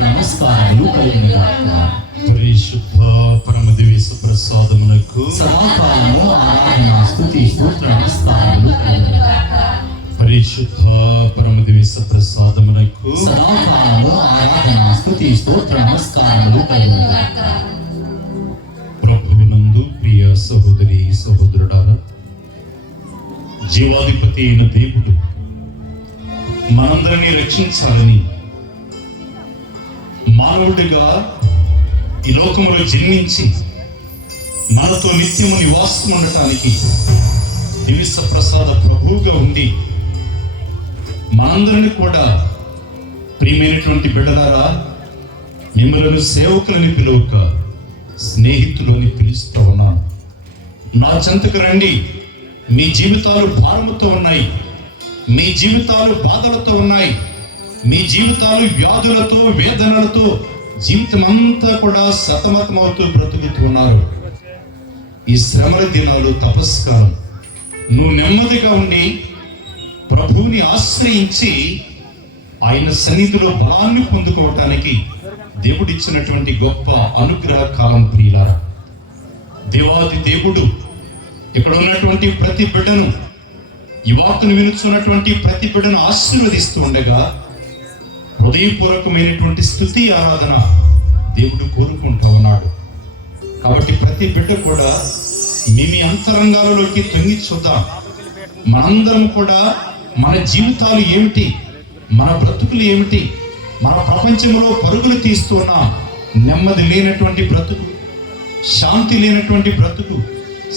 నమస్కారములు కలిగినగాక. పరిశుద్ధ పరమదివ్య ప్రసాదమునకు సదాకాలము ఆరాధన స్తుతి స్తోత్ర నమస్కారములు కలిగినగాక. పరిశుద్ధ పరమదివ్య ప్రసాదమునకు సదాకాలము ఆరాధన స్తుతి స్తోత్ర నమస్కారములు కలిగినగాక. ప్రభువునందు ప్రియ సహోదరి సహోదరుడారా, జీవాధిపతి అయిన దేవుడు మనందరినీ రక్షించాలని మానవుడిగా ఈ లోకంలో జన్మించి మనతో నిత్యము నివాసం ఉండటానికి దివ్య ప్రసాద ప్రభువుగా ఉండి మనందరినీ కూడా ప్రియమైనటువంటి బిడ్డలారా, మిమ్మల్ని సేవకులని పిలువక స్నేహితులు అని పిలుస్తూ ఉన్నాను. నా చెంతకు రండి. మీ జీవితాలు భారముతో ఉన్నాయి, మీ జీవితాలు బాధలతో ఉన్నాయి, మీ జీవితాలు వ్యాధులతో వేదనలతో జీవితం అంతా కూడా సతమతమవుతూ బ్రతుకుతూ ఉన్నారు. ఈ శ్రమల దినాలు తపస్కారం. నువ్వు నెమ్మదిగా ఉండి ప్రభువుని ఆశ్రయించి ఆయన సన్నిధిలో బలాన్ని పొందుకోవటానికి దేవుడిచ్చినటువంటి గొప్ప అనుగ్రహ కాలం ప్రియులారా. దేవాది దేవుడు ఇక్కడ ఉన్నటువంటి ప్రతి బిడ్డను, ఈ వార్తను వినుచున్నటువంటి ప్రతి బిడ్డను ఆశీర్వదిస్తూ ఉండగా హృదయపూర్వకమైనటువంటి స్తుతి ఆరాధన దేవుడు కోరుకుంటూ ఉన్నాడు. కాబట్టి ప్రతి బిడ్డ కూడా మీ అంతరంగాలలోకి తొంగి చూద్దాం. మనందరం కూడా మన జీవితాలు ఏమిటి, మన బ్రతుకులు ఏమిటి, మన ప్రపంచంలో పరుగులు తీస్తున్నాం. నెమ్మది లేనటువంటి బ్రతుకు, శాంతి లేనటువంటి బ్రతుకు,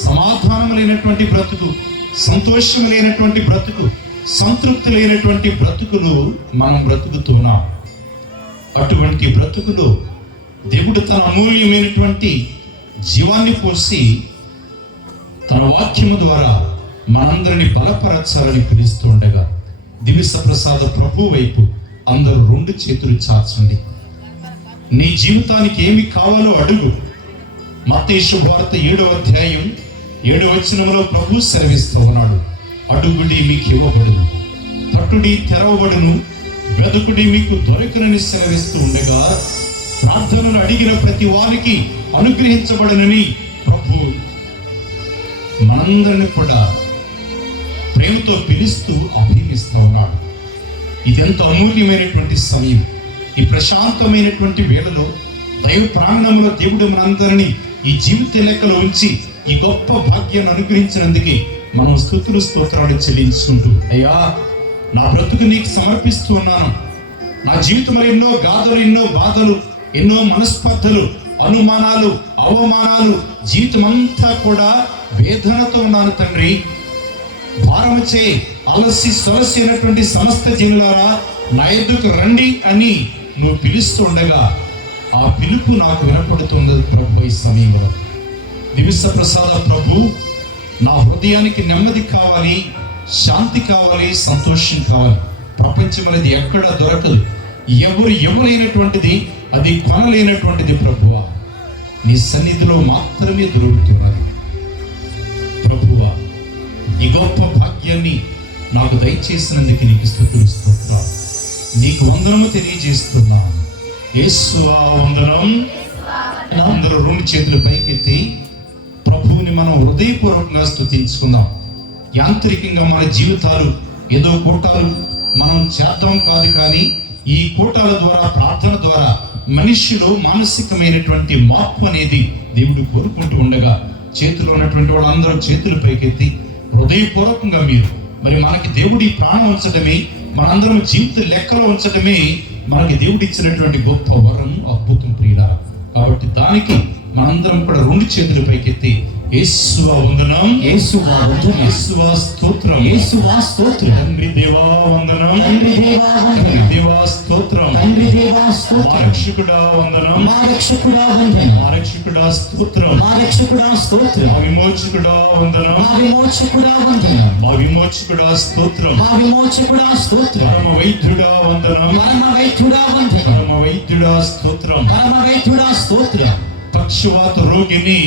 సమాధానం లేనటువంటి బ్రతుకు, సంతోషం లేనటువంటి బ్రతుకు, సంతృప్తి లేనటువంటి బ్రతుకులు మనం బ్రతుకుతున్నాం. అటువంటి బ్రతుకులు దేవుడు తన అమూల్యమైనటువంటి జీవాన్ని పోసి తన వాక్యము ద్వారా మనందరినీ బలపరచాలని పిలుస్తూ ఉండగా దివ్య ప్రసాద ప్రభు వైపు అందరూ రెండు చేతులు చాచండి. నీ జీవితానికి ఏమి కావాలో అడుగు. మత్తయి శుభవార్త 7వ అధ్యాయం 7వ వచనంలో ప్రభు సెలవిస్తూ ఉన్నాడు, అడుగుడి మీకు ఇవ్వబడును, తట్టుడి తెరవబడును, వెదకుడి మీకు దొరకనని సెలవిస్తూ ఉండగా ప్రార్థనలు అడిగిన ప్రతి వారికి అనుగ్రహించబడనని ప్రభు మనందరిని కూడా ప్రేమతో పిలుస్తూ అభిమిస్తూ ఉన్నాడు. ఇదెంత అమూల్యమైనటువంటి సమయం. ఈ ప్రశాంతమైనటువంటి వేళలో దైవ ప్రాంగణంలో దేవుడు మనందరినీ ఈ జీవిత లెక్కలో ఉంచి ఈ గొప్ప భాగ్యాన్ని అనుగ్రహించినందుకే మనం స్తుతులు స్తోత్రాలు చెల్లించుకుంటూ, అయ్యా నా బ్రతుకు నీకు సమర్పిస్తూ ఉన్నాను. నా జీవితంలో ఎన్నో గాథలు, ఎన్నో బాధలు, ఎన్నో మనస్పర్ధలు, అనుమానాలు, అవమానాలు, జీవితం అంతా కూడా వేదనతో ఉన్నాను తండ్రి. భారముచే అలసి సొలసి అయినటువంటి సమస్త జనులారా నా ఎద్దుకు రండి అని నువ్వు పిలుస్తూ ఉండగా ఆ పిలుపు నాకు వినపడుతుంది ప్రభు. ఈ సమయంలో దివ్య ప్రసాద ప్రభు, నా హృదయానికి నెమ్మది కావాలి, శాంతి కావాలి, సంతోషం కావాలి. ప్రపంచం అనేది ఎక్కడ దొరకదు. ఎవరైనటువంటిది అది కొనలేనటువంటిది ప్రభువా, నీ సన్నిధిలో మాత్రమే దొరుకుతున్నది. ప్రభువా, ఈ గొప్ప భాగ్యాన్ని నాకు దయచేసినందుకు నీకు స్తుతులు స్తోత్రాలు. నీకు వందనము తెలియజేస్తున్నాను. యేసువా వందనం. అందరూ రెండు చేతులు పైకెత్తి ప్రభువుని మనం హృదయపూర్వకంగా స్తుతించుకుందాం. యాంత్రికంగా మన జీవితాలు ఏదో కూటాలు మనం చేద్దాం కాదు, కానీ ఈ కూటాల ద్వారా, ప్రార్థన ద్వారా మనిషిలో మానసికమైనటువంటి మార్పు అనేది దేవుడు కోరుకుంటూ ఉండగా చేతిలో ఉన్నటువంటి వాళ్ళందరూ చేతులు పైకెత్తి హృదయపూర్వకంగా మీరు మరి మనకి దేవుడి ప్రాణం ఉంచడమే మనందరం జీవిత లెక్కలో ఉంచడమే మనకి దేవుడు ఇచ్చినటువంటి గొప్ప వరం, అద్భుతం ప్రియులారా. కాబట్టి దానికి మనందరం కూడా రెండు చేతులు పైకెత్తి యేసువా వందనం, యేసువా వందనం, యేసువా స్తోత్రం, యేసువా స్తోత్రం, తండ్రి దేవా వందనం, తండ్రి దేవా వందనం, తండ్రి దేవా స్తోత్రం, తండ్రి దేవా మా స్తోత్రం, రక్షకుడా వందనం, మా రక్షకుడా వందనం, మా రక్షకుడా స్తోత్రం, మా రక్షకుడా స్తోత్రం, మా విమోచకుడా వందనం, మా విమోచకుడా వందనం, మా విమోచకుడా స్తోత్రం, మా విమోచకుడా స్తోత్రం, పరమ వైద్యుడా వందనం, పరమ వైద్యుడా వందనం, పరమ వైద్యుడా స్తోత్రం. పరమ వైద్యుడా స్తోత్రం, పక్షవాత రోగిని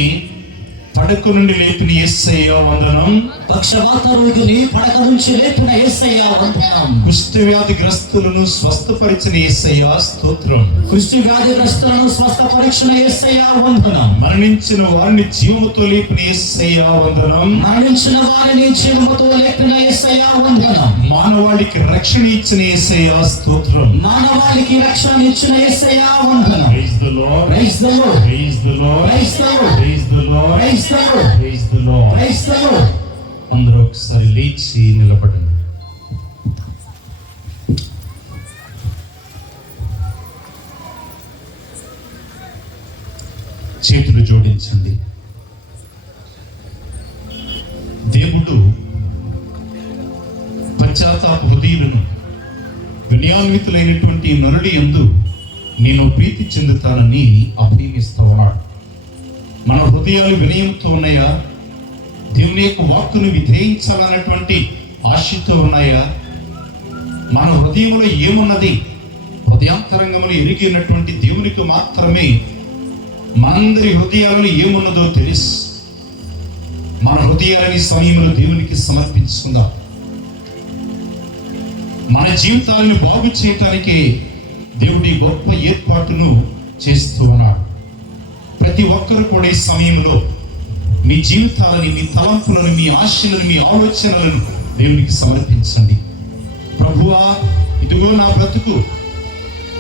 పడక నుండి లేపిన యేసయ్యా వందనం, పక్షవాత రోగిని పడక నుంచి లేపిన యేసయ్యా వందనం, కుష్ఠ వ్యాధి గ్రస్తులను స్వస్థపరిచిన యేసయ్యా స్తోత్రం, కుష్టి వ్యాధిగ్రస్తులను స్వస్థపరిచిన యేసయ్యా వందనం, మరణించిన వారిని జీవముతో లేపిన యేసయ్యా వందనం, మరణించిన వారిని జీవముతో లేపిన యేసయ్యా వందనం, మానవాళికి రక్షణ ఇచ్చిన యేసయ్యా స్తోత్రం. మానవాళికి రక్షణ ఇచ్చిన యేసయ్యా వందనం. Praise the Lord, Praise the Lord, praise the Lord, praise the Lord, praise the Lord, praise the Lord, praise the Lord. praise the Lord. అందరూ ఒకసారి లేచి నిలబడండి. చేతులు జోడించండి. దేవుడు పశ్చాత్తాప హృదయులను వినయాన్వితులైనటువంటి నరుడి యందు నేను ప్రీతి చెందుతానని అభినిస్తా ఉన్నాడు. మన హృదయాలు వినయంతో ఉన్నాయా? దేవుని యొక్క వాక్కును విధేయించాలన్నటువంటి ఆశతో ఉన్నాయా? మన హృదయంలో ఏమున్నది? హృదయాంతరంగములు ఎరిగినటువంటి దేవునికి మాత్రమే మనందరి హృదయాలలో ఏమున్నదో తెలుసు. మన హృదయాలని సమయంలో దేవునికి సమర్పించుకుందాం. మన జీవితాలను బాగు చేయటానికి దేవుడి గొప్ప ఏర్పాటును చేస్తూ ఉన్నాడు. ప్రతి ఒక్కరు కూడా ఈ సమయంలో మీ జీవితాలని, మీ తలంపులను, మీ ఆశలను, మీ ఆలోచనలను దేవునికి సమర్పించండి. ప్రభువా, ఇదిగో నా బ్రతుకు.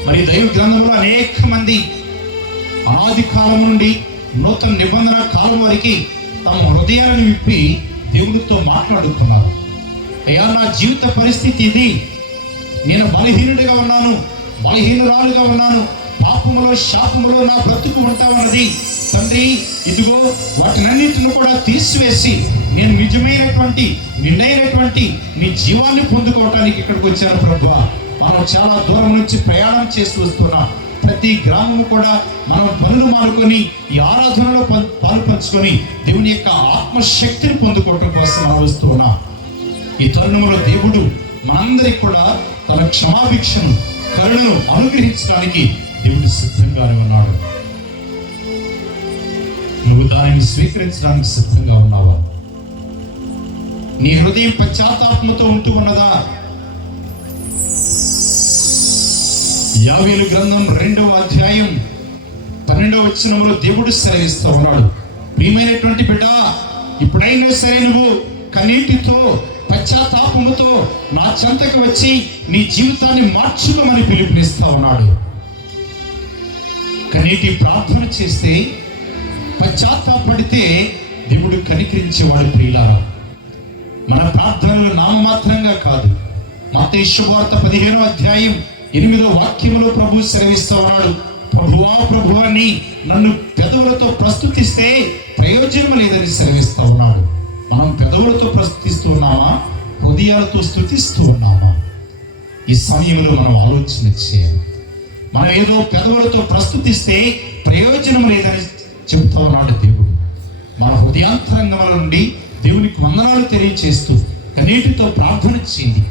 మరి దైవ గ్రంథంలో అనేక మంది ఆది కాలం నుండి నూతన నిబంధన కాలం వరకు తమ హృదయాలను విప్పి దేవుడితో మాట్లాడుతున్నారు. అయ్యా, నా జీవిత పరిస్థితి ఇది. నేను బలహీనుడిగా ఉన్నాను, బలహీనురాలుగా ఉన్నాను, పాపములో శాపములో నా బ్రతుకు ఉంటా ఉన్నది. తండ్రి, ఇదిగో వాటినన్నింటిని కూడా తీసివేసి నేను నిజమైనటువంటి నిండైనటువంటి నీ జీవాన్ని పొందుకోవటానికి ఇక్కడికి వచ్చాను ప్రభువా. మనం చాలా దూరం నుంచి ప్రయాణం చేసి వస్తున్నాం. ప్రతి గ్రామం కూడా మనం పనులు మానుకొని ఈ ఆరాధనలో పాలు పంచుకొని దేవుని యొక్క ఆత్మశక్తిని పొందుకోవటం కోసం మనం వస్తున్నాం. ఈ తరుణంలో దేవుడు మనందరికి కూడా తన క్షమాభిక్షను, కరుణను అనుగ్రహించడానికి దేవుడు సిద్ధంగానే ఉన్నాడు. నువ్వు దానిని స్వీకరించడానికి సిద్ధంగా ఉన్నావా? నీ హృదయం పశ్చాత్తాపంతో ఉంటూ ఉన్నదా? యావేలు గ్రంథం 2వ అధ్యాయం 12వ వచనంలో దేవుడు సెలవిస్తూ ఉన్నాడు, ప్రియమైనటువంటి బిడ్డ, ఇప్పుడైనా సరే నువ్వు కన్నీటితో పశ్చాత్తాపముతో నా చెంతకు వచ్చి నీ జీవితాన్ని మార్చుకోమని పిలుపునిస్తా ఉన్నాడు. కన్నీటి ప్రార్థన చేస్తే, పశ్చాత్తాపడితే దేవుడు కనికరించేవాడు. ప్రియులారా, మన ప్రార్థనలు నామమాత్రంగా కాదు. మత్తయి శుభవార్త 15వ అధ్యాయం 8వ వాక్యంలో ప్రభు సెలవిస్తా ఉన్నాడు, ప్రభువా ప్రభువా అని నన్ను పెదవులతో ప్రస్తుతిస్తే ప్రయోజనం లేదని సెలవిస్తా ఉన్నాడు. మనం పెదవులతో ప్రస్తుతిస్తూ ఉన్నామా? హృదయాలతో స్తుతిస్తూ ఉన్నామా? ఈ సమయంలో మనం ఆలోచన చేయాలి. మనం ఏదో పెదవులతో ప్రస్తుతిస్తే ప్రయోజనం లేదని చెబుతా ఉన్నాడు దేవుడు. మన హృదయాంతరంగముల నుండి దేవునికి వందనాలు తెలియచేస్తూ కన్నీటితో ప్రార్థన చేయండి.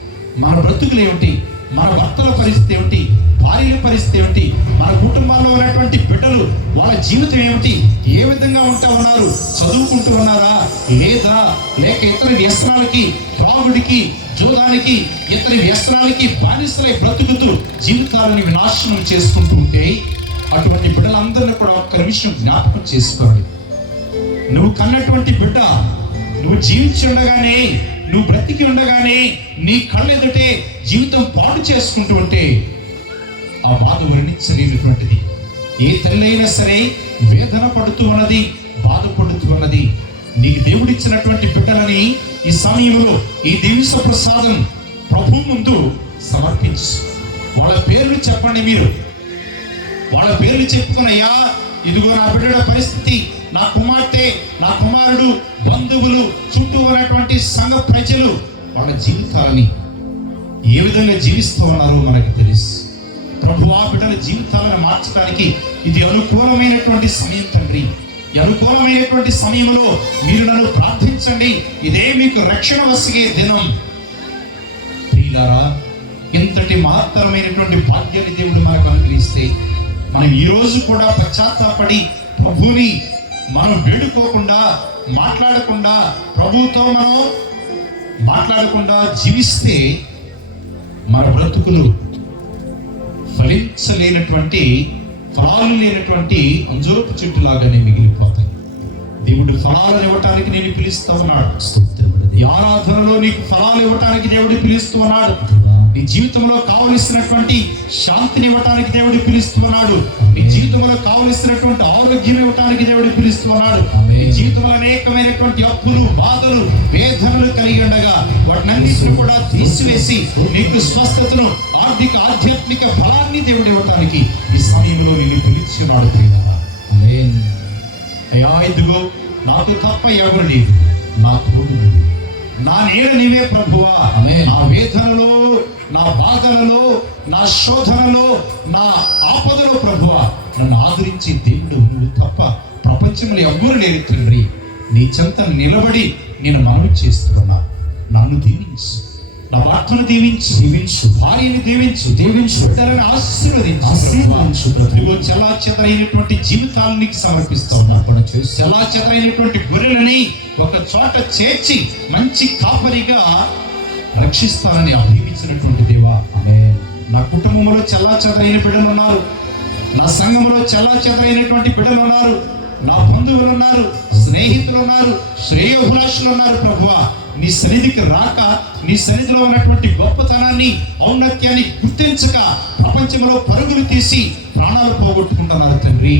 మన బ్రతుకులు ఏమిటి? మన భర్తల పరిస్థితి ఏమిటి? భార్యల పరిస్థితి ఏమిటి? మన కుటుంబాల్లో ఉన్నటువంటి బిడ్డలు, వాళ్ళ జీవితం ఏమిటి? ఏ విధంగా ఉంటా ఉన్నారు? చదువుకుంటూ ఉన్నారా? లేదా లేక ఇతర వ్యసనాలకి, త్రాగుడికి, జోదానికి, ఇతర వ్యసనాలకి బానిసలై బ్రతుకుతూ జీవితాలను వినాశనం చేసుకుంటూ ఉంటే అటువంటి బిడ్డలందరినీ కూడా ఒక్క నిమిషం జ్ఞాపకం చేసుకోండి. నువ్వు కన్నటువంటి బిడ్డ నువ్వు జీవించి ఉండగానే, నువ్వు బ్రతికి ఉండగానే నీ కళ్ళు ఎదుటే జీవితం పాడు చేసుకుంటూ ఉంటే ఆ బాధ వర్ణించలేనటువంటిది. ఏ తల్లి అయినా సరే వేదన పడుతూ ఉన్నది, బాధపడుతూ ఉన్నది. నీకు దేవుడిచ్చినటువంటి బిడ్డలని ఈ సమయంలో ఈ దివ్య ప్రసాదం ప్రభు ముందు సమర్పించు. వాళ్ళ పేర్లు చెప్పండి. మీరు వాళ్ళ పేర్లు చెప్పుకున్నయ్యా, ఇదిగో నా బిడ్డల పరిస్థితి, నా కుమార్తె, నా కుమారుడు, బంధువులు, చుట్టూ ఉన్నటువంటి సంఘ ప్రజలు వాళ్ళ జీవితాలని ఏ విధంగా జీవిస్తూ ఉన్నారో మనకు తెలుసు. ప్రభు ఆ బిడ్డల జీవితాలను మార్చడానికి ఇది అనుకూలమైనటువంటి సమయం తండ్రి. ఈ అనుకూలమైనటువంటి సమయంలో మీరు నన్ను ప్రార్థించండి. ఇదే మీకు రక్షణ వసిగే దినం. ప్రియులారా, ఇంతటి మహత్తరమైనటువంటి భాగ్యాన్ని దేవుడు మనకు అనుగ్రహిస్తే మనం ఈ రోజు కూడా పశ్చాత్తాపడి ప్రభువుని మనం వేడుకోకుండా, మాట్లాడకుండా, ప్రభువుతో మనం మాట్లాడకుండా జీవిస్తే మన బ్రతుకులు ఫలించలేనటువంటి, ఫలాలు లేనటువంటి అంజూరపు చెట్టులాగానే మిగిలిపోతాయి. దేవుడు ఫలాలను ఇవ్వటానికి నేను పిలుస్తూ ఉన్నాడు. ఈ ఆరాధనలో నీకు ఫలాలు ఇవ్వటానికి దేవుడు పిలుస్తూ ఉన్నాడు. నీ జీవితంలో కావలసినటువంటి శాంతిని ఇవ్వటానికి దేవుడు పిలుస్తూ ఉన్నాడు. నీ జీవితంలో కావలసినటువంటి ఆరోగ్యం ఇవ్వటానికి దేవుడు పిలుస్తూ ఉన్నాడు. నీ జీవితంలో అనేకమైనటువంటి అప్పులు, బాధలు, వేదనలు కలిగి ఉండగా వాటినన్నిటిని కూడా తీసివేసి నీకు స్వస్థతను, ఆర్థిక, ఆధ్యాత్మిక ఫలాన్ని దేవుడు ఇవ్వటానికి ఈ సమయంలో నిన్ను పిలిచి ఉన్నాడు. అయ్యా, ఇదిగో నాకు తప్ప ఎవరు లేదు, నా తోడు నా నీడ నీవే ప్రభువా. నా వేదనలో, నా బాధలలో, నా శోధనలో, నా ఆపదలో ప్రభువా నన్ను ఆదరించి దేవుడు నువ్వు తప్ప ప్రపంచంలో ఎవ్వరు లేరు తండ్రి. నీ చెంత నిలబడి నేను మనవి చేస్తున్నా. నన్ను దీవించు, నా భర్తను దీవించు, భార్యని దీవించు, బిడ్డలను ఆశీర్వదించు. చెల్లా చెదరైనటువంటి జీవితాలను నీకు సమర్పిస్తూ ఉన్నా. చెల్లా చెదరైనటువంటి గొర్రెలని ఒక చోట చేర్చి మంచి కాపరిగా రక్షిస్తానని అభిమించినటువంటి దేవా, నా కుటుంబంలో చెల్లా చెదరైన బిడ్డలు ఉన్నారు, నా సంఘంలో చెల్లా చెదరైనటువంటి బిడ్డలు ఉన్నారు, నా బంధువులు ఉన్నారు, స్నేహితులు ఉన్నారు, శ్రేయోభిలాషులు ఉన్నారు. ప్రభువా, నీ సన్నిధికి రాక, నీ సన్నిధిలో ఉన్నటువంటి గొప్పతనాన్ని, ఔన్నత్యాన్ని గుర్తించక ప్రపంచంలో పరుగులు తీసి ప్రాణాలు పోగొట్టుకుంటున్నారు తండ్రి.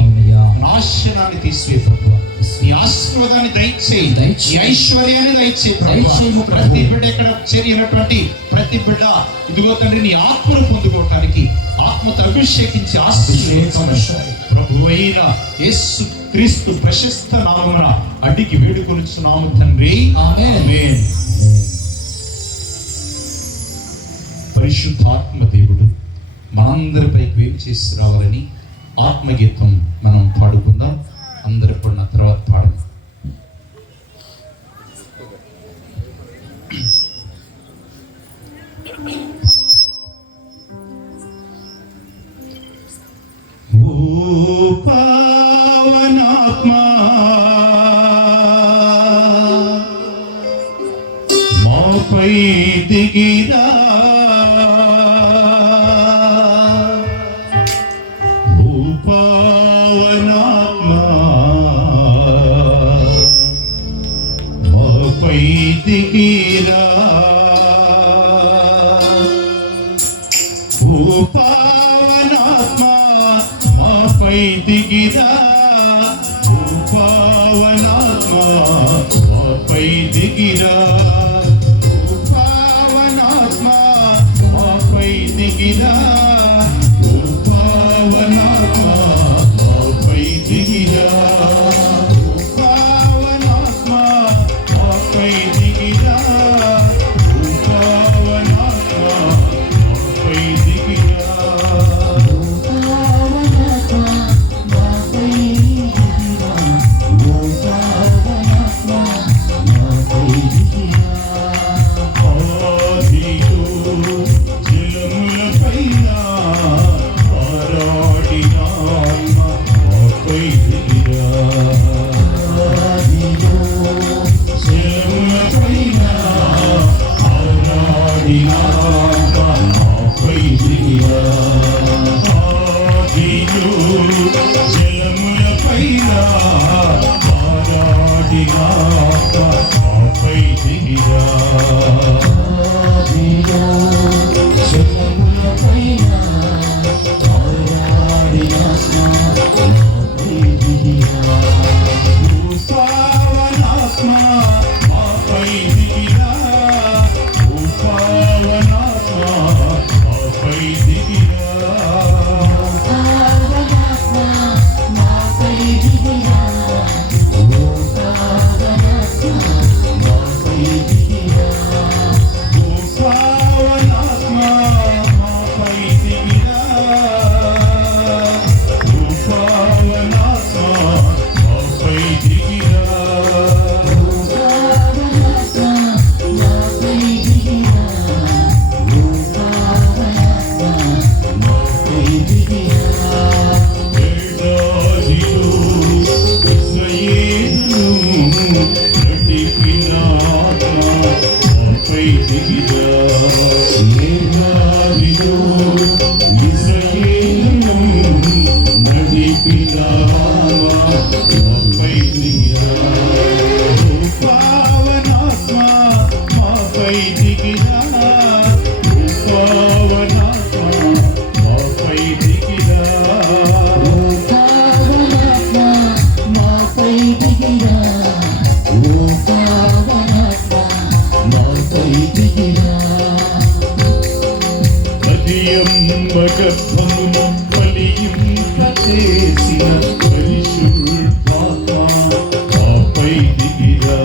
నాశనాన్ని తీసివే ప్రభువా, నీ ఆశీర్వాదాన్ని దయచేయి, ఈ ఐశ్వర్యాన్ని దయచేయి. ప్రతి బిడ్డ ఇక్కడ చేరినటువంటి ప్రతి బిడ్డ ఇదిగో తండ్రి నీ ఆత్మను పొందుకోవటానికి ఆత్మతో అభిషేకించి ఆశీర్వదించండి. ప్రభు అయిన యేసు క్రీస్తు ప్రశస్త నామమున అడిగి వేడుకొనుచున్నాము తండ్రి, ఆమేన్. పరిశుద్ధాత్మ దేవుడు మనందరిపైకి వేలు చేసి రావాలని ఆత్మగీతం మనం పాడుకుందాం. అందరూ కూడా నా తర్వాత పాడండి. ఓ పావనాత్మా మాపై దిగిరా, ఓ పావనాత్మా మాపై దిగిరా, ఓ పావనాత్మా మాపై దిగిరా, ఓ పావనాత్మా మాపై దిగిరా, ఓ పావనాత్మా మాపై దిగిరా, ఓ పావనాత్మా మాపై దిగిరా, ఓ పావనాత్మా మాపై దిగిరా, ఓ పావనాత్మా మాపై దిగిరా. Oh, మరియమ్మ ఫలింపచేసిన పరిశుద్ధాత్మ మాపై దిగిరా.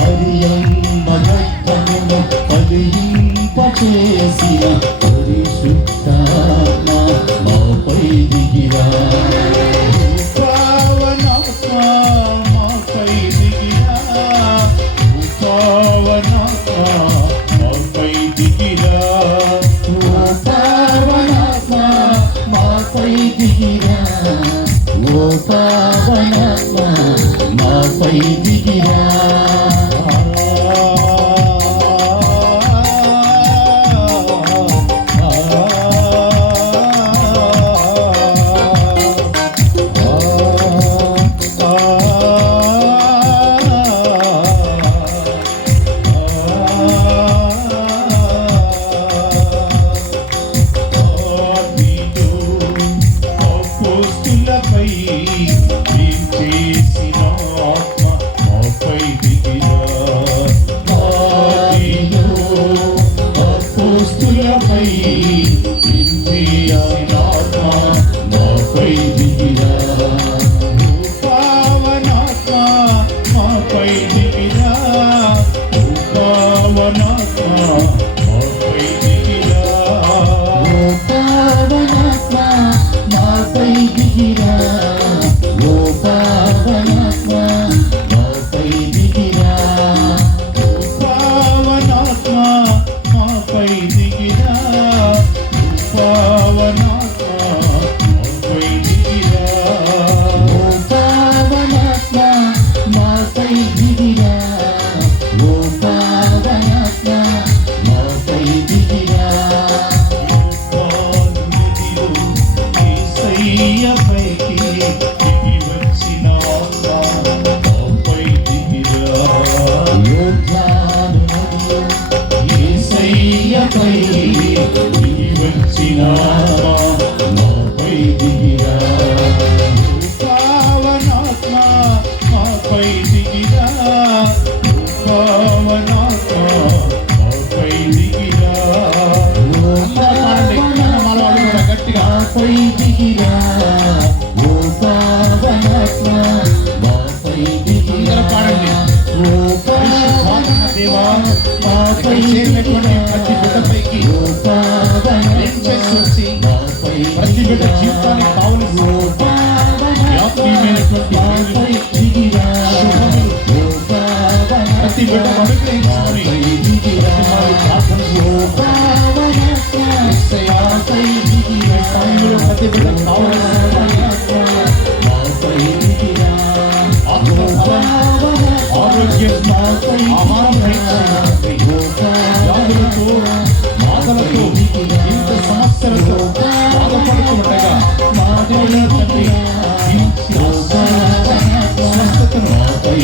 మరియమ్మ గర్భమును ఫలింపచేసిన పరిశుద్ధాత్మ మాపై దిగిరా. పావనాత్మ మాపై దిగిరా. పావనాత్మ మాపై దిగిరా. పావనాత్మ మాపై దిగిరా. ఓ పావనాత్మ మాపై దిగిరా. ప్రతి బిడ్డ జీవితానికి కావలసిన ప్రతి బిడ్డ అనుగ్రహించుకొని ప్రతి బిడ్డ ఆరోగ్యం ఆహారం వ్యాధులతో బాధలతో ఇంత సమస్యలతో బాధపడుతుండగా స్వస్థతను ఈ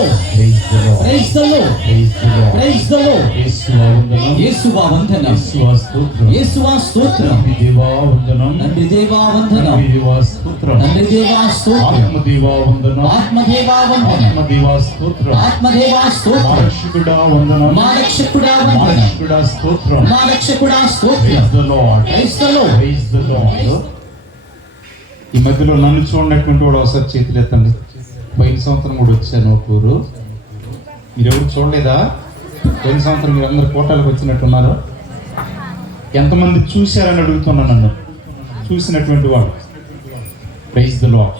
Lord. Praise the Lord. Praise the Lord. Praise the Lord. Praise the Lord. యేసువా వందనం. యేసువా వందనం. యేసువా స్తోత్రం. యేసువా స్తోత్రం. తండ్రి దేవా వందనం. తండ్రి దేవా వందనం. తండ్రి దేవా స్తోత్రం. తండ్రి దేవా స్తోత్రం. ఆత్మదేవా వందనం. ఆత్మదేవా వందనం. ఆత్మదేవా స్తోత్రం. ఆత్మదేవా స్తోత్రం. మా రక్షకుడా వందనం. మా రక్షకుడా మా వందనం. రక్షకుడా స్తోత్రం. మా రక్షకుడా స్తోత్రం. Praise the Lord. Praise the Lord. Praise the Lord. ఈ మధ్యలో నన్ను చూడనటువంటి వాడు ఒకసారి చేతులు ఎత్తండి. పోయిన సంవత్సరం కూడా వచ్చాను ఒక ఊరు. మీరెవరు చూడలేదా? పోయిన సంవత్సరం మీరు అందరు కోటాలకు వచ్చినట్టున్నారు. ఎంతమంది చూశారని అడుగుతున్నా నన్ను. చూసినటువంటి వాడు. Praise the lord.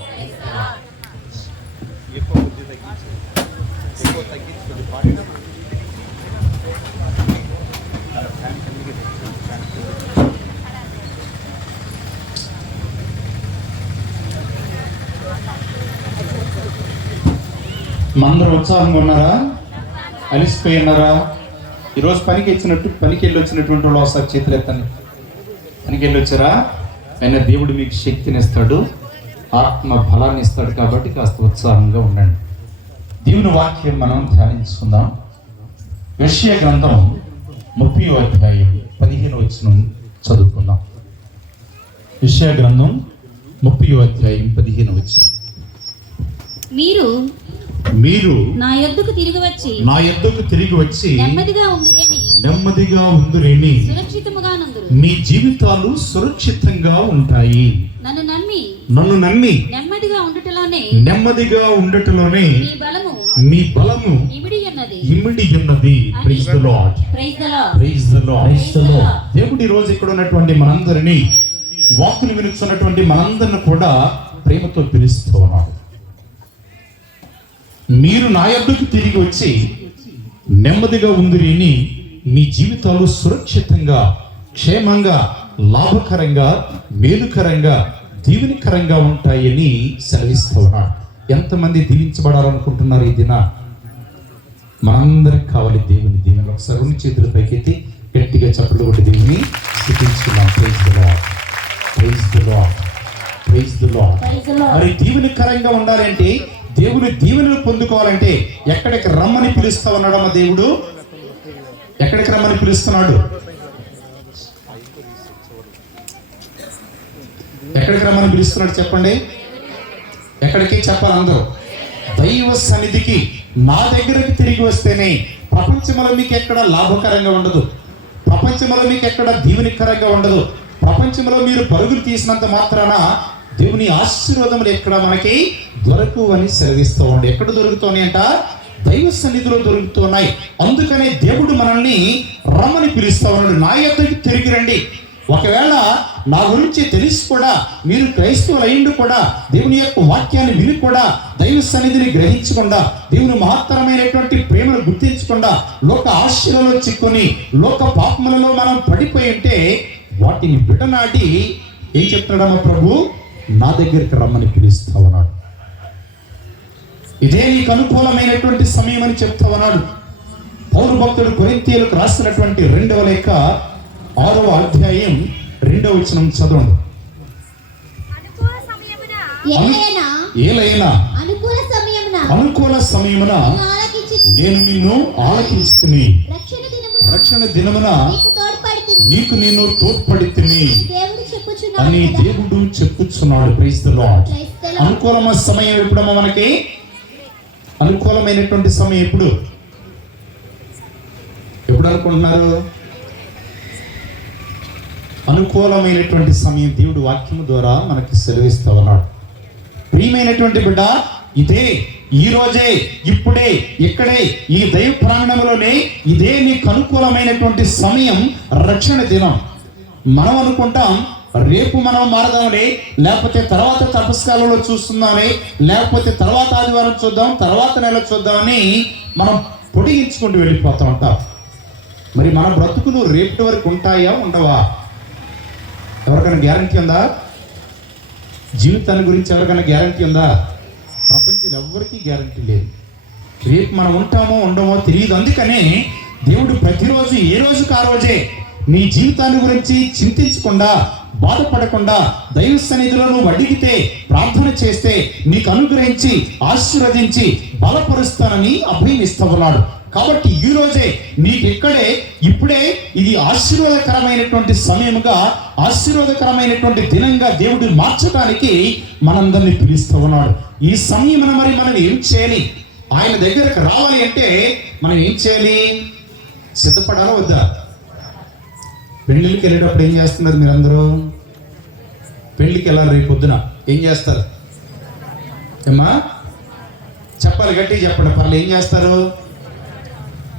మందరూ ఉత్సాహంగా ఉన్నారా? అలిసిపోయి ఉన్నారా? ఈరోజు పనికి వెళ్ళి వచ్చినటువంటి వాళ్ళు ఒకసారి చేతులు ఎత్తండి. పనికి వెళ్ళి వచ్చారా? అయినా దేవుడు మీకు శక్తిని ఇస్తాడు, ఆత్మ బలాన్ని ఇస్తాడు. కాబట్టి కాస్త ఉత్సాహంగా ఉండండి. దేవుని వాక్యం మనం ధ్యానించుకుందాం. యెషయా గ్రంథం 30వ అధ్యాయం 15వ వచనం చదువుకుందాం. యెషయా గ్రంథం 30వ అధ్యాయం 15వ వచనం. మీరు నా యొద్దకు తిరిగి వచ్చి నెమ్మదిగా ఉందురేని సురక్షితముగా నుందురు. మీ జీవితాలు సురక్షితంగా ఉంటాయి. నన్ను నమ్మి నెమ్మదిగా ఉండటంలోనే మీ బలము ఇమిడి ఉన్నది. Praise the lord. Praise the Lord. దేవుడు ఈ రోజు ఇక్కడ ఉన్నటువంటి మనందరినీ, ఈ వాక్కును వినుచున్నటువంటి మనందరిని కూడా ప్రేమతో పిలుస్తూ ఉన్నాడు. మీరు నా యొద్దకు తిరిగి వచ్చి నెమ్మదిగా ఉందిరిని మీ జీవితాలు సురక్షితంగా, క్షేమంగా, లాభకరంగా, మేలుకరంగా, దీవెనకరంగా ఉంటాయని సెలవిస్తూ ఉన్నాడు. ఎంతమంది దీవించబడాలనుకుంటున్నారు ఈ దిన? మనందరికి కావాలి దేవుని దీవెన. ఒకసారి రెండు చేతులు పైకెత్తి గట్టిగా చప్పట్లు కొట్టి దేవుని స్తుతించుకుందాం. Praise the lord. Praise the lord. Praise the lord. మరి దీవెనకరంగా ఉండాలంటే, దేవుని దీవెనలు పొందుకోవాలంటే ఎక్కడికి రమ్మని పిలుస్తా ఉన్నాడమ్మ దేవుడు? ఎక్కడికి రమ్మని పిలుస్తున్నాడు? ఎక్కడికి రమ్మని పిలుస్తున్నాడు చెప్పండి. ఎక్కడికి చెప్పాలి అందరూ? దైవ సన్నిధికి, నా దగ్గరకు తిరిగి వస్తేనే ప్రపంచంలో మీకు ఎక్కడ లాభకరంగా ఉండదు, ప్రపంచంలో మీకు ఎక్కడ దీవెనకరంగా ఉండదు. ప్రపంచంలో మీరు పరుగులు తీసినంత మాత్రాన దేవుని ఆశీర్వాదములు ఎక్కడ మనకి దొరకు అని సెలవిస్తూ ఉండే. ఎక్కడ దొరుకుతున్నాయి అంట? దైవ సన్నిధిలో దొరుకుతున్నాయి. అందుకనే దేవుడు మనల్ని రమ్మని పిలుస్తా ఉన్నాడు. నా యొద్దకు తిరిగి రండి. ఒకవేళ నా గురించి తెలిసి కూడా మీరు క్రైస్తవులు అయ్యిండు కూడా, దేవుని యొక్క వాక్యాన్ని విని కూడా దైవ సన్నిధిని గ్రహించకుండా, దేవుని మహత్తరమైనటువంటి ప్రేమను గుర్తించకుండా లోక ఆశలలో చిక్కుని లోక పాపములలో మనం పడిపోయి ఉంటే వాటిని విడనాడి ఏం చెప్తున్నాడమ్మ ప్రభు? నా దగ్గరికి రమ్మని పిలుస్తా ఉన్నాడు. ఇదే నీకు అనుకూలమైనటువంటి సమయం అని చెప్తా ఉన్నాడు. పౌలు భక్తుడు కొరింథీయులకు రాసినటువంటి 2వ లేఖ 6వ అధ్యాయం 2వ వచనం చదవండి. ఏలైనా అనుకూల సమయమున నేను నిన్ను ఆలకించుకుని రక్షణ దినమున నీకు నేను తోడ్పడితిని అని దేవుడు చెప్పుచున్నాడు. Praise the Lord. అనుకూలమైన సమయం ఎప్పుడమ్మా మనకి? అనుకూలమైనటువంటి సమయం ఎప్పుడు అనుకుంటున్నారు? అనుకూలమైనటువంటి సమయం దేవుడు వాక్యము ద్వారా మనకి సెలవిస్తూ ఉన్నాడు. ప్రియమైనటువంటి బిడ్డ, ఇదే ఈ రోజే, ఇప్పుడే, ఇక్కడే, ఈ దైవ ప్రాంగణంలోనే ఇదే నీకు అనుకూలమైనటువంటి సమయం, రక్షణ దినం. మనం అనుకుంటాం రేపు మనం మారదామని, లేకపోతే తర్వాత తపస్కాలంలో చూస్తుందామని, లేకపోతే తర్వాత ఆదివారం చూద్దాం, తర్వాత నెల చూద్దామని మనం పొడిగించుకుంటూ వెళ్ళిపోతూ ఉంటాం. మరి మన బ్రతుకులు రేపటి వరకు ఉంటాయా, ఉండవా? ఎవరికైనా గ్యారంటీ ఉందా? జీవితాన్ని గురించి ఎవరికైనా గ్యారంటీ ఉందా? ప్రపంచంలో ఎవరికి గ్యారంటీ లేదు. రేపు మనం ఉంటామో ఉండమో తెలియదు. అందుకనే దేవుడు ప్రతిరోజు ఏ రోజుకు ఆ రోజే నీ జీవితాన్ని గురించి చింతించకుండా బాధపడకుండా దైవ సన్నిధిలో నువ్వు అడిగితే, ప్రార్థన చేస్తే నీకు అనుగ్రహించి ఆశీర్వదించి బలపరుస్తానని అభయం ఇస్తున్నాడు. కాబట్టి ఈ రోజే నీకు ఇప్పుడే ఇది ఆశీర్వాదకరమైనటువంటి సమయముగా, ఆశీర్వాదకరమైనటువంటి దినంగా దేవుడు మార్చడానికి మనందరినీ పిలుస్తూ ఉన్నాడు. ఈ సమయం మనం ఏం చేయాలి? ఆయన దగ్గరకు రావాలి అంటే మనం ఏం చేయాలి? సిద్ధపడాలా వద్దా? పెళ్ళిళ్ళకి వెళ్ళేటప్పుడు ఏం చేస్తున్నారు మీరందరూ? పెళ్ళికి వెళ్ళాలి రేపు పొద్దున, ఏం చేస్తారు ఏమ్మా? చెప్పాలి, గట్టిగా చెప్పండి. పర్లేదు, ఏం చేస్తారు?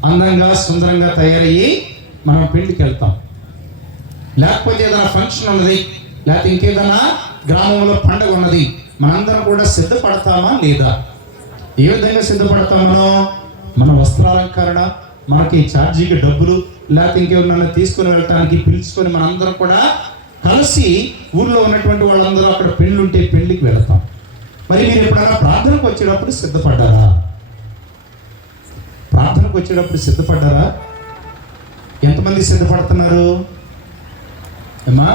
అందంగా సుందరంగా తయారయ్యి మనం పెళ్లికి వెళ్తాం. లేకపోతే ఏదైనా ఫంక్షన్ ఉన్నది, లేకపోతే ఇంకేదైనా గ్రామంలో పండుగ ఉన్నది, మనందరం కూడా సిద్ధపడతామా లేదా? ఏ విధంగా సిద్ధపడతాం? మన వస్త్రాలంకరణ, మనకి ఛార్జీకి డబ్బులు, లేకపోతే ఇంకేమన్నా తీసుకుని వెళ్ళటానికి పిలుచుకొని మనందరం కూడా కలిసి ఊర్లో ఉన్నటువంటి వాళ్ళందరూ అక్కడ పెళ్ళి ఉంటే పెళ్లికి వెళతాం. మరి మీరు ఎప్పుడైనా ప్రార్థనకు వచ్చేటప్పుడు సిద్ధపడ్డారా? ప్రార్థనకు వచ్చేటప్పుడు సిద్ధపడ్డారా? ఎంతమంది సిద్ధపడుతున్నారు ఏమా?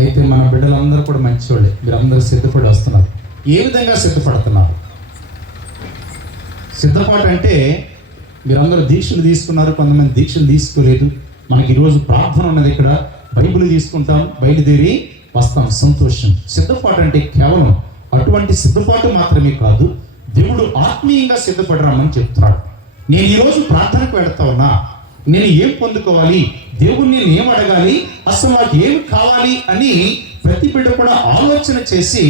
అయితే మన బిడ్డలందరూ కూడా మంచివాళ్ళే, మీరందరూ సిద్ధపడి వస్తున్నారు. ఏ విధంగా సిద్ధపడుతున్నారు? సిద్ధపాటు అంటే మీరందరూ దీక్షలు తీసుకున్నారు, కొంతమంది దీక్షలు తీసుకోలేదు. మనకి ఈరోజు ప్రార్థన ఉన్నది, ఇక్కడ బైబిల్ తీసుకుంటాం, బయలుదేరి వస్తాం, సంతోషం. సిద్ధపాటు అంటే కేవలం అటువంటి సిద్ధపాటు మాత్రమే కాదు, దేవుడు ఆత్మీయంగా సిద్ధపడరామని చెప్తున్నాడు. నేను ఈరోజు ప్రార్థనకు వెళతా ఉన్నా, నేను ఏం పొందుకోవాలి, దేవుణ్ణి నేను ఏం అడగాలి, అసలు నాకు ఏమి కావాలి అని ప్రతి బిడ్డ కూడా ఆలోచన చేసి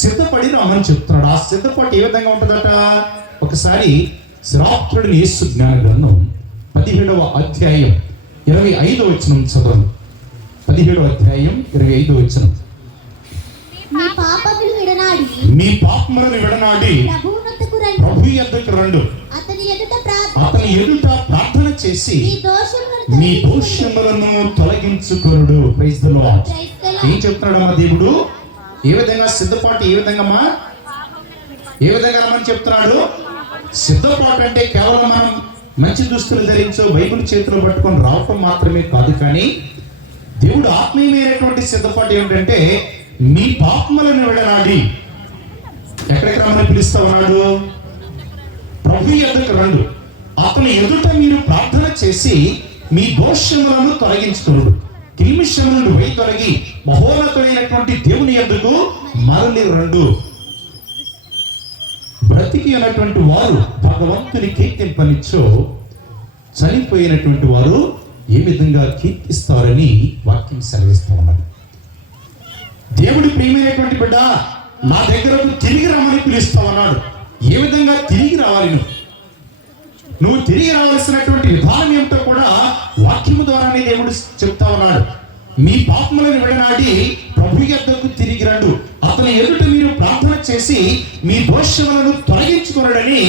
సిద్ధపడి రామని చెప్తున్నాడు. ఆ సిద్ధపాటు ఏ విధంగా ఉంటుందట? ఒకసారి శ్రాప్తుడిని యేసు జ్ఞాన గ్రంథం 17వ అధ్యాయం 25వ వచనం చదవండి. 17వ అధ్యాయం 25వ వచనం. మీ పాపములను విడనాడి ప్రభు యొద్దకు రండు, అతని ఎదుట ప్రార్థన చేసి మీ దోషములను తొలగించుకొనుడు. Praise the lord. ఏం చెప్తున్నాడమ్మా దేవుడు? ఏ విధంగా సిద్ధపాటు, ఏ విధంగా రమ్మని చెప్తున్నాడు? సిద్ధపాటు అంటే కేవలం మనం మంచి దుస్తులు ధరించో బైబిల్ చేతిలో పట్టుకొని రావటం మాత్రమే కాదు, కానీ దేవుడు ఆత్మీయమైనటువంటి సిద్ధపాటు ఏమిటంటే మీ పాపములను విడనాడి ఎక్కడికి రమ్మని పిలుస్తా ఉన్నాడు? ప్రభు యొద్దకు రండు, అతని ఎదుట మీరు ప్రార్థన చేసి మీ దోషములను తొలగించుకునుడు, కిల్మిషములను వైతొలగి మహోన్నతుడైనటువంటి దేవుని యొద్దకు మరలి రండు. బ్రతికి ఉన్నటువంటి వారు భగవంతుని కీర్తింపనిచ్చో చనిపోయినటువంటి వారు ఏ విధంగా కీర్తిస్తారని వాక్యం సెలవిస్తా ఉన్నది. దేవుడి ప్రియమైనటువంటి బిడ్డ, నా దగ్గరకు తిరిగి రమ్మని పిలుస్తా ఉన్నాడు. ఏ విధంగా తిరిగి రావాలి? నువ్వు తిరిగి రావాల్సినటువంటి విధానం ఏమిటో కూడా వాక్యము ద్వారానే దేవుడు చెప్తా ఉన్నాడు. మీ పాపములను విడనాడి ప్రభు యొద్దకు తిరిగి రండు, అతని ఎదుట మీరు ప్రార్థన చేసి మీ దోషములను తొలగించుకున్నాడని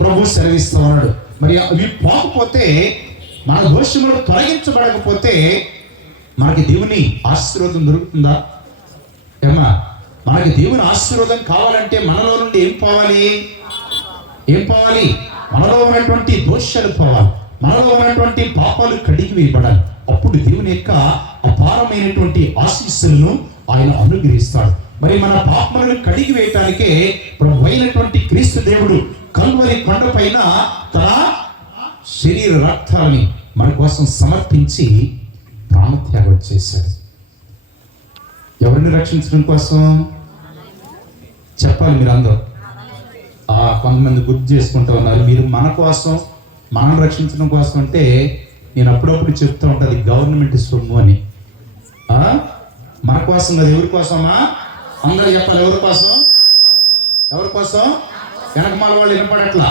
ప్రభు సెలవిస్తా ఉన్నాడు. మరి అవి పోకపోతే, మన దోషములు తొలగించబడకపోతే మనకి దేవుని ఆశీర్వాదం దొరుకుతుందా? ఏమా, మనకి దేవుని ఆశీర్వాదం కావాలంటే మనలో నుండి ఏం పోవాలి? మనలో ఉన్నటువంటి దోషాలు పోవాలి, మనలో ఉన్నటువంటి పాపాలు కడిగి వేయబడాలి. అప్పుడు దేవుని యొక్క అపారమైనటువంటి ఆశీస్సులను ఆయన అనుగ్రహిస్తాడు. మరి మన పాపములను కడిగి వేయటానికే ప్రభు అయినటువంటి క్రీస్తు దేవుడు కల్వరి కొండ పైన తన శరీర రక్తాలని మన కోసం సమర్పించి ప్రాణత్యాగం చేశాడు. ఎవరిని రక్షించడం కోసం? చెప్పాలి మీరందరూ. కొంతమంది గుర్తు చేసుకుంటూ ఉన్నారు, మీరు మన కోసం, మనం రక్షించడం కోసం అంటే నేను అప్పుడప్పుడు చెప్తూ ఉంటుంది గవర్నమెంట్ సొమ్ము అని. మన కోసం కదా. ఎవరి కోసమా? అందరూ చెప్పాలి. ఎవరి కోసం? వెనకమాల వాళ్ళు వినపడట్లా.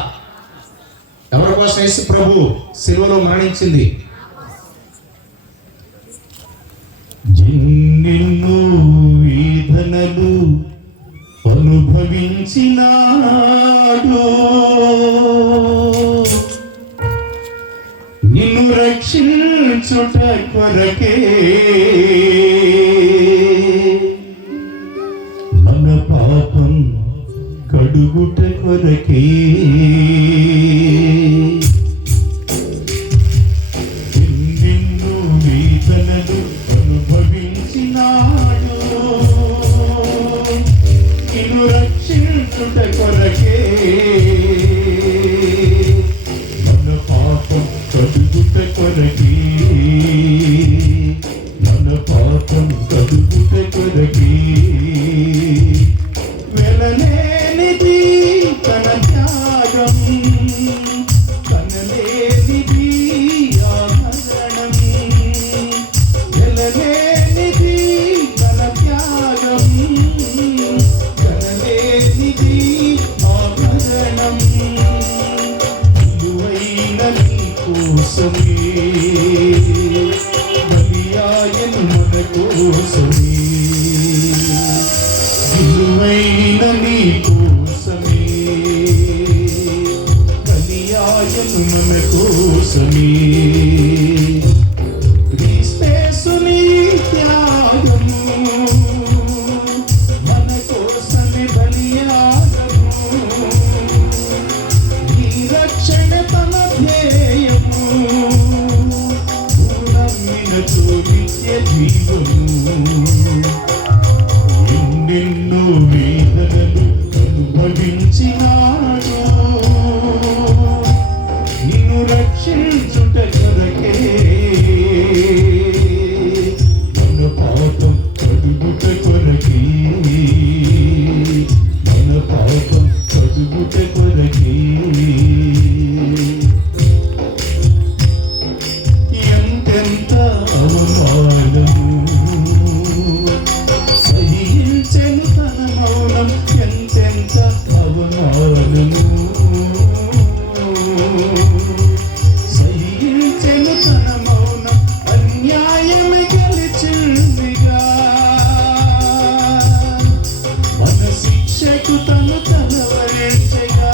ఎవరి కోసం? యేసు ప్రభు సిలువలో మరణించింది. ఎన్నెన్నో వేదనలు అనుభవించినాడు, నిన్ను రక్షించుట కొరకే, మన పాపం కడుగుట కొరకే. ఎన్నెన్నో వేదనలు అనుభవించినాడు, కోసమే బలియాయను మన కోసమే విలువైన నీ కోసమే బలియాయను మన కోసమే క్రీస్తేసుని త్యాగము మన కోసమే బలియాగము ఈ రక్షణ తన ధ్యేయము నమ్మినతో నిత్య జీవము ఎన్నెన్నో వేదనలు అనుభవించినాడు నిన్ను రక్షించుట కొరకే మన పాపం కడుగుట కొరకే మన పాపం కడుగుట కొరకే ఎంతెంత అవమానము సహించెను తన మౌనం ఎంతెంత అవమానము సహించెను తన మౌనం అన్యాయమే గెలిచిందిగా మన శిక్షకు తను వరించగా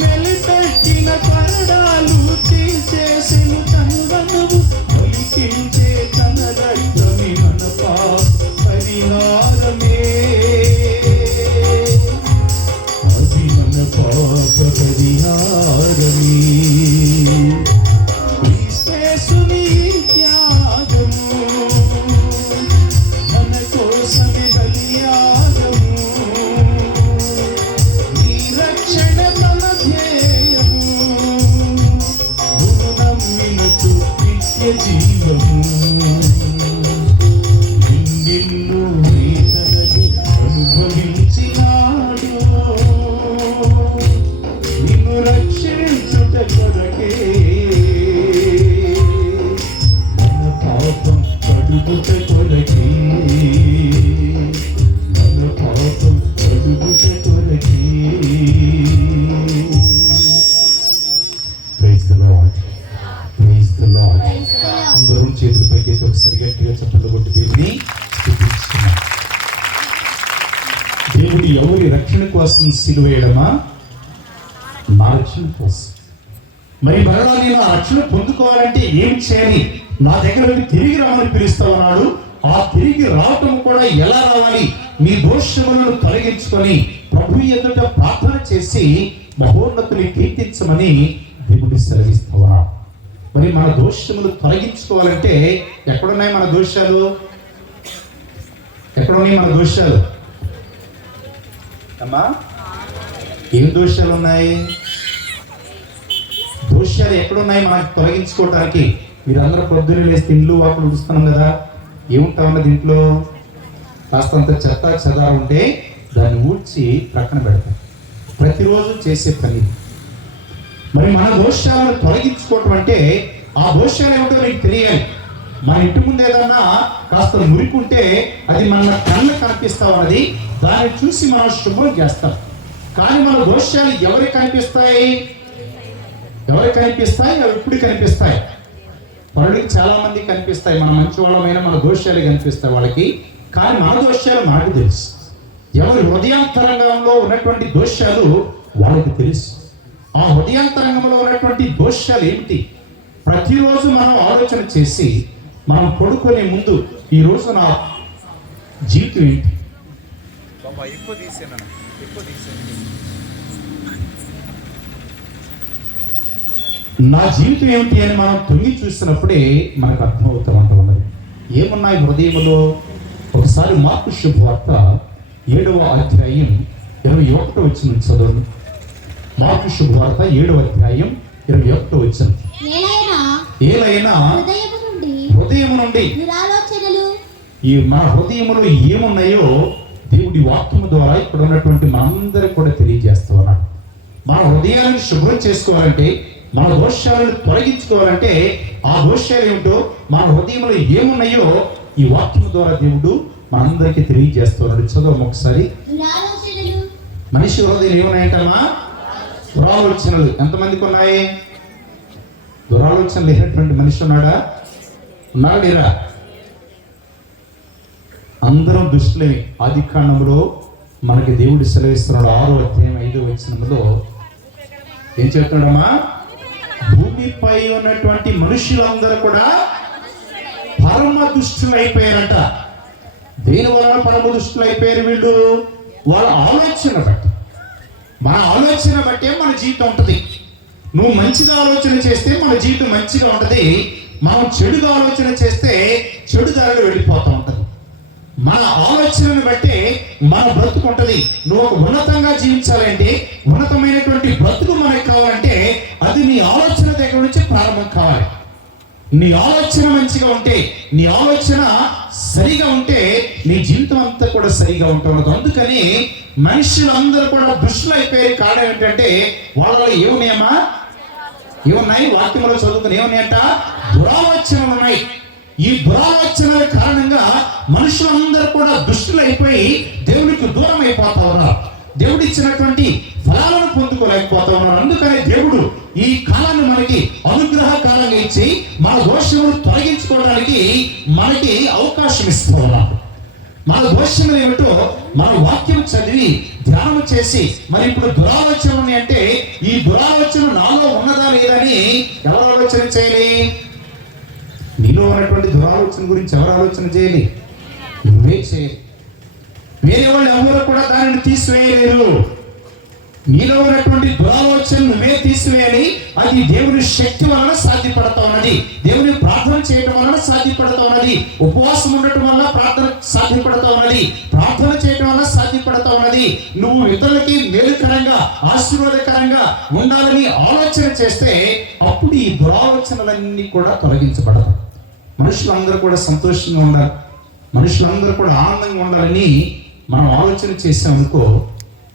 మెలిపెట్టిన పరడాలు తీసేసిన తను వనువు ఒలికించే తన రక్తమి మన పరిహారమే అది మన పాప పరిహారమే క్రీస్తేసుని త్యాగము మన కోసమే బలియాగము ఈ రక్షణ తన ధ్యేయము నువ్వు నమ్మినచు నిత్య జీవము నిన్ను వేదనలు అనుభవించినాడు నిన్ను రక్షించుట కొరకే మన పాపం కడుగుట కొరకే మన పాపం కడుగుట కొరకే praise the lord praise the Lord అందరం చేతులు పైకి ఒకసారి గట్టిగా చప్పట్లు కొట్టి దేవుని స్తుతిస్తున్నాం. దేవుడు ఎవరి రక్షణ కోసం సిలువేయడమా? నా రక్షణ కోసం. మరి మరలా నేను ఆ రక్షణ పొందుకోవాలంటే ఏం చేయాలి? నా దగ్గరకు తిరిగి రామని పిలుస్తా ఉన్నాడు. ఆ తిరిగి రావటం కూడా ఎలా రావాలి? మీ దోషములను తొలగించుకొని ప్రభు ఎదుట ప్రార్థన చేసి మహోన్నతుని కీర్తించమని దేవుడు సెలవిస్తా ఉన్నాడు. మరి మన దోషములు తొలగించుకోవాలంటే ఎక్కడున్నాయి మన దోషాలు? ఎక్కడున్నాయి మన దోషాలు? అమ్మా ఏం దోషాలు ఉన్నాయి? దోషాలు ఎక్కడున్నాయి మనకు తొలగించుకోవడానికి? మీరందరూ పొద్దున్నే లేస్తే ఇండ్లు వాకులు చూస్తున్నాం కదా, ఏముంటా ఉన్నది ఇంట్లో? కాస్తంత చెత్త చెదార ఉంటే దాన్ని ఊడ్చి ప్రక్కన పెడతాం. ప్రతిరోజు చేసే పని. మరి మన దోషాలను తొలగించుకోవటం అంటే ఆ దోషాలు ఏమిటో నీకు తెలియాలి. మన ఇంటి ముందు ఏదన్నా కాస్త మురికుంటే అది మన కళ్ళకు కనిపిస్తా ఉన్నది, దాన్ని చూసి మనం శుభ్రం చేస్తాం. కానీ మన దోషాలు ఎవరికి కనిపిస్తాయి? ఎవరికి కనిపిస్తాయి? అవి ఎప్పుడు కనిపిస్తాయి? పరుడికి చాలా మంది కనిపిస్తాయి. మన మంచి వాళ్ళమైన మన దోషాలు కనిపిస్తాయి వాళ్ళకి. కానీ మన దోషాలు మనకు తెలుసు. ఎవరి హృదయాంతరంగంలో ఉన్నటువంటి దోషాలు వాళ్ళకి తెలుసు. ఆ హృదయాంతరంగంలో ఉన్నటువంటి దోషాలు ఏమిటి? ప్రతిరోజు మనం ఆలోచన చేసి మనం పడుకునే ముందు ఈరోజు నా జీవితం ఏంటి? నా జీవితం ఏమిటి అని మనం తొంగి చూసినప్పుడే మనకు అర్థమవుతా ఉన్నది. ఏమున్నాయి హృదయంలో? ఒకసారి మార్కు శుభవార్త 7వ అధ్యాయం 21వ వచనం చదవండి. మార్కు శుభవార్త 7వ అధ్యాయం 21వ వచనం. ఏలైనా హృదయము నుండి ఈ మన హృదయములో ఏమున్నాయో దేవుడి వాక్యము ద్వారా ఇక్కడ ఉన్నటువంటి మనందరికి కూడా తెలియజేస్తూ ఉన్నాడు. మన హృదయాలను శుభ్రం చేసుకోవాలంటే, మన దోషాలను తొలగించుకోవాలంటే ఆ దోషాలు ఏమిటో, మన హృదయంలో ఏమున్నాయో ఈ వాక్యం ద్వారా దేవుడు మనందరికీ తెలియజేస్తున్నాడు. చదువు ఒకసారి. మనిషి హృదయం ఏమున్నాయంటమ్మా? ఆలోచనలు ఎంతమందికి ఉన్నాయి? దురాలోచన లేనటువంటి మనిషి ఉన్నాడా? ఉన్నాడా లేరా? అందరం దుష్టులే. ఆది కాండంలో మనకి దేవుడు సెలవిస్తున్నాడు 6వ అధ్యాయం 5వ వచనంలో ఏం చెప్తున్నాడమ్మా? భూమిపై ఉన్నటువంటి మనుషులందరూ కూడా పరమ దుష్టులు అయిపోయారంట. దేని వలన పరమ దుష్టులు అయిపోయారు వీళ్ళు? వాళ్ళ ఆలోచన బట్టి. మన ఆలోచన బట్టే మన జీవితం ఉంటుంది. నువ్వు మంచిగా ఆలోచన చేస్తే మన జీవితం మంచిగా ఉంటుంది. మనం చెడుగా ఆలోచన చేస్తే చెడు దారిలో వెళ్ళిపోతూ ఉంటుంది. మన ఆలోచనను బట్టే మన బ్రతుకు ఉంటుంది. నువ్వు ఒక ఉన్నతంగా జీవించాలంటే, ఉన్నతమైనటువంటి బ్రతుకు మనకు కావాలంటే అది నీ ఆలోచన దగ్గర నుంచి ప్రారంభం కావాలి. నీ ఆలోచన మంచిగా ఉంటే, నీ ఆలోచన సరిగా ఉంటే నీ జీవితం అంతా కూడా సరిగా ఉంటుంది. అందుకని మనుషులందరూ కూడా దుష్టులు అయిపోయే కారణం ఏంటంటే వాళ్ళలో ఏమున్నాయి? వాక్యంలో చదువుకుని ఏమున్నాయంట? దురాలోచనలు ఉన్నాయి. ఈ దురాలోచనల కారణంగా మనుషులందరూ కూడా దుష్టులు అయిపోయి దేవునికి దూరం అయిపోతా ఉన్నారు. దేవుడు ఇచ్చినటువంటి ఫలాలను పొందుకోలేకపోతా ఉన్నారు. అందుకనే దేవుడు ఈ కాలాన్ని మనకి అనుగ్రహ కాలంగా ఇచ్చి మన దోషములు తొలగించుకోవడానికి మనకి అవకాశం ఇస్తూ ఉన్నాడు. మన దోషములు ఏమిటో మన వాక్యం చదివి ధ్యానం చేసి, మరి ఇప్పుడు దురాలోచన అంటే ఈ దురాలోచన నాలో ఉన్నదా లేదని ఎవరు ఆలోచన చేయాలి? నీలో ఉన్నటువంటి దురాలోచన గురించి ఎవరు ఆలోచన చేయాలి? నువ్వే చేయాలి. వేరే వాళ్ళు ఎవరు కూడా దానిని తీసివేయలేరు. నీలో ఉన్నటువంటి దురాలోచన నువ్వే తీసివేయాలి. అది దేవుని శక్తి వలన సాధ్యపడతా ఉన్నది. దేవుని ప్రార్థన చేయడం వలన సాధ్యపడతా ఉన్నది. ఉపవాసం ఉండటం వల్ల ప్రార్థన సాధ్యపడతా ఉన్నది. ప్రార్థన చేయడం వల్ల సాధ్యపడతా ఉన్నది. నువ్వు ఇతరులకి మేలుకరంగా ఆశీర్వాదకరంగా ఉండాలని ఆలోచన చేస్తే అప్పుడు ఈ దురాలోచనలన్నీ కూడా తొలగించబడతాయి. మనుషులందరూ కూడా సంతోషంగా ఉండాలి, మనుషులందరూ కూడా ఆనందంగా ఉండాలని మనం ఆలోచన చేసామనుకో,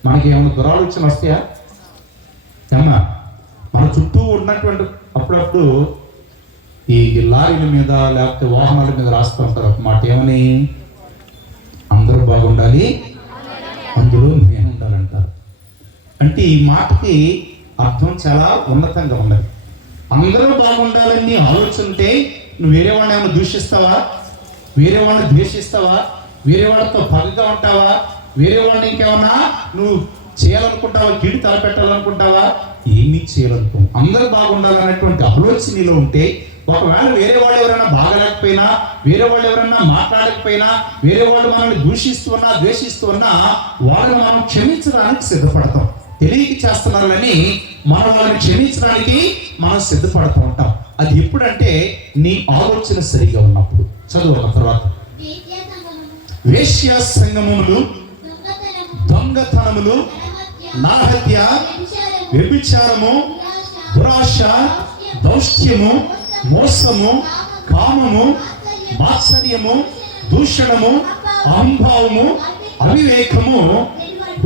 మనకి ఏమైనా దురాలోచన వస్తాయా? ఏమన్నా మన చుట్టూ ఉన్నటువంటి అప్పుడప్పుడు ఈ లారీల మీద లేకపోతే వాహనాల మీద రాస్తూ ఉంటారు ఒక మాట, ఏమని? అందరూ బాగుండాలి, అందులో నేను ఉండాలంటారు. అంటే ఈ మాటకి అర్థం చాలా ఉన్నతంగా ఉన్నది. అందరూ బాగుండాలని ఆలోచన ఉంటే నువ్వు వేరే వాళ్ళని ఏమైనా దూషిస్తావా? వేరే వాళ్ళని ద్వేషిస్తావా? వేరే వాళ్ళతో పగగా ఉంటావా? వేరే వాళ్ళని ఇంకేమన్నా నువ్వు చేయాలనుకుంటావా? కీడు తలపెట్టాలనుకుంటావా? ఏమీ చేయాలనుకో. అందరూ బాగుండాలనేటువంటి ఆలోచన నీలో ఉంటే, ఒకవేళ వేరే వాళ్ళు ఎవరైనా బాగలేకపోయినా, వేరే వాళ్ళు ఎవరైనా మాట్లాడకపోయినా, వేరే వాళ్ళు మనల్ని దూషిస్తున్నా ద్వేషిస్తున్నా వాళ్ళని మనం క్షమించడానికి సిద్ధపడతాం. తెలియక చేస్తున్నారని మనం వాళ్ళని క్షమించడానికి మనం సిద్ధపడుతూ ఉంటాం. అది ఎప్పుడంటే నీ ఆలోచన సరిగా ఉన్నప్పుడు. చదువు తర్వాత. వేశ్య సంగమములు, దొంగతనములు, నరహత్య, వ్యభిచారము, దురాశ, దౌష్ట్యము, మోసము, కామము, మాత్సర్యము, దూషణము, అహంభావము, అవివేకము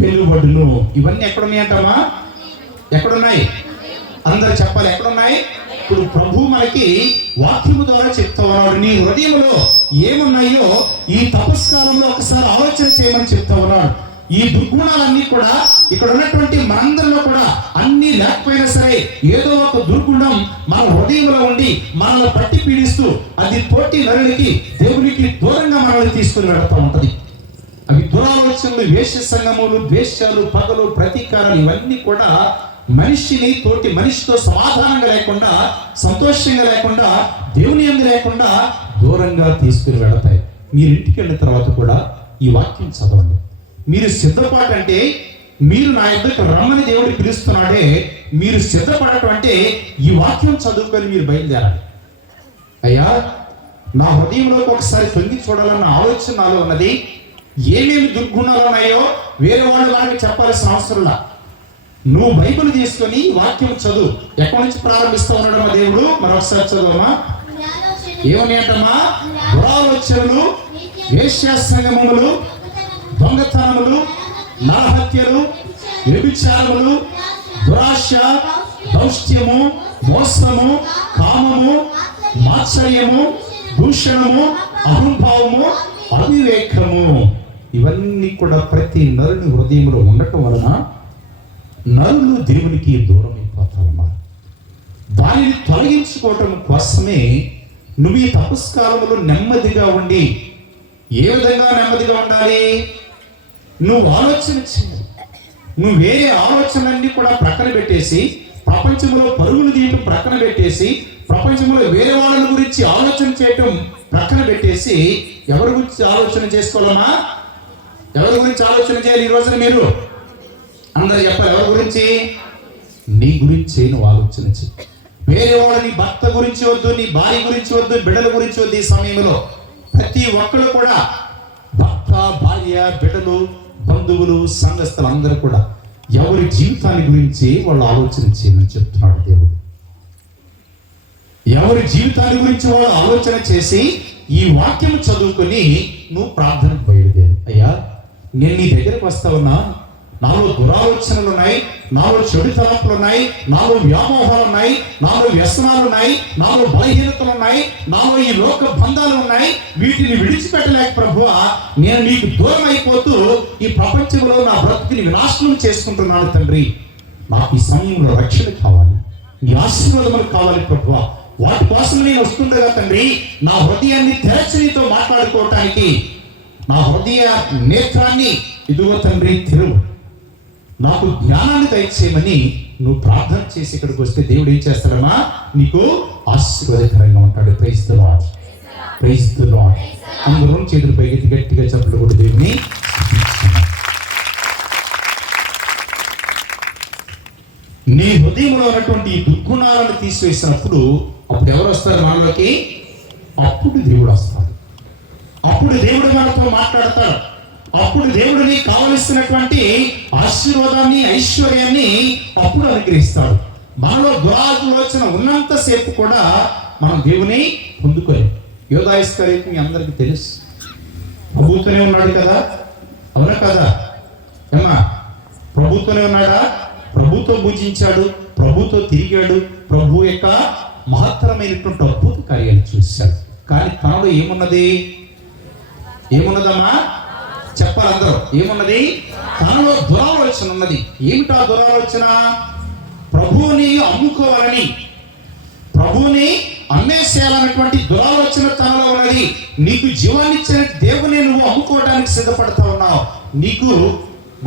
వెలువడును. ఇవన్నీ ఎక్కడున్నాయంటమ్మా? ఎక్కడున్నాయి? అందరు చెప్పాలి, ఎక్కడున్నాయి? ఇప్పుడు ప్రభు మనకి వాక్యము ద్వారా చెప్తా ఉన్నాడు. నీ హృదయంలో ఏమున్నాయో ఈ తపస్కాలంలో ఒకసారి ఆలోచన చేయమని చెప్తా ఉన్నాడు. ఈ దుర్గుణాలన్నీ కూడా ఇక్కడ ఉన్నటువంటి మనందరిలో కూడా అన్ని లేకపోయినా సరే ఏదో ఒక దుర్గుణం మన హృదయంలో ఉండి మనల్ని పట్టి పీడిస్తూ అది తోటి నరులకి దేవునికి దూరంగా మనల్ని తీసుకుని వెళ్తూ ఉంటది. అవి దురాలోచనలు, వేశ్య సంగములు, ద్వేషాలు, పగలు, ప్రతీకారాలు, ఇవన్నీ కూడా మనిషిని తోటి మనిషితో సమాధానంగా లేకుండా, సంతోషంగా లేకుండా, దేవుని యందు లేకుండా దూరంగా తీసుకుని వెళతాయి. మీరు ఇంటికి వెళ్ళిన తర్వాత కూడా ఈ వాక్యం చదవండి. మీరు సిద్ధపాటు అంటే మీరు నా యొద్దకు రమ్మని దేవుడు పిలుస్తున్నాడే, మీరు సిద్ధపడటం అంటే ఈ వాక్యం చదువుకొని మీరు బయలుదేరాలి. అయ్యా, నా హృదయంలోకి ఒకసారి తొంగి చూడాలన్న ఆలోచన నాలో ఉన్నది. ఏమేమి దుర్గుణాలు ఉన్నాయో వేరే వాళ్ళు వారికి చెప్పాల్సిన అవసరంలా. నువ్వు బైబిల్ తీసుకొని వాక్యం చదువు. ఎక్కడి నుంచి ప్రారంభిస్తా ఉన్నాడమ్మా దేవుడు? మరొకసారి చదువమ్మా. ఏమన్నాయంటమ్మా? దురాలోచనలు, వేశ్య సంగమములు, దొంగతనములు, నరహత్యలు, వ్యభిచారములు, దురాశ, దౌష్ట్యము, మోసము, కామము, మాత్సర్యము, దూషణము, అహంభావము, అవివేకము, ఇవన్నీ కూడా ప్రతి నరుని హృదయంలో ఉండటం వలన నరులు దేవునికి దూరం అయిపోతా ఉన్నారు. దానిని తొలగించుకోవటం కోసమే నువ్వు ఈ తపస్కాలంలో నెమ్మదిగా ఉండి, ఏ విధంగా నెమ్మదిగా ఉండాలి? నువ్వు ఆలోచన చేయాలి. నువ్వు వేరే ఆలోచనలన్నీ కూడా ప్రక్కన పెట్టేసి, ప్రపంచంలో పరుగులు తీయటం ప్రక్కన పెట్టేసి, ప్రపంచంలో వేరే వాళ్ళ గురించి ఆలోచన చేయటం ప్రక్కన పెట్టేసి, ఎవరి గురించి ఆలోచన చేసుకోవాలమ్మా? ఎవరి గురించి ఆలోచన చేయాలి ఈ రోజున? మీరు అందరూ చెప్పాలి. ఎవరి గురించి? నీ గురించి నువ్వు ఆలోచన చేయి. వేరే వాళ్ళు, నీ భర్త గురించి వద్దు, నీ భార్య గురించి వద్దు, బిడ్డల గురించి వద్దు. ఈ సమయంలో ప్రతి ఒక్కరు కూడా, భర్త, భార్య, బిడ్డలు, బంధువులు, సంఘస్థులు అందరూ కూడా ఎవరి జీవితాన్ని గురించి వాళ్ళు ఆలోచన చేయమని చెప్తున్నాడు దేవుడు. ఎవరి జీవితాన్ని గురించి వాళ్ళు ఆలోచన చేసి ఈ వాక్యం చదువుకొని నువ్వు ప్రార్థనకు బయలుదేరు. అయ్యా, నేను నీ దగ్గరకు వస్తా ఉన్నా, నాలో దురాలోచనలు ఉన్నాయి, నాలో చెడు తలంపులు ఉన్నాయి, నాలో వ్యామోహాలు ఉన్నాయి, నాలో వ్యసనాలు ఉన్నాయి, నాలో బలహీనతలు ఉన్నాయి, నాలో ఈ లోక బంధాలు ఉన్నాయి. వీటిని విడిచిపెట్టలేక ప్రభువా, నేను నీకు దూరం అయిపోతూ ఈ ప్రపంచంలో నా బ్రతుకుని వినాశనం చేసుకుంటున్నాను తండ్రి. నాకు ఈ సమయంలో రక్షణ కావాలి, నీ ఆశీర్వాదములు కావాలి ప్రభువా. వాటి కోసం నేను వస్తుండగా తండ్రి, నా హృదయాన్ని తెరచి నీతో మాట్లాడుకోవటానికి నా హృదయ నేత్రాన్ని ఇదిగో తండ్రి తెరువు, నాకు జ్ఞానాన్ని దయచేయమని నువ్వు ప్రార్థన చేసి ఇక్కడికి వస్తే దేవుడు ఏం చేస్తాడమ్మా? నీకు ఆశీర్వాదకరంగా ఉంటాడు. Praise the lord, praise the Lord. అందరం చేతులు పైకి గట్టిగా చప్పట్లు కూడా దేవుని నీ హృదయంలో ఉన్నటువంటి దుర్గుణాలను తీసివేసినప్పుడు అప్పుడు ఎవరు వస్తారు మనలోకి? అప్పుడు దేవుడు వస్తాడు. అప్పుడు దేవుడు మనతో మాట్లాడతాడు. అప్పుడు దేవుడిని కావలసినటువంటి ఆశీర్వాదాన్ని, ఐశ్వర్యాన్ని అప్పుడు అనుగ్రహిస్తాడు. మనలో దురాలోచన ఉన్నంతసేపు కూడా మనం దేవుని పొందుకోలేం. యోధా ఇస్కరియోతు మీ అందరికీ తెలుసు, ప్రభుతోనే ఉన్నాడు కదా, అవునా కదా? ఏమా, ప్రభుతోనే ఉన్నాడా? ప్రభుతో భుజించాడు, ప్రభుతో తిరిగాడు, ప్రభు యొక్క మహత్తరమైనటువంటి అద్భుత కార్యాలు చూశాడు. కానీ తనలో ఏమున్నది? ఏమున్నదమ్మా? చెప్పాలి అందరూ. ఏమున్నది? తనలో దురాలోచన ఉన్నది. ఏమిటా దురాలోచన? ప్రభువుని అమ్ముకోవాలని, ప్రభువుని అమ్మేసేయాలన్నటువంటి దురాలోచన తనలో ఉన్నది. నీకు జీవాన్నిచ్చిన దేవుని నువ్వు అమ్ముకోవడానికి సిద్ధపడతా ఉన్నావు. నీకు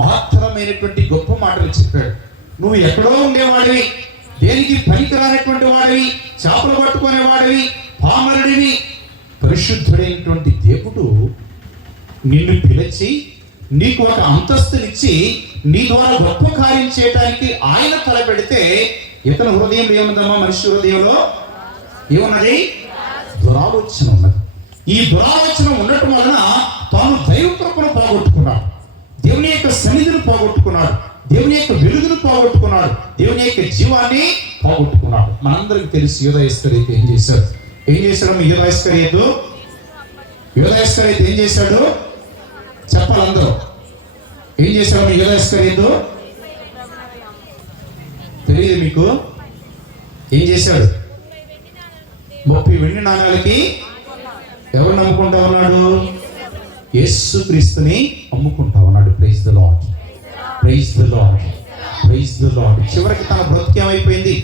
మహత్తరమైనటువంటి గొప్ప మాటలు చెప్పాడు. నువ్వు ఎక్కడో ఉండేవాడివి, దేనికి పనికిరానటువంటి వాడివి, చేపలు పట్టుకునేవాడివి, పామరుడివి. పరిశుద్ధుడైనటువంటి దేవుడు నిన్ను పిలిచి నీకు ఒక అంతస్తునిచ్చి నీ ద్వారా గొప్ప కార్యం చేయడానికి ఆయన తలపెడితే, ఇతని హృదయంలో ఏముందమ్మా? మనిషి హృదయంలో ఏమున్నది? దురాలోచన ఉన్నది. ఈ దురాలోచన ఉండటం వలన తాను దైవ కృపను పోగొట్టుకున్నాడు, దేవుని యొక్క సన్నిధిని పోగొట్టుకున్నాడు, దేవుని యొక్క వెలుగును పోగొట్టుకున్నాడు, దేవుని యొక్క జీవాన్ని పోగొట్టుకున్నాడు. మనందరికి తెలుసు యోధా ఇస్కరియోతు ఏం చేశాడు. ఏం చేశాడు యోధా ఇస్కరియోతు? యోధా ఇస్కరియోతు ఏం చేశాడు? చెప్పాలి అందరూ. ఏం చేశాడు యోధా ఇస్కరియోతు? తెలియదు మీకు? ఏం చేశాడు? 30 వెండి నాణాలకి ఎవరు నమ్ముకుంటా ఉన్నాడు? యేసుక్రీస్తుని అమ్ముకుంటా ఉన్నాడు. Praise the lord, praise the lord, praise the Lord. చివరికి తన బ్రతుకేమైపోయింది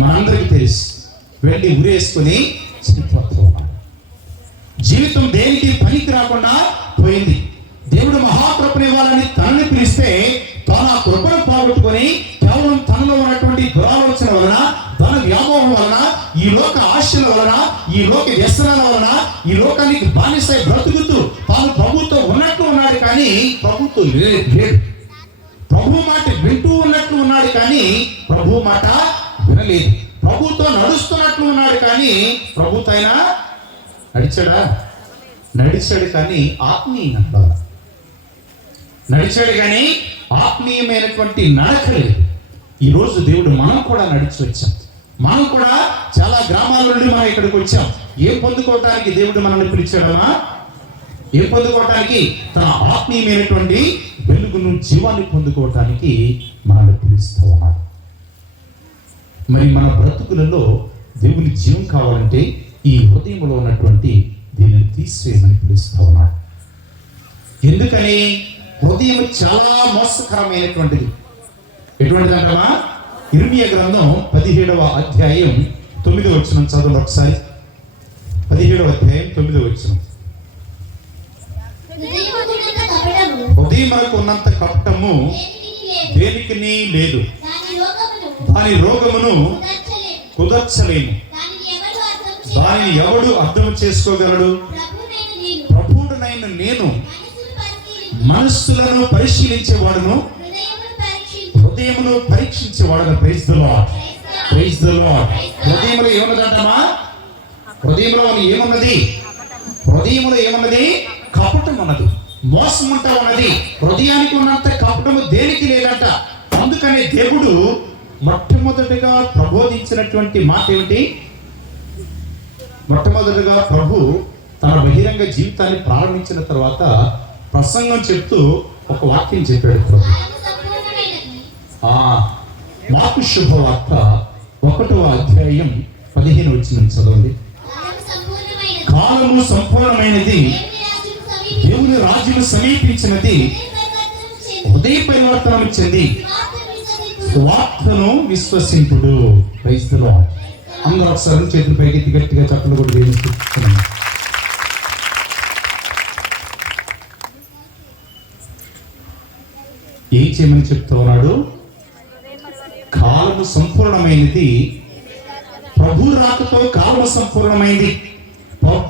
మనందరికీ తెలుసు. వెళ్ళి ఉరేసుకుని చనిపోతూ ఉన్నాడు. జీవితం దేనికి పనికి రాకుండా పోయింది. దేవుడు మహాకృపను ఇవ్వాలని తనని పిలిస్తే తాను ఆ కృపను పోగొట్టుకొని కేవలం తనలో ఉన్నటువంటి దురాలోచన వలన, ధన వ్యామోహం వలన, ఈ లోక ఆశల వలన, ఈ లోక వ్యసనాల వలన, ఈ లోకానికి బానిసై బ్రతుకుతూ తాను ప్రభుతో ఉన్నట్లు ఉన్నాడు కానీ ప్రభుతో లేడు. ప్రభు మాట వింటూ ఉన్నట్లు ఉన్నాడు కానీ ప్రభు మాట వినలేదు. ప్రభుతో నడుస్తున్నట్లు ఉన్నాడు కానీ ప్రభుతో అయినా నడిచాడా? నడిచాడు కానీ ఆత్మీయంగా నడిచాడు కానీ ఆత్మీయమైనటువంటి నడక లేదు. ఈరోజు దేవుడు మనం కూడా నడిచి వచ్చాం. మనం కూడా చాలా గ్రామాల నుండి మనం ఇక్కడికి వచ్చాం. ఏం పొందుకోవటానికి దేవుడు మనల్ని పిలిచాడమ్మా? ఏం పొందుకోవటానికి? తన ఆత్మీయమైనటువంటి వెలుగును, జీవాన్ని పొందుకోవటానికి మనల్ని పిలుస్తూ ఉన్నాడు. మరి మన బ్రతుకులలో దేవుని జీవం కావాలంటే ఈ హృదయంలో ఉన్నటువంటి దీనిని తీసివేయమని పిలుస్తూ ఉన్నాడు. ఎందుకని? హృదయం చాలా మోసకరమైనటువంటిది. ఎటువంటిదంటమా? ఇర్మియా గ్రంథం 17వ అధ్యాయం 9వ వచనం చదవండి ఒకసారి. 17వ అధ్యాయం 9వ వచనం. హృదయమునకు ఉన్నంత కపటము దేనికి లేదు, దాని రోగమును కుదర్చలేము, దానిని ఎవడు అర్థం చేసుకోగలడు? ప్రభువునైన నేను మనస్సులను పరిశీలించేవాడును, హృదయమును పరీక్షించేవాడును. Praise the lord, praise the lord. హృదయములో ఏమున్నదంటమా? హృదయంలో ఏమున్నది? హృదయములో ఏమున్నది? కపటం ఉన్నది, మోసం ఉంటా ఉన్నది. హృదయానికి ఉన్నంత కపటము దేనికి లేదంట. అందుకనే దేవుడు మొట్టమొదటిగా ప్రబోధించినటువంటి మాట ఏమిటి? మొట్టమొదటిగా ప్రభు తన బహిరంగ జీవితాన్ని ప్రారంభించిన తర్వాత ప్రసంగం చెప్తూ ఒక వాక్యం చెప్పాడు ప్రభు. మార్కు శుభవార్త 1వ అధ్యాయం 15వ వచనం చదవండి. కాలము సంపూర్ణమైనది, దేవుని రాజ్యము సమీపించినది, హృదయ పరివర్తనం చెంది వార్తను విశ్వసింపుడు. Praise the lord. అందరూ ఒకసారి చేతులు పైకి గట్టిగా చప్పట్లు కూడా వేస్తున్నాం. ఏం చేయమని చెప్తా ఉన్నాడు? కాలము సంపూర్ణమైనది, ప్రభు రాకతో కాలము సంపూర్ణమైంది.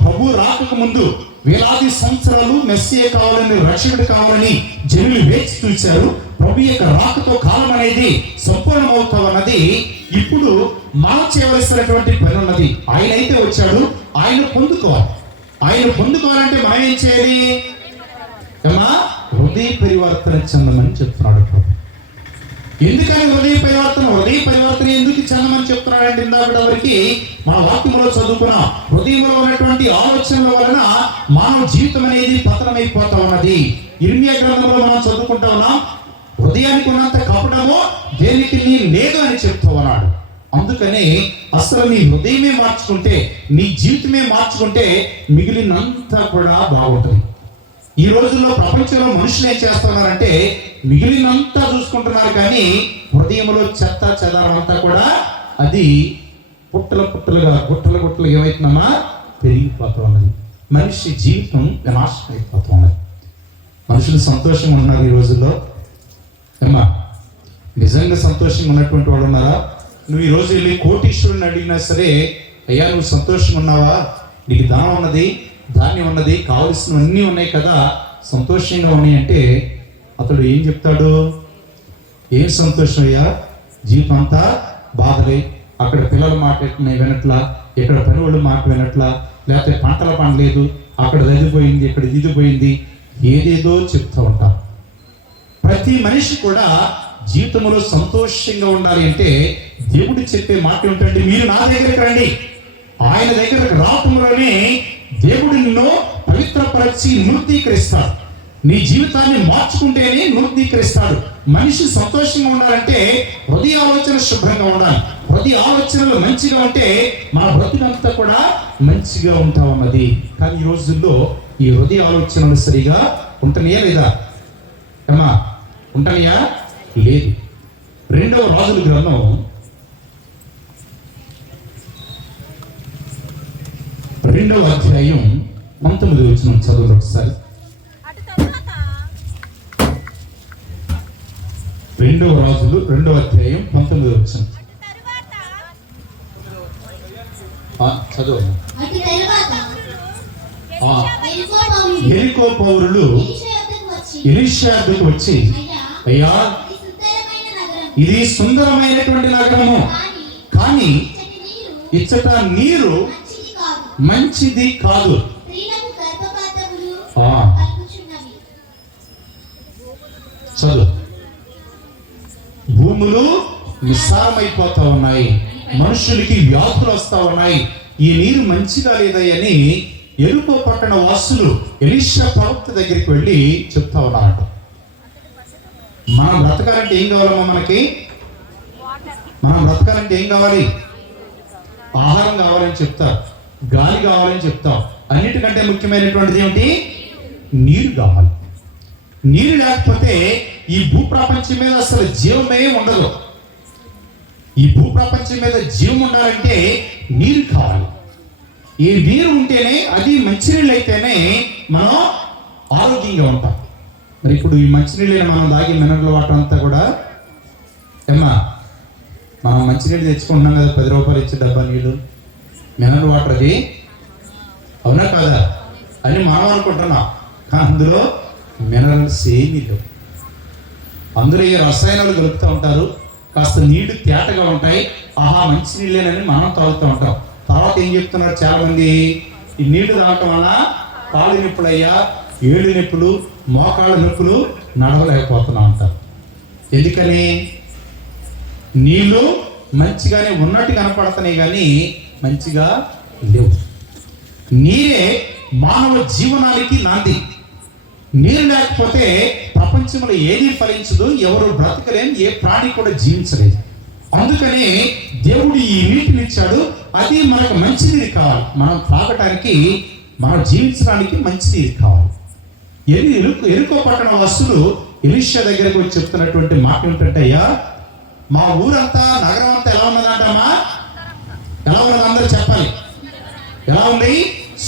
ప్రభు రాకకు ముందు వేలాది సంవత్సరాలు మెస్సియా కావాలని, రక్షకుడు కావాలని జనులు వేచి చూశారు. ప్రభు యొక్క రాకతో కాలం అనేది సంపూర్ణమవుతా ఉన్నది. ఇప్పుడు మనం చేయవలసినటువంటి పని ఉన్నది. ఆయన అయితే వచ్చాడు, ఆయన పొందుకోవాలి. ఆయన పొందుకోవాలంటే మనం ఏం చేయాలి? ఏమా? హృదయ పరివర్తన చెందమని చెప్తున్నాడు ప్రభు. ఎందుకని హృదయ పరివర్తన ఎందుకు చెందమని చెప్తున్నాడంటే ఇందాక వరకు మన వాక్యంలో చదువుకున్నాం. హృదయంలో ఉన్నటువంటి ఆలోచనల వలన మానవ జీవితం అనేది పతనమైపోతా ఉన్నది. ఇర్మియా గ్రంథంలో మనం చదువుకుంటా ఉన్నాం, హృదయానికి ఉన్నంత కపటము దేనికి లేదు అని చెప్తూ ఉన్నాడు. అందుకనే అసలు నీ హృదయమే మార్చుకుంటే, నీ జీవితమే మార్చుకుంటే మిగిలినంతా కూడా బాగుంటుంది. ఈ రోజుల్లో ప్రపంచంలో మనుషులు ఏం చేస్తున్నారంటే మిగిలినంతా చూసుకుంటున్నారు, కానీ హృదయంలో చెత్త చెదారం అంతా కూడా అది పుట్టలుగా గుట్టలు ఏమవుతుందమ్మా? పెరిగిపోతూ ఉన్నది. మనిషి జీవితం వినాశనం అయిపోతూ ఉన్నది. మనుషులు సంతోషంగా ఉన్నారు ఈ రోజుల్లో. ఏమ్మా, నిజంగా సంతోషంగా ఉన్నటువంటి వాళ్ళు ఉన్నారా? నువ్వు ఈ రోజు వెళ్ళి కోటీశ్వరుని అడిగినా సరే, అయ్యా నువ్వు సంతోషంగా ఉన్నావా? నీకు ధనం ఉన్నది, ధాన్యం ఉన్నది, కావలసినవన్నీ ఉన్నాయి కదా, సంతోషంగా ఉన్నాయి అంటే అతడు ఏం చెప్తాడు? ఏం సంతోషం అయ్యా, జీవితం అంతా బాధలే. అక్కడ పిల్లల మాట వినట్లా, ఇక్కడ పని వాళ్ళు మాట వినట్లా, లేకపోతే పంటల పండలేదు, అక్కడ చదిపోయింది, ఇక్కడ దిగిపోయింది, ఏదేదో చెప్తూ ఉంటారు. ప్రతి మనిషి కూడా జీవితంలో సంతోషంగా ఉండాలి అంటే దేవుడు చెప్పే మాట ఏమిటంటే, మీరు నా దగ్గరికి రండి. ఆయన దగ్గరకు రావటంలోనే దేవుడు నిన్ను పవిత్రపరిచి నూతనీకరిస్తాడు. నీ జీవితాన్ని మార్చుకుంటేనే నూతనీకరిస్తాడు. మనిషి సంతోషంగా ఉండాలంటే హృదయ ఆలోచన శుభ్రంగా ఉండాలి. హృదయ ఆలోచనలు మంచిగా ఉంటే మన బ్రతుకంతా కూడా మంచిగా ఉంటా ఉన్నది. కానీ ఈ రోజుల్లో ఈ హృదయ ఆలోచనలు సరిగా ఉంటున్నాయా లేదా? ఏమా ఉంటున్నాయా? లేదు. 2వ రాజుల గ్రంథం 2వ అధ్యాయం 19వ వచనం చదువు ఒకసారి. 2వ రాజులు 2వ అధ్యాయం 19వ వచనం చదువు. యెరికో పౌరులు ఎలీషా వద్దకు వచ్చి, అయ్యా ఇది సుందరమైనటువంటి నగరము, కానీ ఇచ్చట నీరు మంచిది కాదు. చదువు. భూములు నిస్సారమైపోతా ఉన్నాయి, మనుషులకి వ్యాధులు వస్తా ఉన్నాయి, ఈ నీరు మంచిగా లేదని యెరికో పట్టణ వాసులు ఎలీషా ప్రవక్త దగ్గరికి వెళ్ళి చెప్తా ఉన్నారట. మనం బ్రతకాలంటే ఏం కావాలమ్మా? మనం బ్రతకాలంటే ఏం కావాలి? ఆహారం కావాలని చెప్తారు, గాలి కావాలని చెప్తాం. అన్నిటికంటే ముఖ్యమైనటువంటిది ఏమిటి? నీరు కావాలి. నీరు లేకపోతే ఈ భూప్రపంచం మీద అసలు జీవమే ఉండదు. ఈ భూప్రపంచం మీద జీవం ఉండాలంటే నీరు కావాలి. ఈ నీరు ఉంటేనే, అది మంచినీళ్ళు అయితేనే మనం ఆరోగ్యంగా ఉంటాం. మరి ఇప్పుడు ఈ మంచినీళ్ళని మనం తాగి మినరల్ వాటర్ అంతా కూడా ఏమ్మా, మనం మంచినీళ్ళు తెచ్చుకుంటున్నాం కదా, 10 రూపాయలు ఇచ్చే డబ్బా నీళ్ళు, మినరల్ వాటర్ అది, అవునా కాదా అని మనం అనుకుంటున్నాం. అందులో మినరల్స్ ఏమీ లేవు. అందులో ఈ రసాయనాలు కలుపుతూ ఉంటారు. కాస్త నీళ్లు తేటగా ఉంటాయి, ఆహా మంచి నీళ్ళేనని మనం తాగుతూ ఉంటాం. తర్వాత ఏం చెప్తున్నారు చాలామంది, ఈ నీళ్లు తాగటం వల్ల కాళ్ళు నొప్పులు అయ్యా, ఏళ్ళు నొప్పులు, మోకాళ్ళ నొప్పులు, నడవలేకపోతున్నా ఉంటారు. ఎందుకని? నీళ్లు మంచిగానే ఉన్నట్టు కనపడుతున్నాయి కానీ మంచిగా లేవు. నీరే మానవ జీవనానికి నాంది. నీరు లేకపోతే ప్రపంచంలో ఏది ఫలించదు, ఎవరు బ్రతకలేం, ఏ ప్రాణి కూడా జీవించలేదు. అందుకనే దేవుడు ఈ నీటిని ఇచ్చాడు. అది మనకు మంచినీరు కావాలి, మనం త్రాగటానికి, మనం జీవించడానికి మంచినీరు కావాలి. ఎరుకో పట్టణ వస్తువులు ఎలీషా దగ్గరకు వచ్చి చెప్తున్నటువంటి మాట ఏమిటంటే, అయ్యా మా ఊరంతా, నగరం అంతా ఎలా ఉన్నదంటమ్మా? ఎలా ఉన్నది? అందరూ చెప్పాలి. ఎలా ఉంది?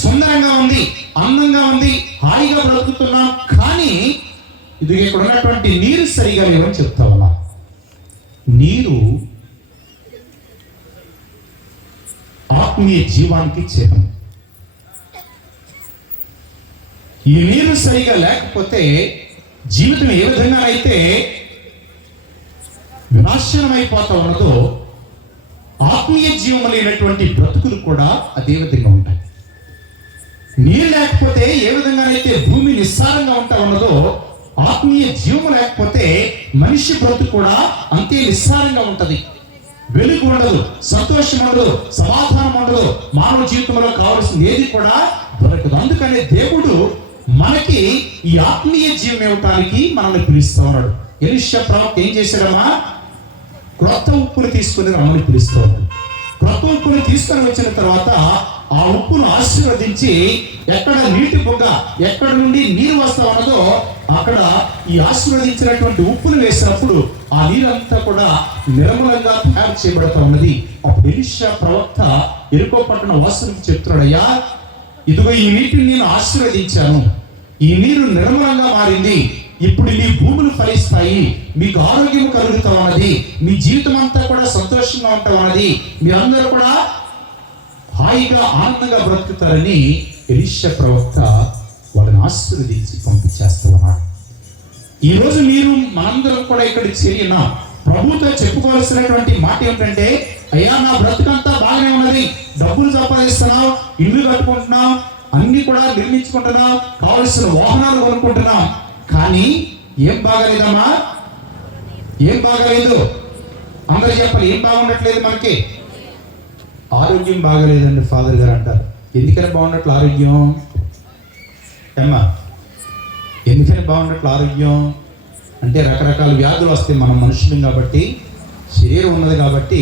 సుందరంగా ఉంది, అందంగా ఉంది, హాయిగా బ్రతుకుతున్నాం. కానీ ఇది ఇక్కడ ఉన్నటువంటి నీరు సరిగా లేవని చెప్తా ఉన్నా. నీరు ఆత్మీయ జీవానికి చిహ్నం. ఈ నీరు సరిగా లేకపోతే జీవితం ఏ విధంగా అయితే వినాశనం అయిపోతా ఉన్నదో, ఆత్మీయ జీవం లేనటువంటి బ్రతుకులు కూడా అదే విధంగా ఉంటాయి. నీరు లేకపోతే ఏ విధంగానైతే భూమి నిస్సారంగా ఉంటా ఉన్నదో, ఆత్మీయ జీవం లేకపోతే మనిషి బ్రతుకు కూడా అంతే నిస్సారంగా ఉంటది. వెలుగు ఉండదు, సంతోషం ఉండదు, సమాధానం ఉండదు, మానవ జీవితంలో కావాల్సింది ఏది కూడా దొరకదు. అందుకనే దేవుడు మనకి ఈ ఆత్మీయ జీవం ఇవ్వటానికి మనల్ని పిలుస్తూ ఉన్నాడు. ఎలీషా ప్రవక్త ఏం చేశాడమ్మా? క్రొత్త ఉప్పును తీసుకుని రమ్మని పిలుస్తూ ఉన్నాడు. క్రొత్త ఉప్పును తీసుకొని వచ్చిన తర్వాత ఆ ఉప్పును ఆశీర్వదించి, ఎక్కడ నీటి బుగ్గ, ఎక్కడ నుండి నీరు వస్తా ఉన్నదో అక్కడ ఈ ఆశీర్వదించినటువంటి ఉప్పును వేసినప్పుడు ఆ నీరంతా కూడా నిర్మలంగా తయారు చేయబడతా ఉన్నది. అప్పుడు ఎలీషా ప్రవక్త ఎరుకో పట్టణ వాసులకు చెప్తున్నాడు, అయ్యా ఇదిగో ఈ నీటిని నేను ఆశీర్వదించాను, ఈ నీరు నిర్మలంగా మారింది, ఇప్పుడు మీ భూములు ఫలిస్తాయి, మీకు ఆరోగ్యం కలుగుతా ఉన్నది, మీ జీవితం అంతా కూడా సంతోషంగా ఉంటా ఉన్నది, మీరందరూ కూడా హాయిగా ఆనందంగా బ్రతుకుతారని ఎలీషా ప్రవక్త వాళ్ళని ఆశీర్వదించి పంపించేస్తూ ఉన్నాడు. ఈరోజు మీరు మనందరం కూడా ఇక్కడ చేరిన ప్రభుతో చెప్పుకోవాల్సినటువంటి మాట ఏమిటంటే, అయ్యా నా బ్రతుకంతా బాగానే ఉన్నది, డబ్బులు సంపాదిస్తున్నావు, ఇల్లు కట్టుకుంటున్నావు, అన్ని కూడా నిర్మించుకుంటున్నావు, కావలసిన వాహనాలు కొనుక్కుంటున్నావు, కానీ ఏం బాగాలేదమ్మా? ఏం బాగాలేదు? అందరూ చెప్పాలి, ఏం బాగుండట్లేదు మనకి? ఆరోగ్యం బాగలేదండి ఫాదర్ గారు అంటారు. ఎందుకని బాగున్నట్లు ఆరోగ్యం? ఏమ్మా, ఎందుకని బాగున్నట్లు ఆరోగ్యం అంటే రకరకాల వ్యాధులు వస్తాయి. మనం మనుషులం కాబట్టి, శరీరం ఉన్నది కాబట్టి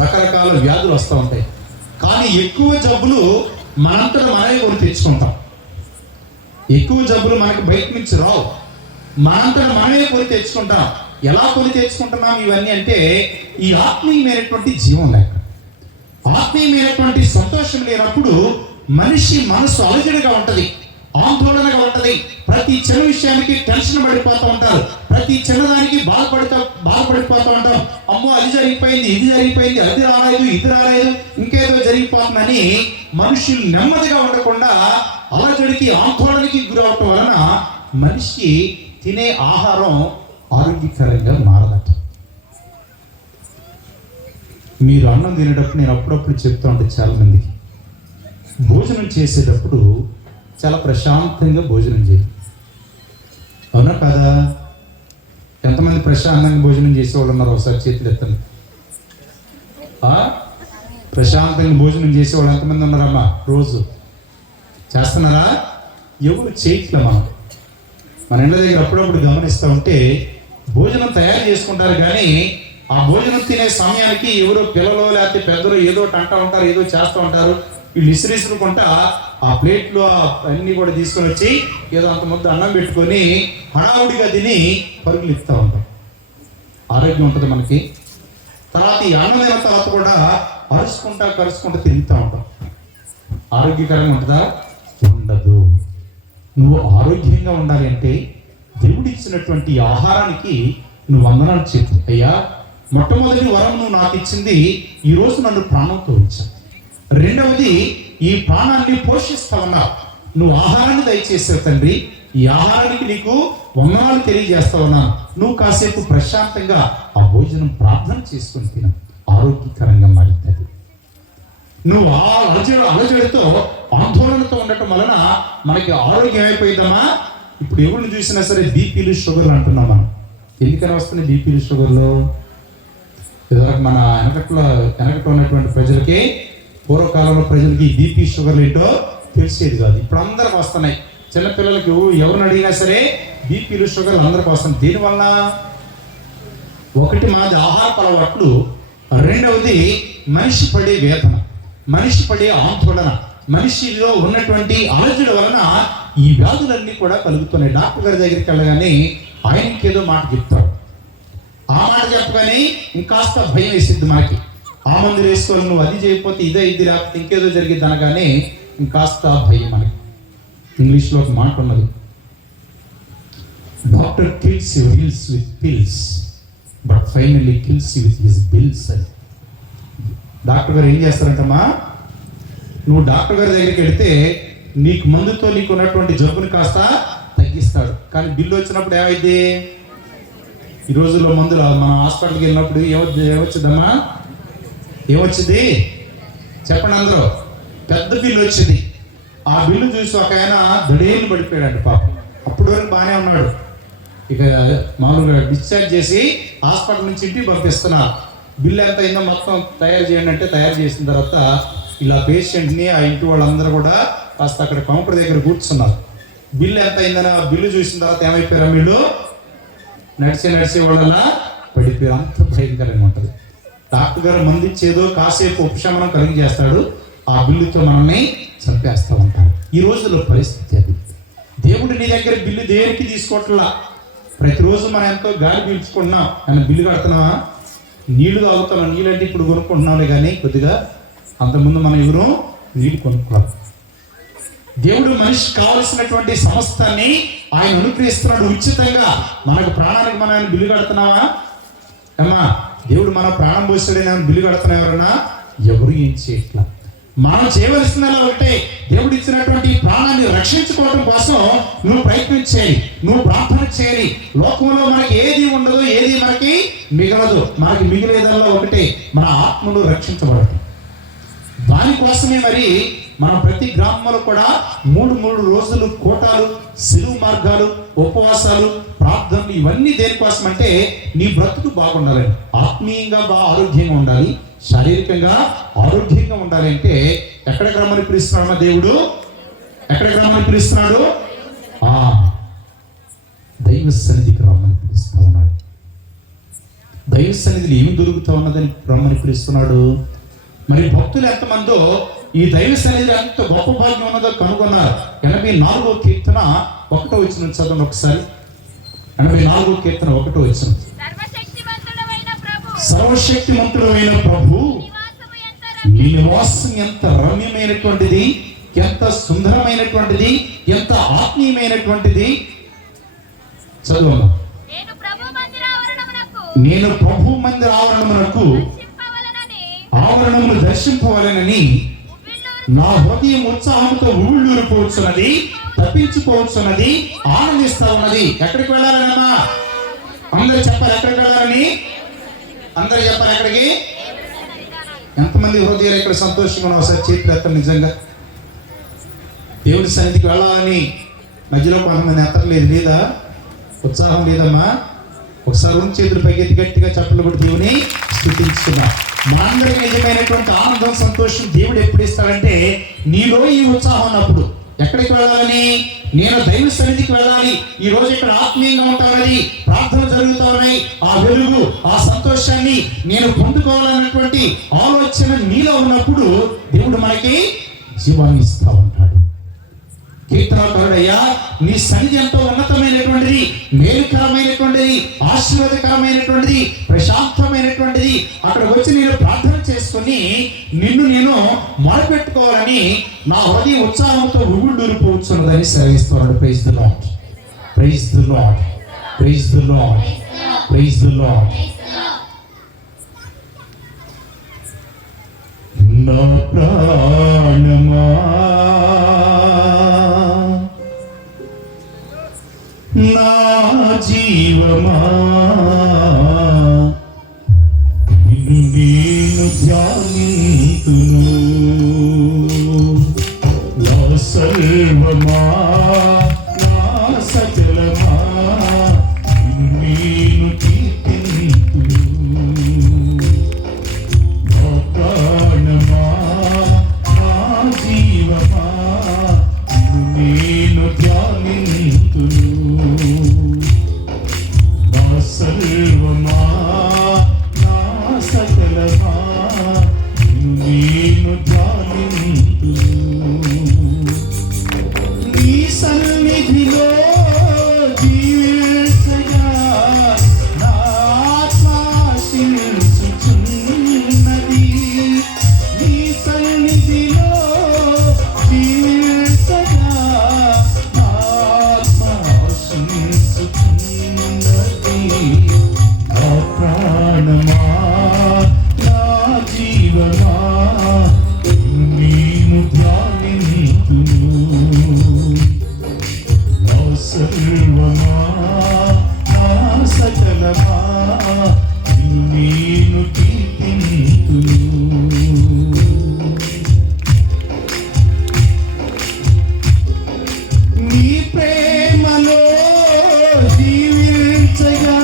రకరకాల వ్యాధులు వస్తూ ఉంటాయి. కానీ ఎక్కువ జబ్బులు మనంతటా మనమే కొని తెచ్చుకుంటాం. ఎక్కువ జబ్బులు మనకి బయట నుంచి రావు, మనంతటా మనమే కొని తెచ్చుకుంటాం. ఎలా కొని తెచ్చుకుంటున్నాం ఇవన్నీ అంటే, ఈ ఆత్మీయమైనటువంటి జీవం లేక, ఆత్మీయమైనటువంటి సంతోషం లేనప్పుడు మనిషి మనసు అలజడిగా ఉంటది, ఆందోళనగా ఉంటది. ప్రతి చిన్న విషయానికి టెన్షన్ పడిపోతూ ఉంటారు, ప్రతి చిన్నదానికి బాధపడిపోతూ ఉంటాం. అమ్మో అది జరిగిపోయింది, ఇది జరిగిపోయింది, అది రాలేదు, ఇది రాలేదు, ఇంకేదో జరిగిపోతుందని మనుషులు నెమ్మదిగా ఉండకుండా అలజడికి, ఆందోళనకి గురవటం వలన మనిషి తినే ఆహారం ఆరోగ్యకరంగా మారదట. మీరు అన్నం తినేటప్పుడు నేను అప్పుడప్పుడు చెప్తూ ఉంటే చాలా మందికి, భోజనం చేసేటప్పుడు చాలా ప్రశాంతంగా భోజనం చేయాలి. అవునా కదా? ఎంతమంది ప్రశాంతంగా భోజనం చేసేవాళ్ళు ఉన్నారు? ఒకసారి చేతులు ఎత్తండి. ప్రశాంతంగా భోజనం చేసేవాళ్ళు ఎంతమంది ఉన్నారమ్మా? రోజు చేస్తున్నారా? ఎవరు చేయట్లే. మన ఇంటి దగ్గర అప్పుడప్పుడు గమనిస్తూ ఉంటే భోజనం తయారు చేసుకుంటారు, కానీ ఆ భోజనం తినే సమయానికి ఎవరో పిల్లలు లేకపోతే పెద్దలు ఏదో అంటూ ఉంటారు, ఏదో చేస్తూ ఉంటారు. వీళ్ళు ఇసురుకుంటా ఆ ప్లేట్లో అన్నీ కూడా తీసుకొని వచ్చి ఏదో అంత ముద్ద అన్నం పెట్టుకొని హడావుడిగా తిని పరుగులు ఇస్తూ ఉంటాం. ఆరోగ్యం ఉంటుంది మనకి? తర్వాత ఈ అన్నం తిన్న తర్వాత కూడా కరుచుకుంటా తిరుగుతూ ఉంటాం. ఆరోగ్యకరంగా ఉంటుందా? ఉండదు. నువ్వు ఆరోగ్యంగా ఉండాలి అంటే దేవుడు ఇచ్చినటువంటి ఆహారానికి నువ్వు వందనాలు చెప్పు. అయ్యా, మొట్టమొదటి వరం నువ్వు నాకు ఇచ్చింది, ఈరోజు నన్ను ప్రాణంతో ఉంచావు. రెండవది, ఈ ప్రాణాన్ని పోషిస్తా ఉన్నావు, నువ్వు ఆహారాన్ని దయచేసావు తండ్రి, ఈ ఆహారానికి నీకు వందనాలు తెలియజేస్తా ఉన్నాను. నువ్వు కాసేపు ప్రశాంతంగా ఆ భోజనం ప్రార్థన చేసుకుని తిన, ఆరోగ్యకరంగా మారుతుంది. నువ్వు ఆ అలజడితో ఆందోళనతో ఉండటం వలన మనకి ఆరోగ్యం అయిపోయిందమ్మా. ఇప్పుడు ఎవరిని చూసినా సరే బీపీలు షుగర్లు అంటున్నాం మనం. ఎందుకని వస్తున్నాయి బీపీలు షుగర్లు? ఇదివరకు మన వెనకట్లో ఉన్నటువంటి ప్రజలకి, పూర్వకాలంలో ప్రజలకి బీపీ షుగర్లు ఏంటో తెలిసేది కాదు. ఇప్పుడు అందరికి వస్తున్నాయి. చిన్నపిల్లలకి ఎవరిని అడిగినా సరే బీపీలు షుగర్లు అందరికి వస్తున్నాయి. దీనివల్ల ఒకటి మాది ఆహారపు అలవాట్లు, రెండవది మనిషి పడే వేదన, మనిషి పడే ఆందోళన, మనిషిలో ఉన్నటువంటి అలజడి వలన ఈ వ్యాధులన్నీ కూడా కలుగుతున్నాయి. డాక్టర్ గారి దగ్గరికి వెళ్ళగానే ఆయనకి ఏదో మాట చెప్తాడు. ఆ మాట చెప్పగానే ఇంకాస్త భయం వేసిద్ది మనకి. ఆ మందులు వేసుకోవాలి, నువ్వు అది చేయకపోతే ఇదే ఇది లేకపోతే ఇంకేదో జరిగిద్ది అనగానే ఇంకాస్త భయం మనకి. ఇంగ్లీష్లో ఒక మాట ఉన్నది, doctor kills your hills with pills but finally kills you with his bills అని. డాక్టర్ గారు ఏం చేస్తారంటమ్మా, నువ్వు డాక్టర్ గారి దగ్గరికి వెళితే నీకు మందుతో నీకు ఉన్నటువంటి జబ్బుని కాస్త తగ్గిస్తాడు, కానీ బిల్లు వచ్చినప్పుడు ఏమైంది? ఈ రోజుల్లో మందులు మనం హాస్పిటల్కి వెళ్ళినప్పుడు ఏమొచ్చిందమ్మా? ఏమొచ్చింది చెప్పండి అందరూ? పెద్ద బిల్లు వచ్చింది. ఆ బిల్లు చూసి ఒక ఆయన దడేలు పడిపోయాడు పాపం. అప్పుడు వరకు బాగానే ఉన్నాడు. ఇక మామూలుగా డిశ్చార్జ్ చేసి హాస్పిటల్ నుంచి ఇంటికి పంపిస్తున్నారు. బిల్లు ఎంత అయిందో మొత్తం తయారు చేయండి అంటే తయారు చేసిన తర్వాత ఇలా పేషెంట్ని ఆ ఇంటి వాళ్ళందరూ కూడా కాస్త అక్కడ కౌంటర్ దగ్గర కూర్చున్నారు. బిల్లు ఎంత అయిందని ఆ బిల్లు చూసిన తర్వాత ఏమైపోయారు? వీళ్ళు నడిచే వాళ్ళ పడిపోయారు. అంత భయంకరంగా ఉంటుంది. డాక్టర్ గారు మందిచ్చేదో కాసేపు ఉపశమనం కలిగజేస్తాడు, ఆ బిల్లుతో మనల్ని చంపేస్తూ ఉంటారు. ఈ రోజుల్లో పరిస్థితి అది. దేవుడు నీ దగ్గర బిల్లు దేనికి తీసుకోవట్లా. ప్రతిరోజు మనం ఎంతో గాలి పీల్చుకుంటున్నాం, కానీ బిల్లు కడుతున్నావా? నీళ్లు తాగుతున్నాం, నీళ్ళు అంటే ఇప్పుడు కొనుక్కుంటున్నాంలే, కానీ కొద్దిగా అంతకుముందు మనం ఎవరు నీళ్ళు కొనుక్కోవాలి. దేవుడు మనిషికి కావలసినటువంటి సమస్తాన్ని ఆయన అనుగ్రహిస్తున్నాడు ఉచితంగా. మనకు ప్రాణానికి మనం ఆయన బిల్లు కడుతున్నావా? అమ్మా, దేవుడు మన ప్రాణం పోసాడని ఆయన బిల్లు కడుతున్నా ఎవరన్నా? ఎవరు ఏం చేయట్లా. మనం చేయవలసిందలా ఒకటే, దేవుడు ఇచ్చినటువంటి ప్రాణాన్ని రక్షించుకోవడం కోసం నువ్వు ప్రయత్నం చేయాలి, నువ్వు ప్రార్థన చేయాలి. లోకంలో మనకి ఏది ఉండదు, ఏది మనకి మిగలదు. మనకి మిగిలేదల్లా ఒకటే, మన ఆత్మను రక్షించబడటం. దానికోసమే మరి మనం ప్రతి గ్రామంలో కూడా 3 రోజులు కోటాలు, సిలువు మార్గాలు, ఉపవాసాలు, ప్రార్థనలు, ఇవన్నీ దేనికోసం అంటే నీ బ్రతుకు బాగుండాలని, ఆత్మీయంగా ఆరోగ్యంగా ఉండాలి, శారీరకంగా ఆరోగ్యంగా ఉండాలి. అంటే ఎక్కడికి రమ్మని పిలుస్తున్నాడు మా దేవుడు? ఎక్కడికి రమ్మని పిలుస్తున్నాడు? దైవ సన్నిధికి రమ్మని పిలుస్తా ఉన్నాడు. దైవ సన్నిధిలో ఏమి దొరుకుతా ఉన్నదని రమ్మని పిలుస్తున్నాడు. మరి భక్తులు ఎంతమందో ఈ దైవ సన్నిధిలో ఎంత గొప్ప భాగ్యం ఉన్నదో కనుగొన్నారు. 84వ కీర్తన 1వ వచనం చదవండి ఒకసారి. 84వ కీర్తన 1వ వచనం. సర్వశక్తిమంతుడైన ప్రభు, నీ నివాసం ఎంత రమ్యమైనటువంటిది, ఎంత సుందరమైనటువంటిది, ఎంత ఆత్మీయమైనటువంటిది. చదువు. నేను ప్రభు మందిర ఆవరణమును దర్శింపవలెనని నా హృదయం ఉత్సాహంతో ఊళ్ళూరిపోవచ్చున్నది, తప్పించిపోవచ్చున్నది, ఆనందిస్తా ఉన్నది. ఎక్కడికి వెళ్ళాలనమ్మా? అందరూ చెప్పాలి ఎక్కడికి వెళ్ళాలని. అందరూ చెప్పాలి ఎక్కడికి. ఎంతమంది హృదయాలు ఇక్కడ సంతోషంగా ఉన్నావు? ఒకసారి చేతులు ఎత్తండి. నిజంగా దేవుడి సన్నిధికి వెళ్ళాలని మధ్యలో కొంతమంది ఎత్తలేదు, లేదా ఉత్సాహం లేదమ్మా? ఒకసారి ఉన్న చేతులు పైకి గట్టిగా చప్పట్లు కూడా దేవుని స్తుతించుకున్నాం. మనందరికీ నిజమైనటువంటి ఆనందం, సంతోషం దేవుడు ఎప్పుడు ఇస్తాడంటే నీలో ఈ ఉత్సాహం ఉన్నప్పుడు. ఎక్కడికి వెళ్ళాలని? నేను దైవ సన్నిధికి వెళ్ళాలి. ఈ రోజు ఇక్కడ ఆత్మీయంగా ఉంటానని ప్రార్థన జరుగుతూ ఉన్నాయి. ఆ వెలుగు, ఆ సంతోషాన్ని నేను పొందుకోవాలన్నటువంటి ఆలోచన నీలో ఉన్నప్పుడు దేవుడు మనకి జీవాన్ని ఇస్తా ఉంటాడు. కీర్తనకారుడయ్యా, నీ సన్నిధి ఎంతో ఉన్నతమైనటువంటిది, మేలుకరమైనటువంటిది, ఆశీర్వాదకరమైనటువంటిది, ప్రశాంతమైనటువంటిది, అక్కడికి వచ్చి నేను ప్రార్థన చేసుకుని నిన్ను నేను మొరపెట్టుకోవాలని నా హృదయ ఉత్సాహంతో ఉగుళ్ళూరిపోవచ్చున్నదని సెలవిస్తున్నాడు. Praise the lord, praise the lord, praise the lord, praise the Lord. నా ప్రాణమా నా జీవమా నిన్ను నేను ధ్యానింతును. నా సర్వమా నా సకలమా నిన్ను నేను కీర్తింతును. నా ప్రాణమా నా జీవమా నిన్ను నేను ధ్యానింతును. నా సర్వమా నా సకలమా నిన్ను నేను ధ్యానింతును. నీ సన్నిధిలో జీవించగా నా ఆత్మ ఆశించుచున్నది. నీ సన్నిధిలో జీవించగా నా ఆత్మ ఆశించుచున్నది. నా ప్రాణమా నా జీవమా నేను ధ్యానింతును. నా సర్వమా నా సకలమా నేను కీర్తింతును. నీ ప్రేమలో జీవించగా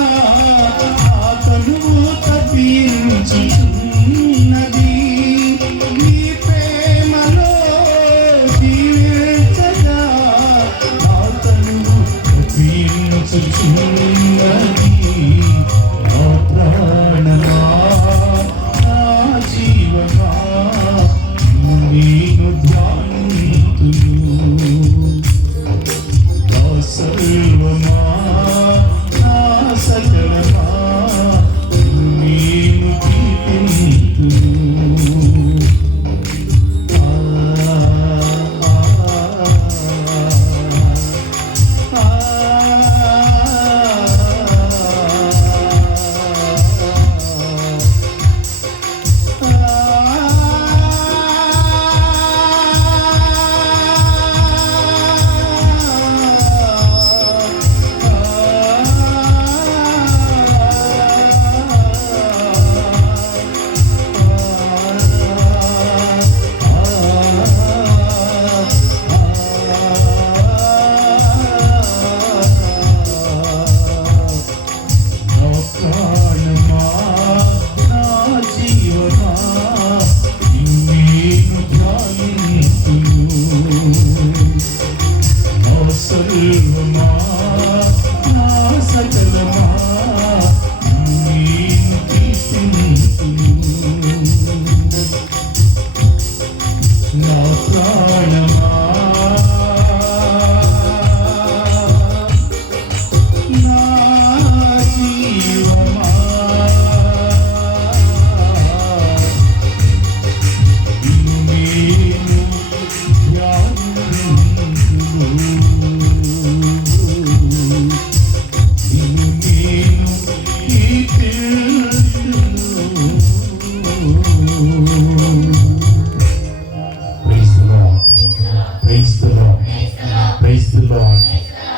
తనువు తప్పించుచున్నది. నీ ప్రేమలో జీవించగా తనువు తప్పించుచున్నది. నా ప్రాణమా నా జీవమా నేను ధ్యానింతును. నా సర్వమా నా సకలమా నేను కీర్తింతును. నా ప్రాణమా నా జీవమా నేను ధ్యానింతును. నా సర్వమా నా సకలమా నేను కీర్తింతును. నా ప్రాణమా నా జీవమా నిన్ను నేను ధ్యానింతును. నిన్ను నేను కీర్తింతును. Praise the Lord. Praise the Lord. Praise the Lord.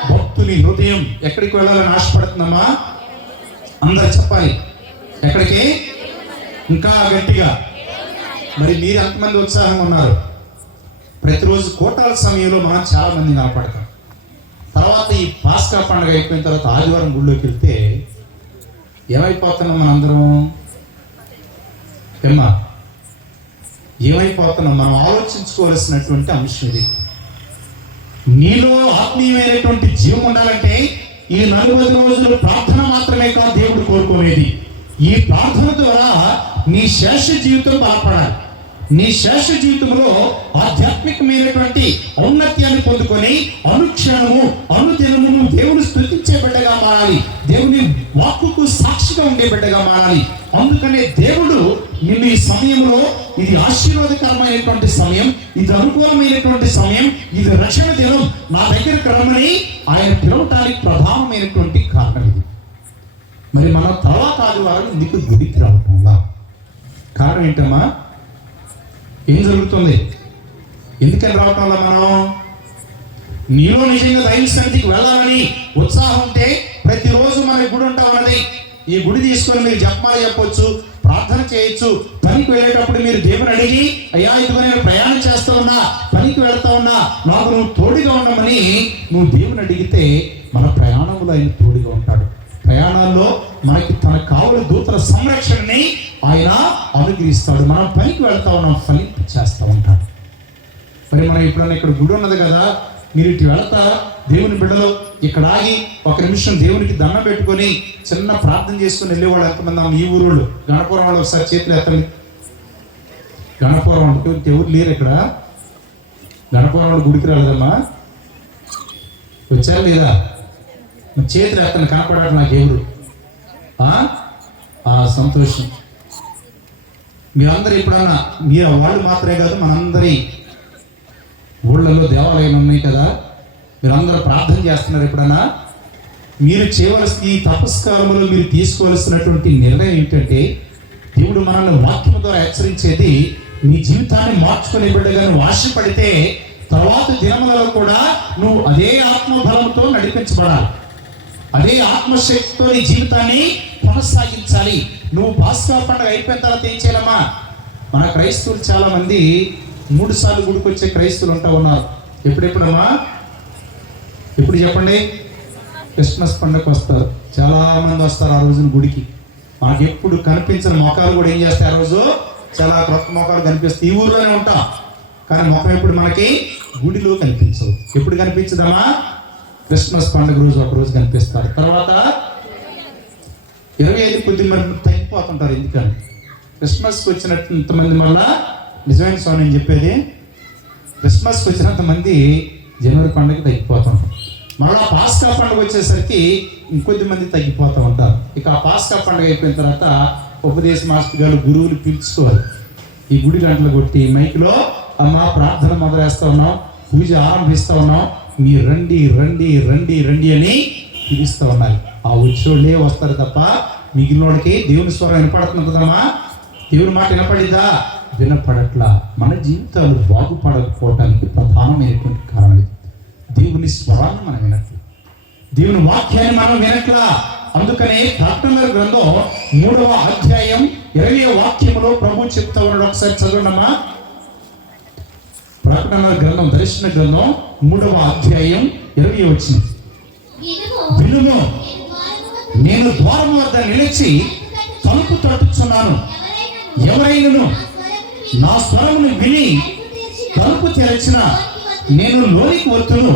భక్తుని హృదయం ఎక్కడికి వెళ్ళాలని ఆశపడుతున్నామా? అందరు చెప్పాలి. ఎక్కడికి? ఇంకా గట్టిగా. మరి మీరు ఎంతమంది ఉత్సాహంగా ఉన్నారు? ప్రతిరోజు కోటాల సమయంలో మనం చాలా మంది కనపడతాం. తర్వాత ఈ పాస్కా పండుగ అయిపోయిన తర్వాత ఆదివారం గుళ్ళోకి వెళ్తే ఏమైపోతున్నాం మనందరం? ఏమ్మా ఏమైపోతున్నాం? మనం ఆలోచించుకోవాల్సినటువంటి అంశం ఇది. నీలో ఆత్మీయమైనటువంటి జీవం ఉండాలంటే ఈ 40 రోజులు ప్రార్థన మాత్రమే కాదు దేవుడు కోరుకునేది. ఈ ప్రార్థన ద్వారా నీ శేష జీవితం బలపడాలి. నీ శేష జీవితంలో ఆధ్యాత్మికమైనటువంటి ఔన్నత్యాన్ని పొందుకొని అనుక్షణము అనుదినము నువ్వు దేవుని స్తుతించే బిడ్డగా మారాలి, దేవుని వాక్కుకు సాక్షిగా ఉండే బిడ్డగా మారాలి. అందుకనే దేవుడు నిన్ను ఈ సమయంలో, ఇది ఆశీర్వాదకరమైనటువంటి సమయం, ఇది అనుకూలమైనటువంటి సమయం, ఇది రక్షణ దినం, నా దగ్గరకు రమ్మని ఆయన పిలవటానికి ప్రధానమైనటువంటి కారణం ఇది. మరి మన తర్వాత ఆదివారం ఎందుకు గుడికి రావటంలా? కారణం ఏంటమ్మా? ఏం జరుగుతుంది? ఎందుకని రావటంలా? మనం నీలో నిజంగా దైవ సన్నిధికి వెళ్ళాలని ఉత్సాహం ఉంటే ప్రతిరోజు మన గుడి ఉంటామన్నది, ఈ గుడి తీసుకొని మీరు జపమాల చెప్పొచ్చు, ప్రార్థన చేయొచ్చు. పనికి వెళ్ళేటప్పుడు మీరు దేవుని అడిగి, అయ్యా ఇదిగో నేను ప్రయాణం చేస్తా ఉన్నా, పనికి వెళ్తా ఉన్నా, నాకు నువ్వు తోడుగా ఉండమని నువ్వు దేవుని అడిగితే మన ప్రయాణంలో ఆయన తోడుగా ఉంటాడు. ప్రయాణాల్లో మనకి తన కావలి దూతల సంరక్షణని ఆయన అనుగ్రహిస్తాడు. మనం పనికి వెళ్తా ఉన్నాం, ఫలింపు చేస్తూ ఉంటాడు. మరి మనం ఎప్పుడన్నా ఇక్కడ గుడి ఉన్నది కదా, మీరు ఇటు వెళ్తా దేవుని బిడ్డలో ఇక్కడ ఆగి ఒక నిమిషం దేవునికి దండం పెట్టుకొని చిన్న ప్రార్థన చేసుకుని వెళ్ళేవాళ్ళు ఎంతమంది? ఈ ఊరు గణపురం వాళ్ళు ఒకసారి చేతులు ఎత్తండి. గణపురం అంటే ఎవరు లేరు ఇక్కడ? గణపురం వాళ్ళు గుడికి రాలేదమ్మా? వచ్చారు లేదా? చేతులు ఎత్తని కనపడాడు నాకు ఎవరు? సంతోషం. మీరందరూ ఎప్పుడన్నా, మీరు వాళ్ళు మాత్రమే కాదు, మనందరి ఊళ్ళలో దేవాలయాలు ఉన్నాయి కదా, మీరందరూ ప్రార్థన చేస్తున్నారు. ఎప్పుడన్నా మీరు చేయవలసిన ఈ తపస్కారంలో మీరు తీసుకోవలసినటువంటి నిర్ణయం ఏంటంటే, దేవుడు మనల్ని వాక్యం ద్వారా హెచ్చరించేది, నీ జీవితాన్ని మార్చుకునే బిడ్డగా నువ్వు ఆశపడితే తర్వాత దినములలో కూడా నువ్వు అదే ఆత్మబలంతో నడిపించబడాలి, అదే ఆత్మశక్తితో నీ జీవితాన్ని కొనసాగించాలి. నువ్వు పాస్కా పండుగ అయిపోయిన తర్వాత ఏం చేయాలమ్మా? మన క్రైస్తవులు చాలా మంది 3 సార్లు గుడికి వచ్చే క్రైస్తవులు ఉంటా ఉన్నారు. ఎప్పుడెప్పుడమ్మా? ఎప్పుడు చెప్పండి? క్రిస్మస్ పండుగకు వస్తారు, చాలా మంది వస్తారు ఆ రోజున గుడికి. మనకు ఎప్పుడు కనిపించిన మొఖాలు కూడా ఏం చేస్తాయి? ఆ రోజు చాలా క్రొత్త మొఖాలు కనిపిస్తాయి. ఈ ఊర్లోనే ఉంటాం కానీ ముఖం ఎప్పుడు మనకి గుడిలో కనిపించదు. ఎప్పుడు కనిపించదమ్మా? క్రిస్మస్ పండుగ రోజు ఒక రోజు కనిపిస్తారు. తర్వాత 25 కొద్ది మంది తగ్గిపోతుంటారు. ఎందుకని? క్రిస్మస్కి వచ్చినట్టు ఇంతమంది మళ్ళా, నిజమైన స్వామి నేను చెప్పేది, క్రిస్మస్కి వచ్చినంత మంది జనవరి పండుగ తగ్గిపోతుంటారు. మళ్ళీ పాస్కా పండుగ వచ్చేసరికి ఇంకొద్ది మంది తగ్గిపోతూ ఉంటారు. ఇక ఆ పాస్కా పండుగ అయిపోయిన తర్వాత ఉపదేశ మాస్టర్ గారు గురువులు పిలుచుకోవాలి. ఈ గుడి గంటలు కొట్టి మైక్లో, అమ్మ ప్రార్థన మొదలేస్తా ఉన్నాం, పూజ ఆరంభిస్తూ ఉన్నాం, మీరు రండి రండి రండి రండి అని పిలుస్తూ ఉన్నారు. ఆ వచ్చేవాళ్ళే వస్తారు తప్ప మిగిలినోడికి దేవుని స్వరం వినపడుతుంది కదమ్మా? దేవుని మాట వినపడిద్దా? వినపడట్లా. మన జీవితాలు బాగుపడకపోవటానికి ప్రధానమైనటువంటి కారణం దేవుని స్వరాన్ని మనం వినట్లేదు, దేవుని వాక్యాన్ని మనం వినట్లా. అందుకనే ప్రకటనల గ్రంథం 3వ అధ్యాయం 20వ వాక్యములో ప్రభు చెప్తా ఉన్నాడు. ఒకసారి చదవండమ్మా. ప్రకటనల గ్రంథం, దర్శన గ్రంథం 3వ అధ్యాయం 20వ వచనం. వినుము, నేను ద్వారం వద్ద నిలిచి తలుపు తట్టుచున్నాను. ఎవరైనను నా స్వరమును విని తలుపు తెరచిన నేను లోనికి వత్తును,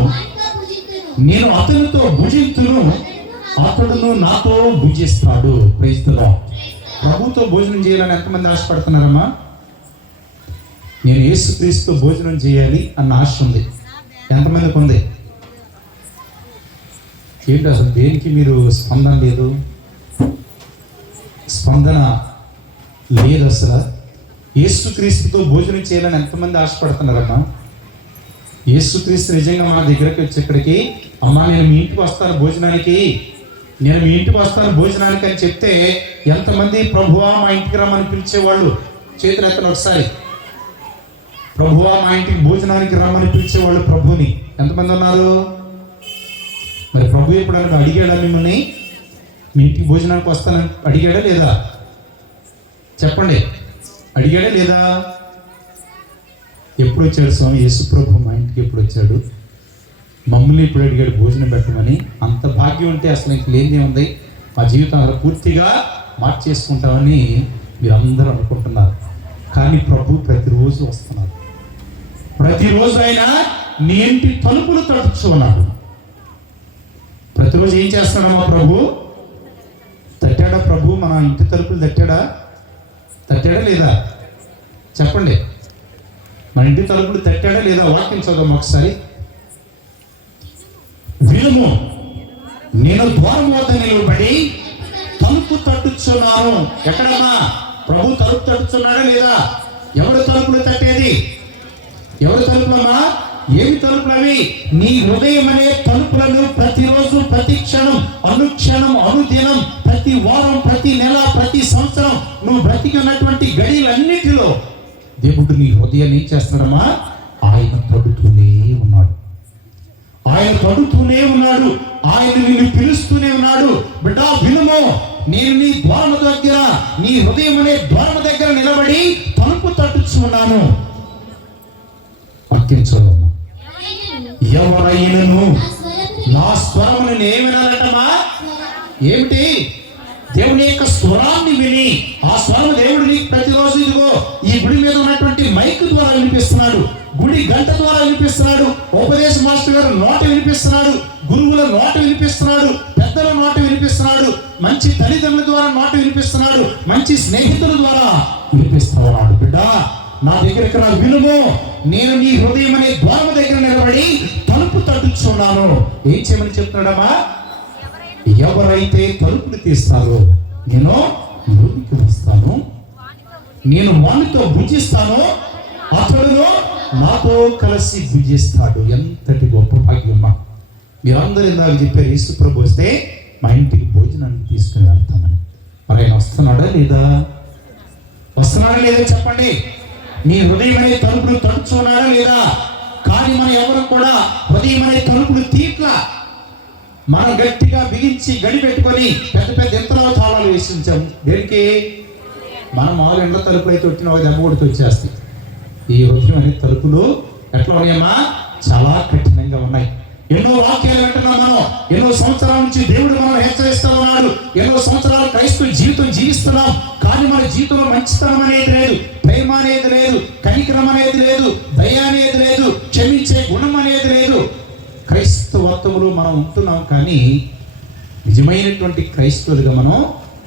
నేను అతనితో భుజింతును, అతడును నాతో భుజిస్తాడు. Praise the lord. ప్రభుతో భోజనం చేయాలని ఎంతమంది ఆశపడుతున్నారమ్మా? నేను యేసుక్రీస్తుతో భోజనం చేయాలి అన్న ఆశ ఉంది. ఎంతమందికి ఉంది? ఏంటి అసలు దేనికి మీరు స్పందన లేదు? స్పందన లేదు అసలు. యేసుక్రీస్తుతో భోజనం చేయాలని ఎంతమంది ఆశపడుతున్నారమ్మా? యేసుక్రీస్తు నిజంగా మన దగ్గరికి వచ్చి ఇక్కడికి, అమ్మా నేను మీ ఇంటికి వస్తాను భోజనానికి, నేను మీ ఇంటికి వస్తాను భోజనానికి అని చెప్తే ఎంతమంది ప్రభువా మా ఇంటికి రమ్మని పిలిచేవాళ్ళు? చేతులు ఎత్తను ఒకసారి. ప్రభువా మా ఇంటికి భోజనానికి రమ్మని పిలిచేవాళ్ళు ప్రభుని ఎంతమంది ఉన్నారు? మరి ప్రభు ఎప్పుడన్నా అడిగాడా మిమ్మల్ని మీ ఇంటికి భోజనానికి వస్తానని? అడిగాడా లేదా? చెప్పండి, అడిగాడా లేదా? ఎప్పుడు వచ్చాడు స్వామి యేసు ప్రభు మా ఇంటికి? ఎప్పుడు వచ్చాడు? మమ్మల్ని ఇప్పుడు అడిగాడు భోజనం పెట్టమని. అంత భాగ్యం ఉంటే అసలు ఇంక లేనిదే ఉంది, మా జీవితాన్ని పూర్తిగా మార్చేసుకుంటామని మీరందరూ అనుకుంటున్నారు. కానీ ప్రభు ప్రతిరోజు వస్తున్నారు. ప్రతిరోజు ఆయన నీ ఇంటి తలుపులు తడుచు ఉన్నాడు. ప్రతిరోజు ఏం చేస్తున్నాడమ్మా ప్రభు? తట్టాడా ప్రభు? మన ఇంటి తలుపులు తట్టాడా లేదా? చెప్పండి. మన ఇంటి తలుపులు తట్టాడా లేదా? వాక్యం చదవం ఒకసారి. వినుము, నేను ద్వారం వద్ద నిలబడి తలుపు తట్టుచున్నాను. ఎక్కడమ్మా? ప్రభు తలుపు తట్టుచున్నాడా లేదా? ఎవరు తలుపులు తట్టేది? ఎవరు తలుపులమ్మా? ఏమి తలుపులు అవి? నీ హృదయం అనే తలుపులను ప్రతిరోజు, ప్రతి క్షణం, అనుక్షణం, అనుదినం, ప్రతి వారం, ప్రతి నెల, ప్రతి సంవత్సరం నువ్వు బ్రతికినటువంటి గడియలన్నిటిలో దేవుడు నీ హృదయాన్ని ఏం చేస్తున్నాడమ్మా? ఆయన తడుతూనే ఉన్నాడు. ఆయన తడుతూనే ఉన్నాడు. ఆయన నిన్ను పిలుస్తూనే ఉన్నాడు. బిడ్డ వినుము, నేను నీ ద్వారము దగ్గర, నీ హృదయం అనే ద్వారము దగ్గర నిలబడి తలుపు తట్టుచున్నాను. వాక్యించమ్మా. ఎవరైనను నా స్వరమును ఏమినాలటమా? ఏమిటి? దేవుని యొక్క స్వరాన్ని విని, ఆ స్వరం దేవుడు నీకు ప్రతిరోజు ఇదిగో ఈ గుడి మీద ఉన్నటువంటి మైక్ ద్వారా వినిపిస్తున్నాడు, గుడి గంట ద్వారా వినిపిస్తున్నాడు, ఉపదేశ మాస్టర్ గారు నోట వినిపిస్తున్నాడు, గురువుల నోట వినిపిస్తున్నాడు, పెద్దల నోట వినిపిస్తున్నాడు, మంచి తల్లిదండ్రుల ద్వారా నోట వినిపిస్తున్నాడు, మంచి స్నేహితుల ద్వారా వినిపిస్తా ఉన్నాడు. బిడ్డ నా దగ్గరికి రా, వినుము, నేను నీ హృదయం అనే ద్వారము దగ్గర నిలబడి తలుపు తట్టుచున్నాను. ఏం చేయమని చెప్తున్నాడమ్మా? ఎవరైతే తలుపులు తీస్తారో నేను లోనికి వస్తాను, నేను వానితో భుజిస్తాను, అతడు నాతో కలిసి భుజిస్తాడు. ఎంతటి గొప్ప భాగ్యమ్మా! మీరందరూ ఇందాక చెప్పారు, యేసు ప్రభు వస్తే మా ఇంటికి భోజనానికి తీసుకుని వెళ్తామని. మరి ఆయన వస్తున్నాడా లేదా? వస్తున్నాడా లేదా చెప్పండి. నీ హృదయం అనే తలుపులు తడుచున్నాడా లేదా? కానీ మనం ఎవరు కూడా హృదయం అనే తలుపులు తీట్లా. మనం గట్టిగా బిగించి గడి పెట్టుకొని పెద్ద పెద్ద ఎంతలో తాళాలు వేసి ఉంచాము. దేనికి? మనం మామూలు ఎండ తలుపులు అయితే వచ్చిన దెబ్బ కొడుతూ వచ్చేస్తాయి. ఈ హృదయం అనే తలుపులు ఎట్లా ఉన్నాయమ్మా? చాలా కఠినంగా ఉన్నాయి. ఎన్నో వాక్యాలు వింటున్నాం మనం. ఎన్నో సంవత్సరాల నుంచి దేవుడు మనం హెచ్చరిస్తూ ఉన్నాడు. ఎన్నో సంవత్సరాలు క్రైస్తవ జీవితం జీవిస్తున్నాం. కానీ మన జీవితంలో మంచితనం అనేది లేదు, ప్రేమ అనేది లేదు, కనికరం అనేది లేదు, దయ అనేది లేదు, క్షమించే గుణం అనేది లేదు. క్రైస్తవత్వములు మనం ఉంటున్నాం, కానీ నిజమైనటువంటి క్రైస్తవులుగా మనం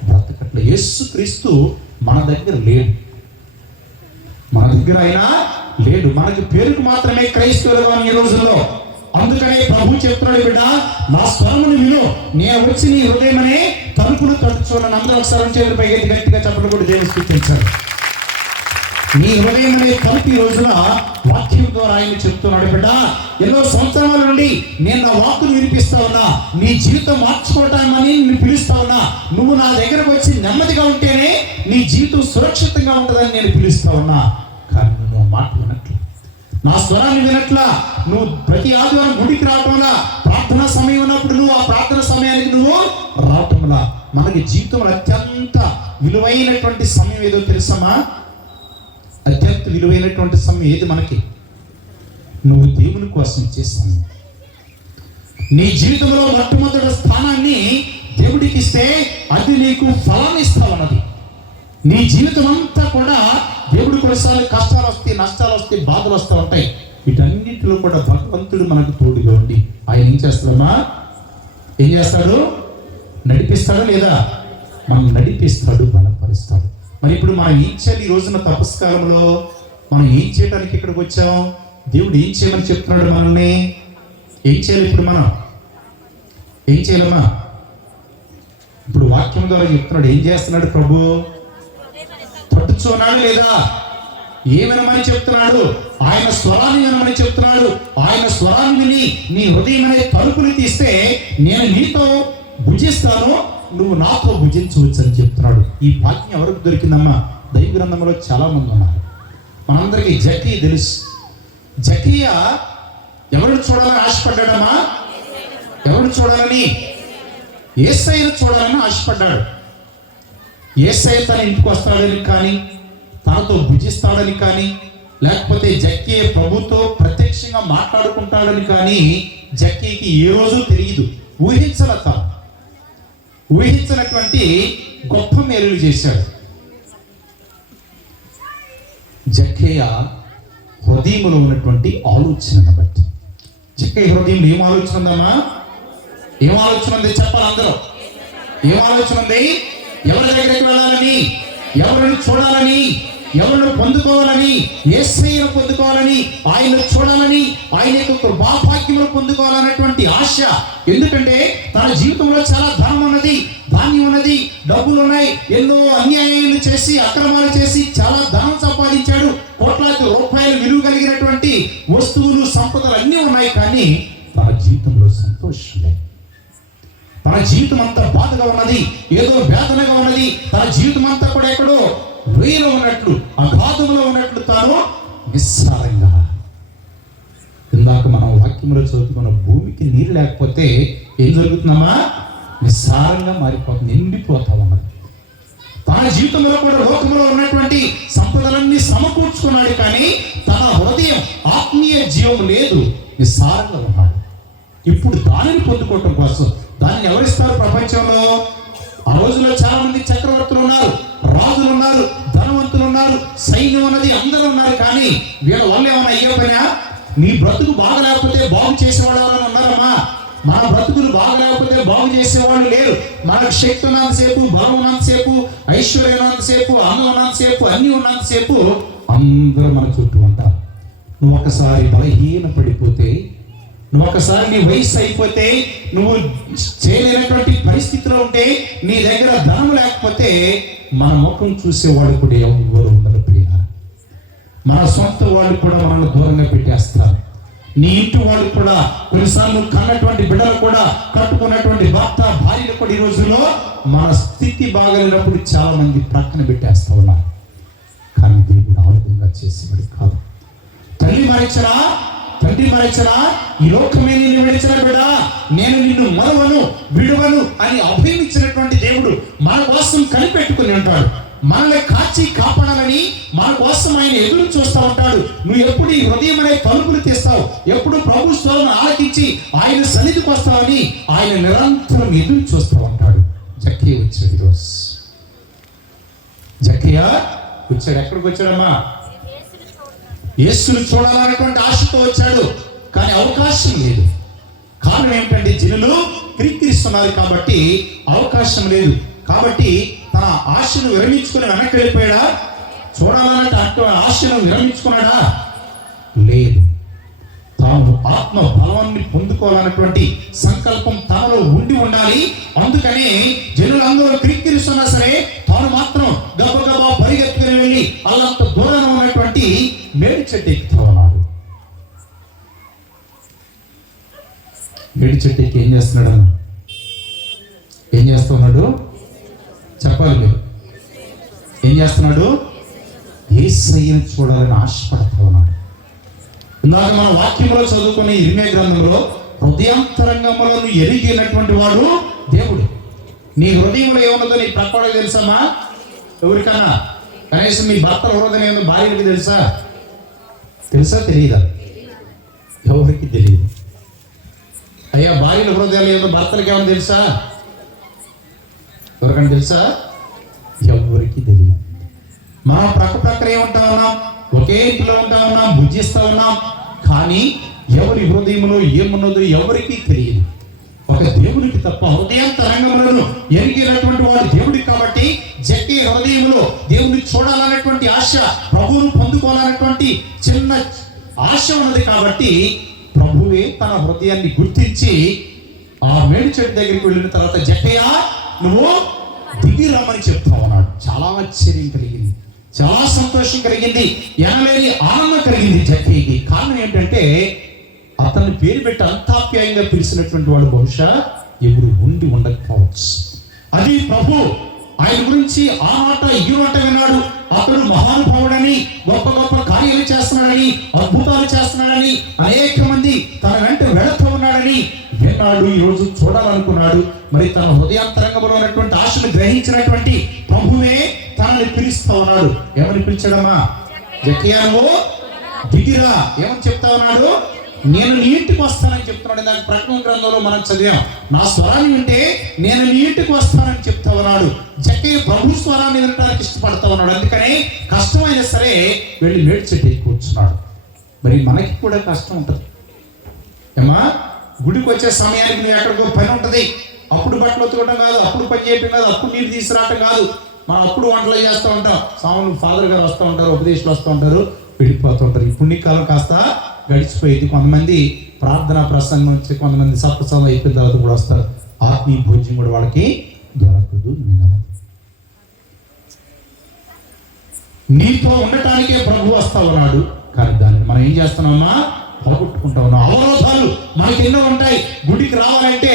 బ్రతకట్లే. యేసు క్రీస్తు మన దగ్గర లేడు, మన దగ్గర అయినా లేడు. మనకి పేరుకు మాత్రమే క్రైస్తవులుగా ఈ రోజుల్లో. అందుకనే ప్రభు చెప్తున్నాడు, బిడ్డ నా స్వరమును విను, నేను వచ్చి నీ హృదయం అనే తలుపులు తట్టుచున్నాను. అందరూ ఒకసారి చేతులు పైకి గట్టిగా చెప్పడం కూడా దేవుని స్తుతించాడు. నీ హృదయం అనే తలుపు ఈ రోజున వాక్యం ద్వారా ఆయన చెప్తున్నాడు, బిడ్డ ఎన్నో సంవత్సరాల నుండి నేను నా వాక్కును వినిపిస్తా ఉన్నా, నీ జీవితం మార్చుకోవటామని నిన్ను పిలుస్తా ఉన్నా. నువ్వు నా దగ్గరకు వచ్చి నెమ్మదిగా ఉంటేనే నీ జీవితం సురక్షితంగా ఉంటుందని నేను పిలుస్తా ఉన్నా. కానీ నువ్వు మాట వినట్లే, నా స్వరాన్ని వినట్లా. నువ్వు ప్రతి ఆదివారం గుడికి రావటంలా, ప్రార్థనా సమయం ఉన్నప్పుడు నువ్వు ఆ ప్రార్థన సమయానికి నువ్వు రావటంలా. మనకి జీవితంలో అత్యంత విలువైనటువంటి సమయం ఏదో తెలుసమ్మా? అత్యంత విలువైనటువంటి సమయం ఏది మనకి? నువ్వు దేవుని కోసం చేస్తావు. నీ జీవితంలో మొట్టమొదటి స్థానాన్ని దేవుడికి ఇస్తే అది నీకు ఫలాన్ని ఇస్తావన్నది. నీ జీవితం అంతా కూడా దేవుడి కొన్నిసార్లు కష్టాలు వస్తాయి, నష్టాలు వస్తాయి, బాధలు వస్తూ ఉంటాయి. వీటన్నిటిలో కూడా భగవంతుడు మనకు తోడుగా ఉండి ఆయన ఏం చేస్తాడమ్మా? ఏం చేస్తాడు? నడిపిస్తాడా లేదా? మనం నడిపిస్తాడు, బలపరుస్తాడు. మరి ఇప్పుడు మనం ఏం చేయాలి? ఈ రోజున తపస్కారంలో మనం ఏం చేయడానికి ఇక్కడికి వచ్చాం? దేవుడు ఏం చేయమని చెప్తున్నాడు మనల్ని? ఏం చేయాలి ఇప్పుడు? మనం ఏం చేయాలమ్మా? ఇప్పుడు వాక్యం ద్వారా చెప్తున్నాడు. ఏం చేస్తున్నాడు ప్రభు? తట్టుచున్నాడు లేదా? ఏమనమని చెప్తున్నాడు? ఆయన స్వరాన్ని వినమని చెప్తున్నాడు. ఆయన స్వరాన్ని విని నీ హృదయం అనే తలుపులు తీస్తే నేను నీతో భుజిస్తాను, నువ్వు నాతో భుజించవచ్చు అని చెప్తున్నాడు. ఈ వాక్యం ఎవరికి దొరికిందమ్మా? దైవ గ్రంథంలో చాలా మంది ఉన్నారు. మనందరికీ జక్కయ్య తెలుసు. జక్కయ్య ఎవరిని చూడాలని ఆశపడ్డాడమ్మా? ఎవరిని చూడాలని? యేసయ్యను చూడాలని ఆశపడ్డాడు. యేసయ్య తన ఇంటికి వస్తాడని కానీ, తనతో భుజిస్తాడని కానీ, లేకపోతే జక్కయ్య ప్రభుతో ప్రత్యక్షంగా మాట్లాడుకుంటాడని కానీ జక్కయ్యకి ఏ రోజు తెలియదు. ఊహించినటువంటి గొప్ప మేలులు చేశాడు. జక్కయ్య హృదయంలో ఉన్నటువంటి ఆలోచనను బట్టి. జక్కయ్య హృదయంలో ఏం ఆలోచన ఉందమ్మా? ఏం ఆలోచన ఉంది చెప్పాలి అందరూ. ఏం ఆలోచన ఉంది? ఎవరి దగ్గరికి వెళ్ళాలని, ఎవరిని చూడాలని, ఎవరిని పొందుకోవాలని, యేసయ్యను పొందుకోవాలని, ఆయన చూడాలని, ఆయన యొక్క కృపాభాగ్యములు పొందుకోవాలనేటువంటి ఆశ. ఎందుకంటే తన జీవితంలో చాలా ధనం ఉన్నది, ధాన్యం ఉన్నది, డబ్బులు ఉన్నాయి, ఎన్నో అన్యాయాలు చేసి అక్రమాలు చేసి చాలా ధనం సంపాదించాడు, కోట్లాది రూపాయలు విలువ కలిగినటువంటి వస్తువులు సంపదలు అన్నీ ఉన్నాయి. కానీ తన జీవితంలో సంతోషం లేదు. తన జీవితం అంతా బాధగా ఉన్నది, ఏదో వేదనగా ఉన్నది. తన జీవితం అంతా కూడా ఎక్కడో లోయలో ఉన్నట్లు, అగాధంలో ఉన్నట్లు తాను నిస్సారంగా. ఇందాక మనం వాక్యంలో చదువుకున్న భూమికి నీరు లేకపోతే ఏం జరుగుతుందమ్మా? నిస్సారంగా మారిపోతుంది, నిండిపోతా ఉన్నది. తన జీవితంలో కూడా లోకంలో ఉన్నటువంటి సంపదలన్నీ సమకూర్చుకున్నాడు, కానీ తన హృదయం ఆత్మీయ జీవం లేదు, నిస్సారంగా ఉన్నాడు. ఇప్పుడు దానిని పొందుకోవటం కోసం దానిని ఎవరిస్తారు ప్రపంచంలో? ఆ రోజుల్లో చాలా మంది చక్రవర్తులు ఉన్నారు, రాజులు ఉన్నారు, ధనవంతులు ఉన్నారు, సైన్యం ఉన్నది, అందరూ ఉన్నారు. కానీ వీళ్ళ వల్ల ఏమైనా అయ్యే పనా? నీ బ్రతుకు బాగా లేకపోతే బాగు చేసేవాళ్ళు ఎవరైనా ఉన్నారమ్మా? మన బ్రతుకులు బాగా లేకపోతే బాగు చేసేవాళ్ళు లేరు. మనకు శక్తి ఉన్నంతసేపు, బలం ఉన్నంతసేపు, ఐశ్వర్యం ఉన్నంతసేపు, అందం ఉన్నంతసేపు, అన్ని ఉన్నంతసేపు అందరూ మన చుట్టూ ఉంటారు. నువ్వు ఒకసారి బలహీన పడిపోతే, నువ్వు ఒకసారి నీ వయసు అయిపోతే, నువ్వు చేయలేనటువంటి పరిస్థితిలో ఉంటే, నీ దగ్గర ధనం లేకపోతే మన ముఖం చూసేవాడు కూడా ఎవరు ఉండరు ప్రియ. మన సొంత వాళ్ళు కూడా మనల్ని దూరంగా పెట్టేస్తారు. నీ ఇంటి వాళ్ళు కూడా, కొన్నిసార్లు కన్నటువంటి బిడ్డలు కూడా, కట్టుకున్నటువంటి భర్త భార్యలు కూడా ఈ రోజుల్లో మన స్థితి బాగలేనప్పుడు చాలా మంది ప్రక్కన పెట్టేస్తా ఉన్నారు. కానీ దేవుడు ఆ విధంగా చేసేవాడు కాదు. తల్లి మరిచరా, తండ్రి మరిచరా, ఈ లోకమే నిన్ను విడిచిన బిడ్డ, నేను నిన్ను మరవను, విడువను అని అభయమిచ్చినటువంటి దేవుడు మన కోసం కనిపెట్టుకుని ఉంటాడు. మనల్ని కాచి కాపాడాలని మన కోసం ఆయన ఎదురు చూస్తూ ఉంటాడు. నువ్వు ఎప్పుడు ఈ హృదయం అనే తలుపులు తీస్తావు, ఎప్పుడు ప్రభు స్వరం ఆలకించి ఆయన సన్నిధికి వస్తావని ఆయన నిరంతరం ఎదురు చూస్తూ ఉంటాడు. జక్కయ్య వచ్చాడు ఈరోజు. జక్కయ్య వచ్చాడు. ఎక్కడికి వచ్చాడమ్మా? యేసును చూడాలనేటువంటి ఆశతో వచ్చాడు, కానీ అవకాశం లేదు. కారణం ఏమిటంటే జనులు క్రీస్తున్నారు కాబట్టి అవకాశం లేదు. కాబట్టి తన ఆశను విరమించుకుని వెనక్కి వెళ్ళిపోయాడా? చూడాలన్నట్టు అటు ఆశను విరమించుకున్నాడా? లేదు. తాను ఆత్మ బలాన్ని పొందుకోవాలన్నటువంటి సంకల్పం తనలో ఉండాలి. అందుకని జనులందరూ క్రీస్తున్నా సరే తాను మాత్రం గబగబా పరిగెత్తుకుని వెళ్ళి అల్లంత దూరంగా ఉన్నటువంటి మేడి చెట్టు ఎక్కుతా ఉన్నాడు. మేడి చెట్టు ఎక్కి ఏం చేస్తున్నాడు? ఏం చేస్తున్నాడు చెప్పాలి మీరు? ఏం చేస్తున్నాడు? యేసయ్యను చూడాలని ఆశపడుతూ ఉన్నాడు. ఇందాక మన వాక్యంలో చదువుకునే ఇర్మీయా గ్రంథంలో హృదయాంతరంగంలో నువ్వు ఎరిగినటువంటి వాడు దేవుడు. నీ హృదయంలో ఏమున్నదో నీ ప్రక్కవాడికి తెలుసమ్మా? ఎవరికన్నా కనీసం మీ భర్తల హృదయం ఏమో భార్యకి తెలుసా? తెలియదా? ఎవరికి తెలియదు. అయ్యా భార్యల హృదయాలు ఏదో భర్తలకి ఏమన్నా తెలుసా? ఎవరికైనా తెలుసా? ఎవరికి తెలియదు. మనం ప్రక్కన ఏముంటా ఉన్నాం, ఒకే ఇంట్లో ఉంటా ఉన్నాం, భుజిస్తా ఉన్నాం, కానీ ఎవరి హృదయంలో ఏమున్నదో ఎవరికి తెలియదు. ఒక దేవుడికి తప్ప హృదయాంతరంగంలో ఎరిగినటువంటి వాడు దేవుడికి. కాబట్టి జక్కయ్య హృదయంలో దేవుడిని చూడాలనేటువంటి ఆశ, ప్రభువును పొందుకోవాలనేటువంటి చిన్న ఆశ ఉన్నది. కాబట్టి ప్రభువే తన హృదయాన్ని గుర్తించి ఆ మేడి చెట్టు దగ్గరికి వెళ్ళిన తర్వాత జక్కయ్య నువ్వు దిగి రమ్మని చెప్తా ఉన్నాడు. చాలా ఆశ్చర్యం కలిగింది, చాలా సంతోషం కలిగింది, ఎనలేని ఆనందం కలిగింది జక్కయ్యకి. కారణం ఏంటంటే అతన్ని పేరు పెట్టి అంతాప్యాయంగా పిలిచినటువంటి వాడు బహుశా ఎవరు ఉండకపోవచ్చు. అది ప్రభు ఆయన గురించి ఆ మాట ఈ మాట విన్నాడు. అతడు మహానుభావుడని, గొప్ప గొప్ప కార్యాలు చేస్తున్నాడని, అద్భుతాలు చేస్తున్నాడని, అనేక మంది తన వెంట వెళుతూ ఉన్నాడని విన్నాడు. ఈరోజు చూడాలనుకున్నాడు. మరి తన హృదయాంతరంగంలో ఉన్నటువంటి ఆశను గ్రహించినటువంటి ప్రభువే తనని పిలుస్తా ఉన్నాడు. ఏమని పిలిచాడమ్మా? జక్కయ్య నువ్వు దిగిరా. ఏమని చెప్తా ఉన్నాడు? నేను నీ ఇంటికి వస్తానని చెప్తున్నాడు. నాకు ప్రకటన గ్రంథంలో మనం చదివాం, నా స్వరాన్ని వింటే నేను నీ ఇంటికి వస్తానని చెప్తా ఉన్నాడు. జక్కయ్య ప్రభు స్వరాన్ని వినడానికి ఇష్టపడతా ఉన్నాడు. అందుకని కష్టమైనా సరే వెళ్ళి మేడి చెట్టు ఎక్కి కూర్చున్నాడు. మరి మనకి కూడా కష్టం ఉంటుంది ఏమా? గుడికి వచ్చే సమయానికి నువ్వు ఎక్కడికో పని ఉంటుంది. అప్పుడు బట్టలు ఉతకడం కాదు, అప్పుడు పని చేయటం కాదు, అప్పుడు నీరు తీసుకురావటం కాదు. మనం అప్పుడు వంటలు చేస్తూ ఉంటాం. సాములు ఫాదర్ గారు వస్తూ ఉంటారు, ఉపదేశాలు వస్తూ ఉంటారు, వెళ్ళిపోతూ ఉంటారు. ఈ పుణ్యకాలం కాస్త గడిచిపోయింది. కొంతమంది ప్రార్థనా ప్రసంగం నుంచి, కొంతమంది సత్సంగం అయిపోయిన తర్వాత కూడా వస్తారు. ఆత్మీయ భోజ్యం కూడా వాళ్ళకి దొరకదు. నీతో ఉండటానికే ప్రభు వస్తా ఉన్నాడు, కానీ దాన్ని మనం ఏం చేస్తున్నామా, పోగొట్టుకుంటా ఉన్నాం. అవరోధాలు మనకి ఎన్నో ఉంటాయి. గుడికి రావాలంటే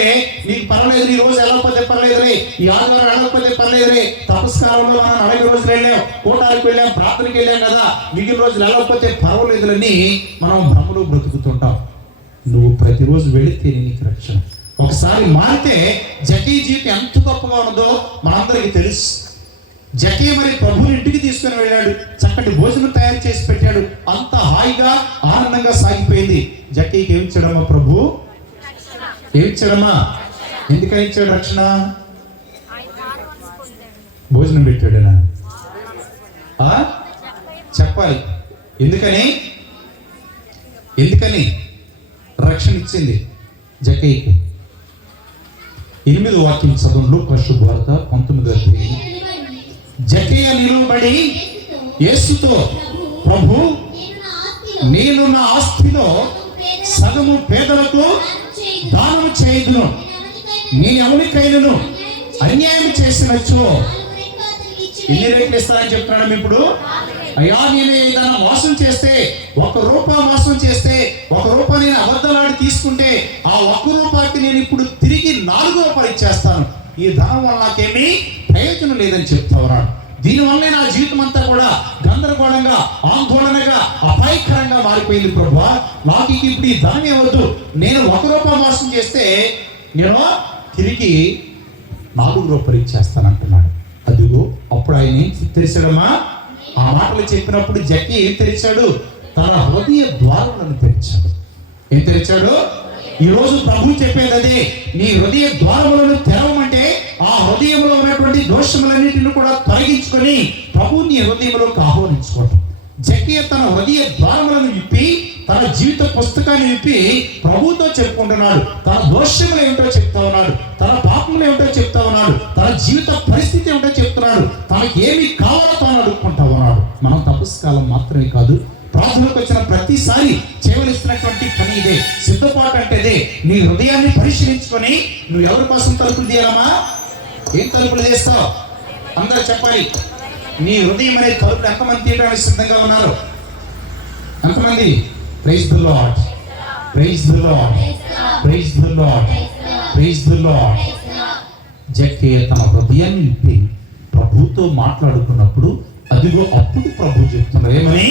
నీకు పర్వాలేదు, ఈ రోజు వెళ్ళకపోతే పర్లేదులే, ఈ ఆదివారం వెళ్ళకపోతే పర్లేదులే, తపస్కారంలో మనం 40 రోజులు వెళ్ళాం, కూటానికి వెళ్ళాం, ప్రార్థనకి వెళ్ళాం కదా, మిగిలిన రోజులు వెళ్ళకపోతే పర్వాలేదులని మనం భ్రమలో బ్రతుకుతుంటాం. నువ్వు ప్రతిరోజు వెళితే నీకు రక్షణ. ఒకసారి మారితే జకీ జీవితం ఎంత గొప్పగా ఉన్నదో మనందరికీ తెలుసు. జకీ మరి ప్రభుని ఇంటికి తీసుకుని వెళ్ళాడు, చక్కటి భోజనం తయారు చేసి పెట్టాడు, అంత హాయిగా ఆనందంగా సాగిపోయింది. జకీకి ఏమిచ్చాడమ్మా ప్రభు? ఏమిచ్చాడమ్మా? ఎందుకని ఇచ్చాడు రక్షణ? భోజనం పెట్టాడనా? చెప్పాలి. ఎందుకని రక్షణ ఇచ్చింది జకీకి? 8వ వాక్యం చదవండి, లూకా శుభవార్త 19వ అధ్యాయం. జకయ్య నిలువబడి యేసుతో, ప్రభు, నేను నా ఆస్తిలో సగము పేదలకు దానం చేయుదును, నేను ఎవరికైనాను అన్యాయం చేసినచో ఎన్ని రెట్లు ఇస్తానని చెప్తున్నాడు. ఇప్పుడు అయ్యా, నేను ఏదైనా మోసం చేస్తే, ₹1 మోసం చేస్తే, ₹1 నేను అబద్ధలాడి తీసుకుంటే, ఆ ₹1 నేను ఇప్పుడు తిరిగి ₹4 ఇచ్చేస్తాను. ఈ ధనం వల్ల నాకేమీ ప్రయోజనం లేదని చెప్తా ఉన్నాడు. దీనివల్లే నా జీవితం అంతా కూడా గందరగోళంగా, ఆందోళనగా, అపాయకరంగా మారిపోయింది. ప్రభువా, నాకు ఇప్పుడు ఈ ధనం ఏవద్దు, నేను ₹1 మోసం చేస్తే నేను తిరిగి ₹4 ఇచ్చేస్తానంటున్నాడు. అదిగో అప్పుడు ఆయన ఏం తెరిచాడమ్మా? ఆ మాటలు చెప్పినప్పుడు జకీ ఏం తెరిచాడు? తన హృదయ ద్వారాలను తెరిచాడు. ఏం తెరిచాడు? ఈరోజు ప్రభు చెప్పేది అదే. నీ హృదయ ద్వారములను తెరవమంటే ఆ హృదయంలో ఉన్నటువంటి దోషములన్నిటిని కూడా తొలగించుకొని ప్రభు నీ హృదయంలోకి ఆహ్వానించుకోవటం. జకీ తన హృదయ ద్వారములను విప్పి, తన జీవిత పుస్తకాన్ని విప్పి ప్రభుతో చెప్పుకుంటున్నాడు. తన దోషములు ఏమిటో చెప్తా ఉన్నాడు, తన పాపములు ఏమిటో చెప్తా ఉన్నాడు, తన జీవిత పరిస్థితి ఏమిటో చెప్తున్నాడు, తనకి ఏమి కావాలో తాను అడుక్కుంటా ఉన్నాడు. మనం తపస్కాలం మాత్రమే కాదు, ప్రార్థనకు వచ్చిన ప్రతిసారి చేయవలసినటువంటి పని ఇదే. సిద్ధపాటు అంటే ఇదే. నీ హృదయాన్ని పరిశీలించుకొని నువ్వు ఎవరి కోసం తలుపులు తీయాలమ్మా? ఏం తలుపులు తీస్తావు? అందరూ చెప్పాలి. నీ హృదయం అనే తలుపులు ఎంతమంది తీయడానికి సిద్ధంగా ఉన్నారు? ఎంతమంది? Praise the lord, praise the lord, praise the lord, praise the Lord. జకీ తన హృదయాన్ని విప్పి ప్రభుతో మాట్లాడుకున్నప్పుడు అదిగో అప్పుడు ప్రభు చెప్తున్నారు ఏమని?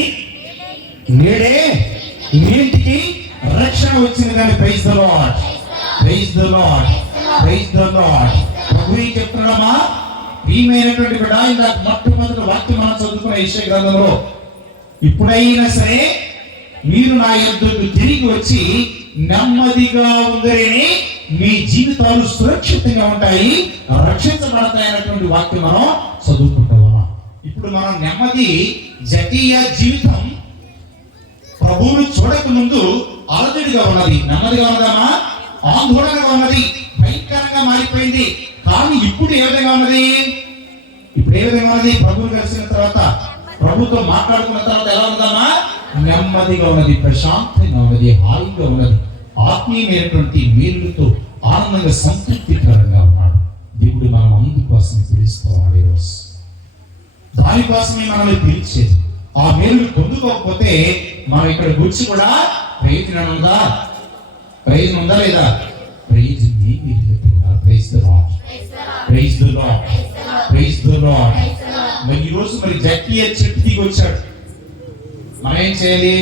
నేడే నీ ఇంటికి రక్షణ వచ్చింది. కానీ praise the lord, praise the lord, praise the lord. ప్రభు ఏం చెప్తున్నాడమ్మా? ప్రియమైనటువంటి బిడ్డ, ఇందాక మొట్టమొదటి వాక్యం మనం చదువుకున్న యెషయా గ్రంథంలో, ఇప్పుడైనా సరే మీరు నా యొద్దకు తిరిగి వచ్చి నెమ్మదిగా ఉందరని మీ జీవితాలు సురక్షితంగా ఉంటాయి, రక్షించబడతాయి అన్నటువంటి వాక్యం మనం చదువుకుంటాం. ఇప్పుడు మనం నెమ్మది, జకీయ జీవితం ప్రభువును చూడక ముందు అలజడిగా ఉన్నది. నెమ్మదిగా ఉన్నదమ్మా? ఆందోళనగా ఉన్నది, భయంకరంగా మారిపోయింది. కానీ ఇప్పుడు ఏ విధంగా ఉన్నది? ఇప్పుడు ఏ విధంగా ఉన్నది? ప్రభువును కలిసిన తర్వాత, ప్రభుతో మాట్లాడుకున్న తర్వాత ఎలా ఉన్నదమ్మా? నెమ్మదిగా ఉన్నది, ప్రశాంతంగా ఉన్నది, హాయిగా ఉన్నది, ఆత్మీయమైనటువంటి మేలులతో ఆనందంగా సంతృప్తికరంగా ఉన్నాడు. దేవుడు మనం అందుకోసమే పిలుస్తున్నాడు. ఈరోజు దానికోసమే మనల్ని పిలిచేది. ఆ మేలు పొందుకోకపోతే మనం ఇక్కడ కూర్చి కూడా ప్రయోజనం ఉందా? ప్రయోజనం ఉందా లేదా? Praise the lord, praise the lord, praise the lord. మరి ఈ రోజు మరి జకీ చెట్టు దిగి వచ్చాడు. మనం ఏం చేయాలి?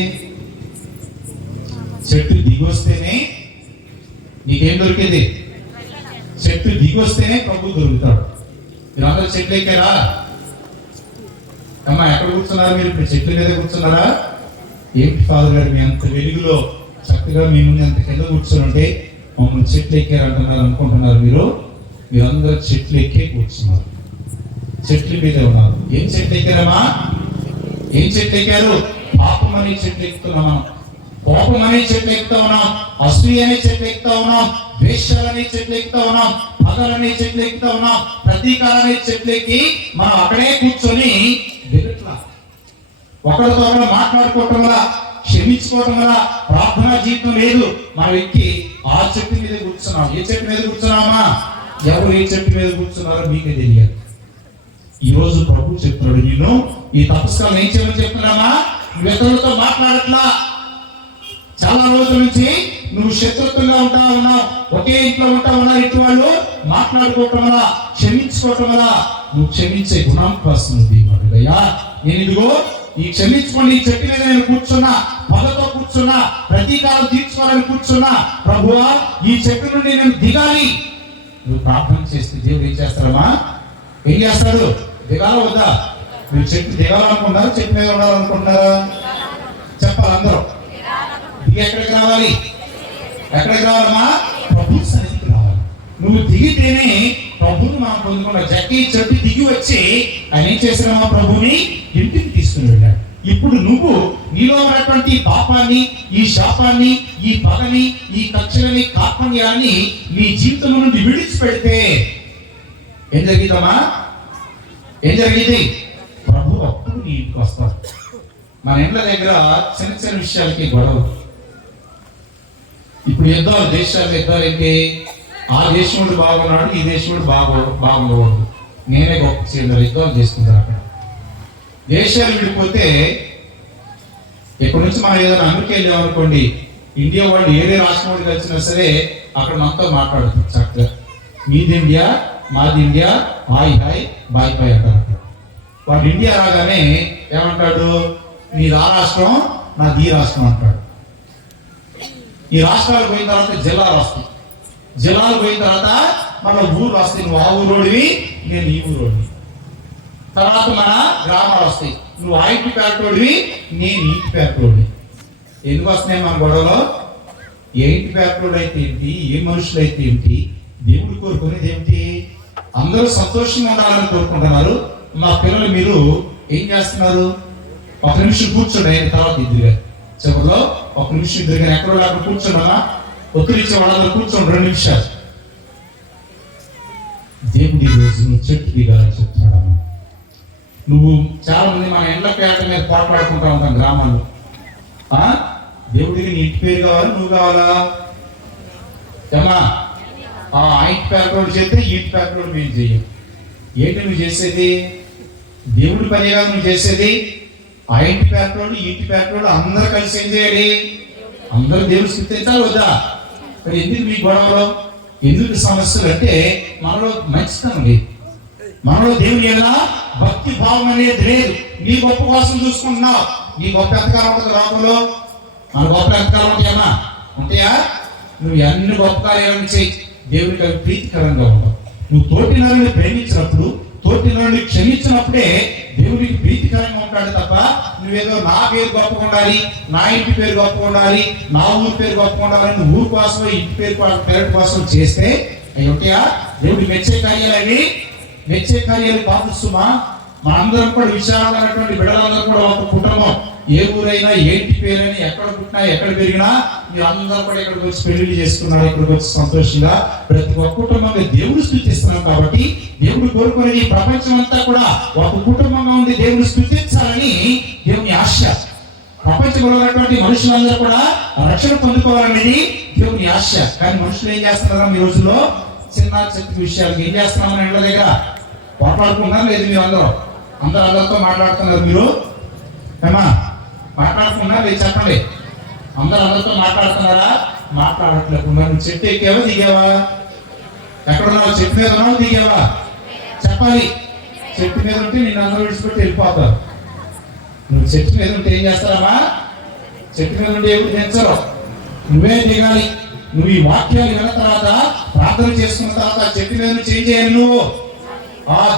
చెట్టు దిగి వస్తేనే నీకేం దొరికేది? చెట్టు దిగి వస్తేనే ప్రభు దొరుకుతాడు. మీరు అందరూ చెట్లు ఎక్కారా? అమ్మా, ఎక్కడ కూర్చున్నారు మీరు? ఇప్పుడు చెట్ల మీద కూర్చున్నారా? ఏంటి ఫాదర్ గారు మీ అంత వెలుగులో చక్కగా మీ ముందు అంత కింద కూర్చొని ఉంటే మమ్మల్ని చెట్లు ఎక్కారంటున్నారు అనుకుంటున్నారు. మీరందరూ చెట్లు ఎక్కే కూర్చున్నారు, చెట్ల మీదే ఉన్నారు. ఏం చెట్లు ఎక్కారమ్మా? ఏం చెట్లు ఎక్కారు? పాపం అనే చెట్లు ఎక్కుతున్నాం మనం, కోపం అనే చెట్లు ఎక్కుతా ఉన్నాం, అసూయ అనే చెట్లు ఎక్కుతా ఉన్నాం, ద్వేషాలు అనే చెట్లు ఎక్కుతా ఉన్నాం, పగలనే చెట్లు ఎక్కుతా ఉన్నాం, ప్రతీకారనే చెట్లు ఎక్కి మనం అక్కడే కూర్చొని దిగట్లా. ఒకరితో ఒకరు మాట్లాడుకోవటం వల్ల, క్షమించుకోవటం వల్ల ప్రార్థనా జీవితం లేదు. మనం ఎక్కి ఆ చెట్టు మీద కూర్చున్నాం. ఏ చెట్టు మీద కూర్చున్నామా? ఎవరు ఏ చెట్టు మీద కూర్చున్నారో మీకే తెలియదు. ఈ రోజు ప్రభు చెప్తున్నాడు, నేను ఈ తపస్కాలం ఏం చేయమని చెప్తున్నామా? నువ్వు ఇతరులతో మాట్లాడట్లా. చాలా రోజుల నుంచి నువ్వు శత్రుత్వంగా ఉంటా ఉన్నావు, ఒకే ఇంట్లో ఉంటా ఉన్నారు. ఇంటి వాళ్ళు మాట్లాడుకోవటం వల్ల, క్షమించుకోవటం వల్ల నువ్వు క్షమించే గుణం కోసం అయ్యా, నేను ఇదిగో ఈ క్షమించుకోండి, ఈ చెట్టు మీద నేను కూర్చున్నా, పగతో కూర్చున్నా, ప్రతీకారం తీర్చుకోవాలని కూర్చున్నా. ప్రభువా, ఈ చెట్టు నుండి నేను దిగాలి. నువ్వు ప్రార్థన చేస్తే దేవుడు ఏం చేస్తారమ్మా? ఏం చేస్తాడు? దిగాల వద్దా? మీరు చెట్టు దిగాలనుకుంటున్నారా, చెట్టు మీద ఉండాలనుకుంటున్నారా? చెప్పాలి అందరూ. దిగి ఎక్కడికి రావాలి? ఎక్కడికి రావాలమ్మా? ప్రభు సన్నిధికి రావాలి. నువ్వు దిగితేనే ప్రభుని మనం పొందుకున్న. జక్కి చెట్టు దిగి వచ్చి ఆయన ఏం చేశారమ్మా? ప్రభుని ఇంటికి తీసుకుని వెళ్ళాడు. ఇప్పుడు నువ్వు నీలో ఉన్నటువంటి పాపాన్ని, ఈ శాపాన్ని, ఈ పగని, ఈ కక్షలని, కాపణ్యాన్ని నీ జీవితం నుండి విడిచిపెడితే ఏం జరిగిందమ్మా? ఏం జరిగింది? ప్రభు అప్పుడు నీ ఇంటికి వస్తాడు. మన ఇండ్ల దగ్గర చిన్న చిన్న విషయాలకి గొడవ. ఇప్పుడు యుద్ధాలు, దేశాల యుద్ధాలు ఏంటి? ఆ దేశముడు బాగున్నాడు, ఈ దేశముడు బాగుండకూడదు, నేనే గొప్ప చేయడం, యుద్ధాలు చేసుకుంటారు. అక్కడ దేశాలు విడిపోతే, ఇక్కడ నుంచి మనం ఏదైనా అమెరికా వెళ్ళామనుకోండి, ఇండియా వాళ్ళు ఏదే రాష్ట్రం వాళ్ళు కలిసినా సరే అక్కడ మనతో మాట్లాడుతుంది చక్కగా. మీది ఇండియా, మాది India, hi hi bye bye అంటారు. అక్కడ వాడు ఇండియా రాగానే ఏమంటాడు? నీది ఆ రాష్ట్రం, నాది ఈ రాష్ట్రం అంటాడు. ఈ రాష్ట్రాలు పోయిన తర్వాత జిల్లాలు వస్తాయి, జిల్లాలు పోయిన తర్వాత మన ఊరు వస్తాయి. నువ్వు ఆ ఊరోడివి, నేను ఈ ఊరోడివి. తర్వాత మన గ్రామాలు వస్తాయి. నువ్వు ఆ ఇంటి పేరటోడివి, నేను ఇంటి పేరటోడివి. ఎందుకు వస్తున్నాయి మన గొడవలో? ఏ ఇంటి పేరటోడు అయితే ఏంటి, ఏ మనుషులు అయితే ఏంటి, దేవుడు కోరుకునేది ఏమిటి? అందరూ సంతోషంగా ఉండాలని కోరుకుంటున్నారు. మా పిల్లలు మీరు ఏం చేస్తున్నారు? ఒక నిమిషం కూర్చోండి, అయిన తర్వాత ఇద్దరుగా చివరిలో ఒక నిమిషం ఇద్దరుగా ఎక్కడో అక్కడ కూర్చోండమ్మా. ఒత్తిడి ఇచ్చే వాళ్ళందరూ కూర్చోండి 2 నిమిషాలు. దేవుడి రోజు నువ్వు చెట్టు దిగాలని చెప్తున్నాడమ్మా. నువ్వు చాలా మంది మన ఇండ్ల పేట మీద పోట్లాడుకుంటా ఉంటాం గ్రామాల్లో. దేవుడికి నీ ఇంటి పేరు కావాలి, నువ్వు కావాలా? ఏమా? ఆ ఇంటి పేరటోడు చేస్తే ఈ ఇంటి పేరటోడు మేము చెయ్యం. ఏంటి నువ్వు చేసేది? దేవుడి పని కాదు నువ్వు చేసేది. ఆ ఇంటి పేరటోడు, ఈ ఇంటి పేరటోడు అందరూ కలిసి ఏం చేయాలి? అందరూ దేవుడు స్థుతించాలి వద్దా? మరి ఎందుకు మీ గొడవలో, ఎందుకు సమస్యలు అంటే మనలో మంచితనం లేదు, మనలో దేవుని ఎలా భక్తి భావం అనేది లేదు. నీ గొప్ప కోసం చూసుకుంటున్నావు. నీ గొప్ప ఎంతకాలం ఉంటుంది లోకంలో? మన గొప్ప ఎంతకాలం ఉంటాయన్నా? ఉంటాయా? నువ్వు అన్ని గొప్ప కార్యాలను చేయి, దేవుడికి అవి ప్రీతికరంగా ఉంటావు. నువ్వు తోటి నరుని ప్రేమించినప్పుడు, తోటి నరుని క్షమించినప్పుడే దేవుడికి ప్రీతికరంగా ఉంటాడు తప్ప నువ్వేదో నా పేరు గొప్పగా ఉండాలి, నా ఇంటి పేరు గొప్పగా ఉండాలి, నా ఊరి పేరు గొప్పగా ఉండాలి, నువ్వు ఊరు కోసం, ఇంటి పేరు కోసం చేస్తే అవి ఉంటాయా? దేవుడి మెచ్చే కార్యాలు అవి మెచ్చే కార్యాలు కాదు సుమా. మనందరం కూడా విశాలమైనటువంటి బిడ్డలందరూ కూడా ఒక కుటుంబం. ఏ ఊరైనా, ఏంటి పేరైనా, ఎక్కడ పుట్టినా, ఎక్కడ పెరిగినా మీరు అందరూ కూడా ఇక్కడికి వచ్చి పెళ్లి చేసుకున్నారు, ఇక్కడికి వచ్చి సంతోషంగా ప్రతి ఒక్క కుటుంబంగా దేవుడు స్తుతిస్తున్నాం. కాబట్టి దేవుడు కోరుకునేది ఈ ప్రపంచం అంతా కూడా ఒక కుటుంబంగా ఉంది, దేవుడు స్తుతించాలని దేవుని ఆశ. ప్రపంచంలో ఉన్నటువంటి మనుషులందరూ కూడా రక్షణ పొందుకోవాలనేది దేవుని ఆశ. కానీ మనుషులు ఏం చేస్తున్నారా ఈ రోజుల్లో? చిన్న చిన్న విషయాలకి ఏం చేస్తున్నామని ఇండ్ల దగ్గర పోట్లాడుకున్నారు లేదు? మీరు అందరితో మాట్లాడుతున్నారు. మీరు ఏమా మాట్లాడుకున్నారు లేదు? చెప్పండి. అందరితో మాట్లాడుతున్నారా? మాట్లాడట్లేదు. మరి చెట్టు ఎక్కావా, దిగావా? ఎక్కడున్నావు? చెట్టు మీద ఉన్నావు, దిగావా? చెప్పాలి. చెట్టు మీద ఉంటే నిన్ను అందరూ విడిచిపెట్టి వెళ్ళిపోతారు. నువ్వు చెట్టు మీద ఉంటే ఏం చేస్తారమ్మా? చెట్టు మీద ఉంటే ఎవరు తెచ్చరు, నువ్వే దిగాలి. నువ్వు ఈ వాక్యాలు విన్న తర్వాత, ప్రార్థన చేసుకున్న తర్వాత చెట్టు మీద నుంచి ఏం చేయాలి? నువ్వు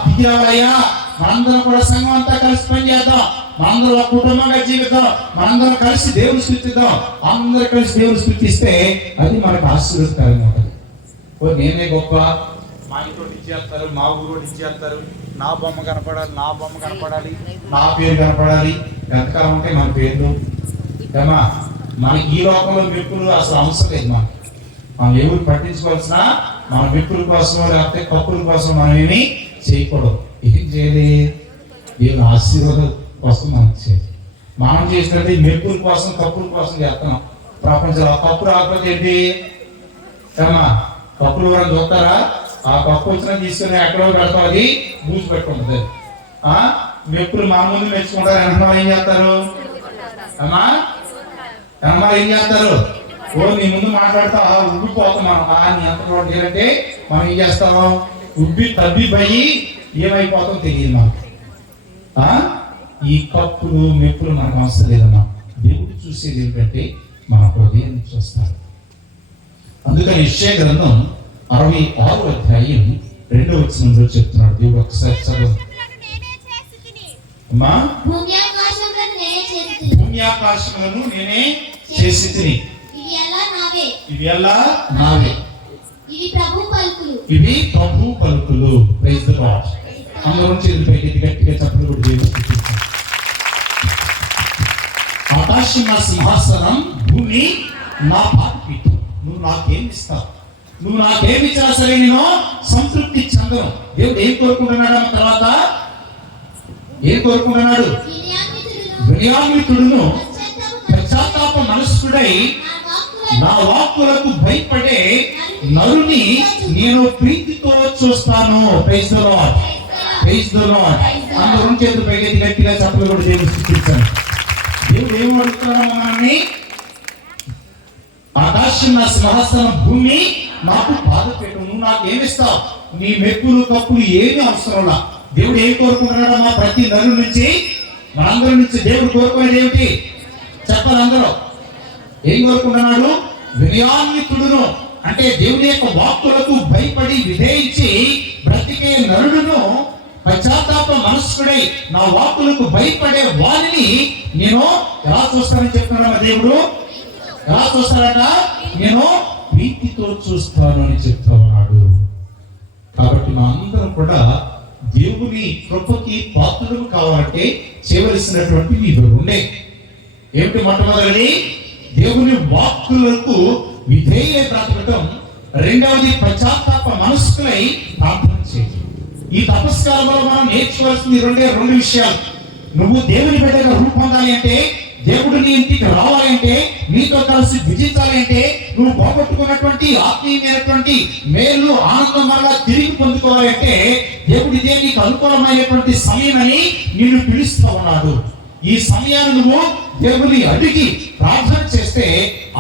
దిగాలయ్యా. మనందరం కూడా సంఘం అంతా కలిసి పనిచేద్దాం, మనందరం ఒక కుటుంబంగా జీవిద్దాం, మనందరం కలిసి దేవుని స్తుతిద్దాం. అందరూ కలిసి దేవుని స్తుతిస్తే అది మనకు ఆశీర్వదకరంగా ఉంటుంది. నేనే గొప్ప, మా ఇంట్లో ఇచ్చేస్తారు, మా ఊరు ఇచ్చేస్తారు, నా బొమ్మ కనపడాలి, నా బొమ్మ కనపడాలి, నా పేరు కనపడాలి. ఎంతకాలం ఉంటాయి మన పేర్లు? ఏమా మనకి ఈ లోకంలో మెప్పులు అసలు అవసరం లేదు. మనం ఎవరు పట్టించుకోవాల్సిన మన మెప్పుల కోసం లేకపోతే కప్పుల కోసం మనం ఏమి చేయకూడదు. ఏం చేయాలి? వీళ్ళ ఆశీర్వాదం కోసం మనం చేయాలి. మనం చేసినట్టు మెప్పుల కోసం కప్పుల కోసం చేస్తున్నాం. ప్రపంచంలో ఆ కప్పు రాకపోతే ఏంటి అమ్మా? కప్పులు కూడా చూస్తారా? ఆ కప్పు వచ్చినా తీసుకుని ఎక్కడో పెడతాం, అది బూజు పెట్టుకుంటుంది. మెప్పులు మన ముందు మెచ్చుకుంటారు, వెనకాల ఏం చేస్తారు అమ్మా? వెనకాల ఏం చేస్తారు? ఓ నీ ముందు మాట్లాడతా ఉబ్బిపోతాం మనం. నీ ఎంత చేయాలంటే మనం ఏం చేస్తాము? ఉబ్బి తబ్బిపోయి ఏమైపోతాం తెలియదు మనకు. ఈ కప్పులు మెప్పులు మనకు అవసరం లేదమ్మా. దేవుడు చూసేది ఏంటంటే మన హృదయాన్ని చూస్తారు. అందుకని యెషయా గ్రంథం 66వ అధ్యాయం 2వ వచనంలో చెప్తున్నాడు దేవుడు. ఒకసారి చదువు అమ్మా. భూమి ఆకాశములను నేనే చేసి తిని, ఇవి ఎలా నావే, ఇవి ఎలా నావే, ఇవి ప్రభు పలుకులు. ఇవి ప్రభు పలుకులు. Praise the Lord. అందరం చేతులు పైకి గట్టిగా చప్పట్లు కొట్టి దేవుని స్తుతిద్దాం. ఆకాశం నా సింహాసనం, భూమి నా పాదపీఠం. నువ్వు నాకేమి ఇస్తావు? నువ్వు నాకేమి ఇచ్చినా సరే నేను సంతృప్తి చెందను. దేవుడు ఏం కోరుకుంటున్నాడు? తర్వాత ఏం కోరుకుంటున్నాడు? వినయాన్వితుడును పశ్చాత్తాప మనస్కుడై నా వాక్కులకు భయపడే నరుని నేను ప్రీతితో చూస్తాను. Praise the lord. Praise the Lord. అందరం చేతులు పైకి గట్టిగా చప్పట్లు కొట్టి దేవుని స్తుతించండి. దేవుడు ఏం అడుగుతున్నాడు మనల్ని? ఆకాశం నా సింహాసనం, భూమి నాకు పాదపీఠం. నువ్వు నాకు ఏమిస్తావు? నీ మెప్పులు కప్పులు ఏమీ అవసరంలా. దేవుడు ఏం కోరుకుంటున్నాడమ్మా? ప్రతి నరు నుంచి, మనందరి నుంచి దేవుడు కోరుకునేది ఏమిటి చెప్పాలి అందరూ? ఏం కోరుకుంటున్నాడు? వినయాన్వితుడును, అంటే దేవుని యొక్క వాక్కులకు భయపడి విధేయించి బ్రతికే నరుడును, పశ్చాత్తాప మనస్కుడై నా వాక్కులకు భయపడే వారిని నేను ఎలా చూస్తానని చెప్తున్నాడమ్మా దేవుడు. ఎలా చూస్తాడట? నేను ప్రీతితో చూస్తాను అని చెప్తా ఉన్నాడు. కాబట్టి మా అందరం కూడా దేవుని కృపకి పాత్రలు కావాలంటే చేయవలసినటువంటి ఇవి ఉండే. ఏమిటి? మొట్టమొదటిది దేవుని వాక్కులకు విధేయ బ్రతకటం. రెండవది పశ్చాత్తాప మనస్కులై ప్రార్థన చేయడం. ఈ తపస్కాలంలో మనం నేర్చుకోవాల్సింది రెండు విషయాలు. నువ్వు దేవుని బిడ్డగా రూపొందాలి అంటే, దేవుడు నీ ఇంటికి రావాలి అంటే, నీతో కలిసి విజించాలి అంటే, నువ్వు పోగొట్టుకున్నటువంటి ఆత్మీయమైనటువంటి మేలు ఆనందం వల్ల తిరిగి పొందుకోవాలి అంటే, దేవుడు ఇదే నీకు అనుకూలమైనటువంటి సమయం అని నిన్ను పిలుస్తూ ఉన్నాడు. ఈ సమయాన్ని నువ్వు దేవుని అడిగి ప్రార్థన చేస్తే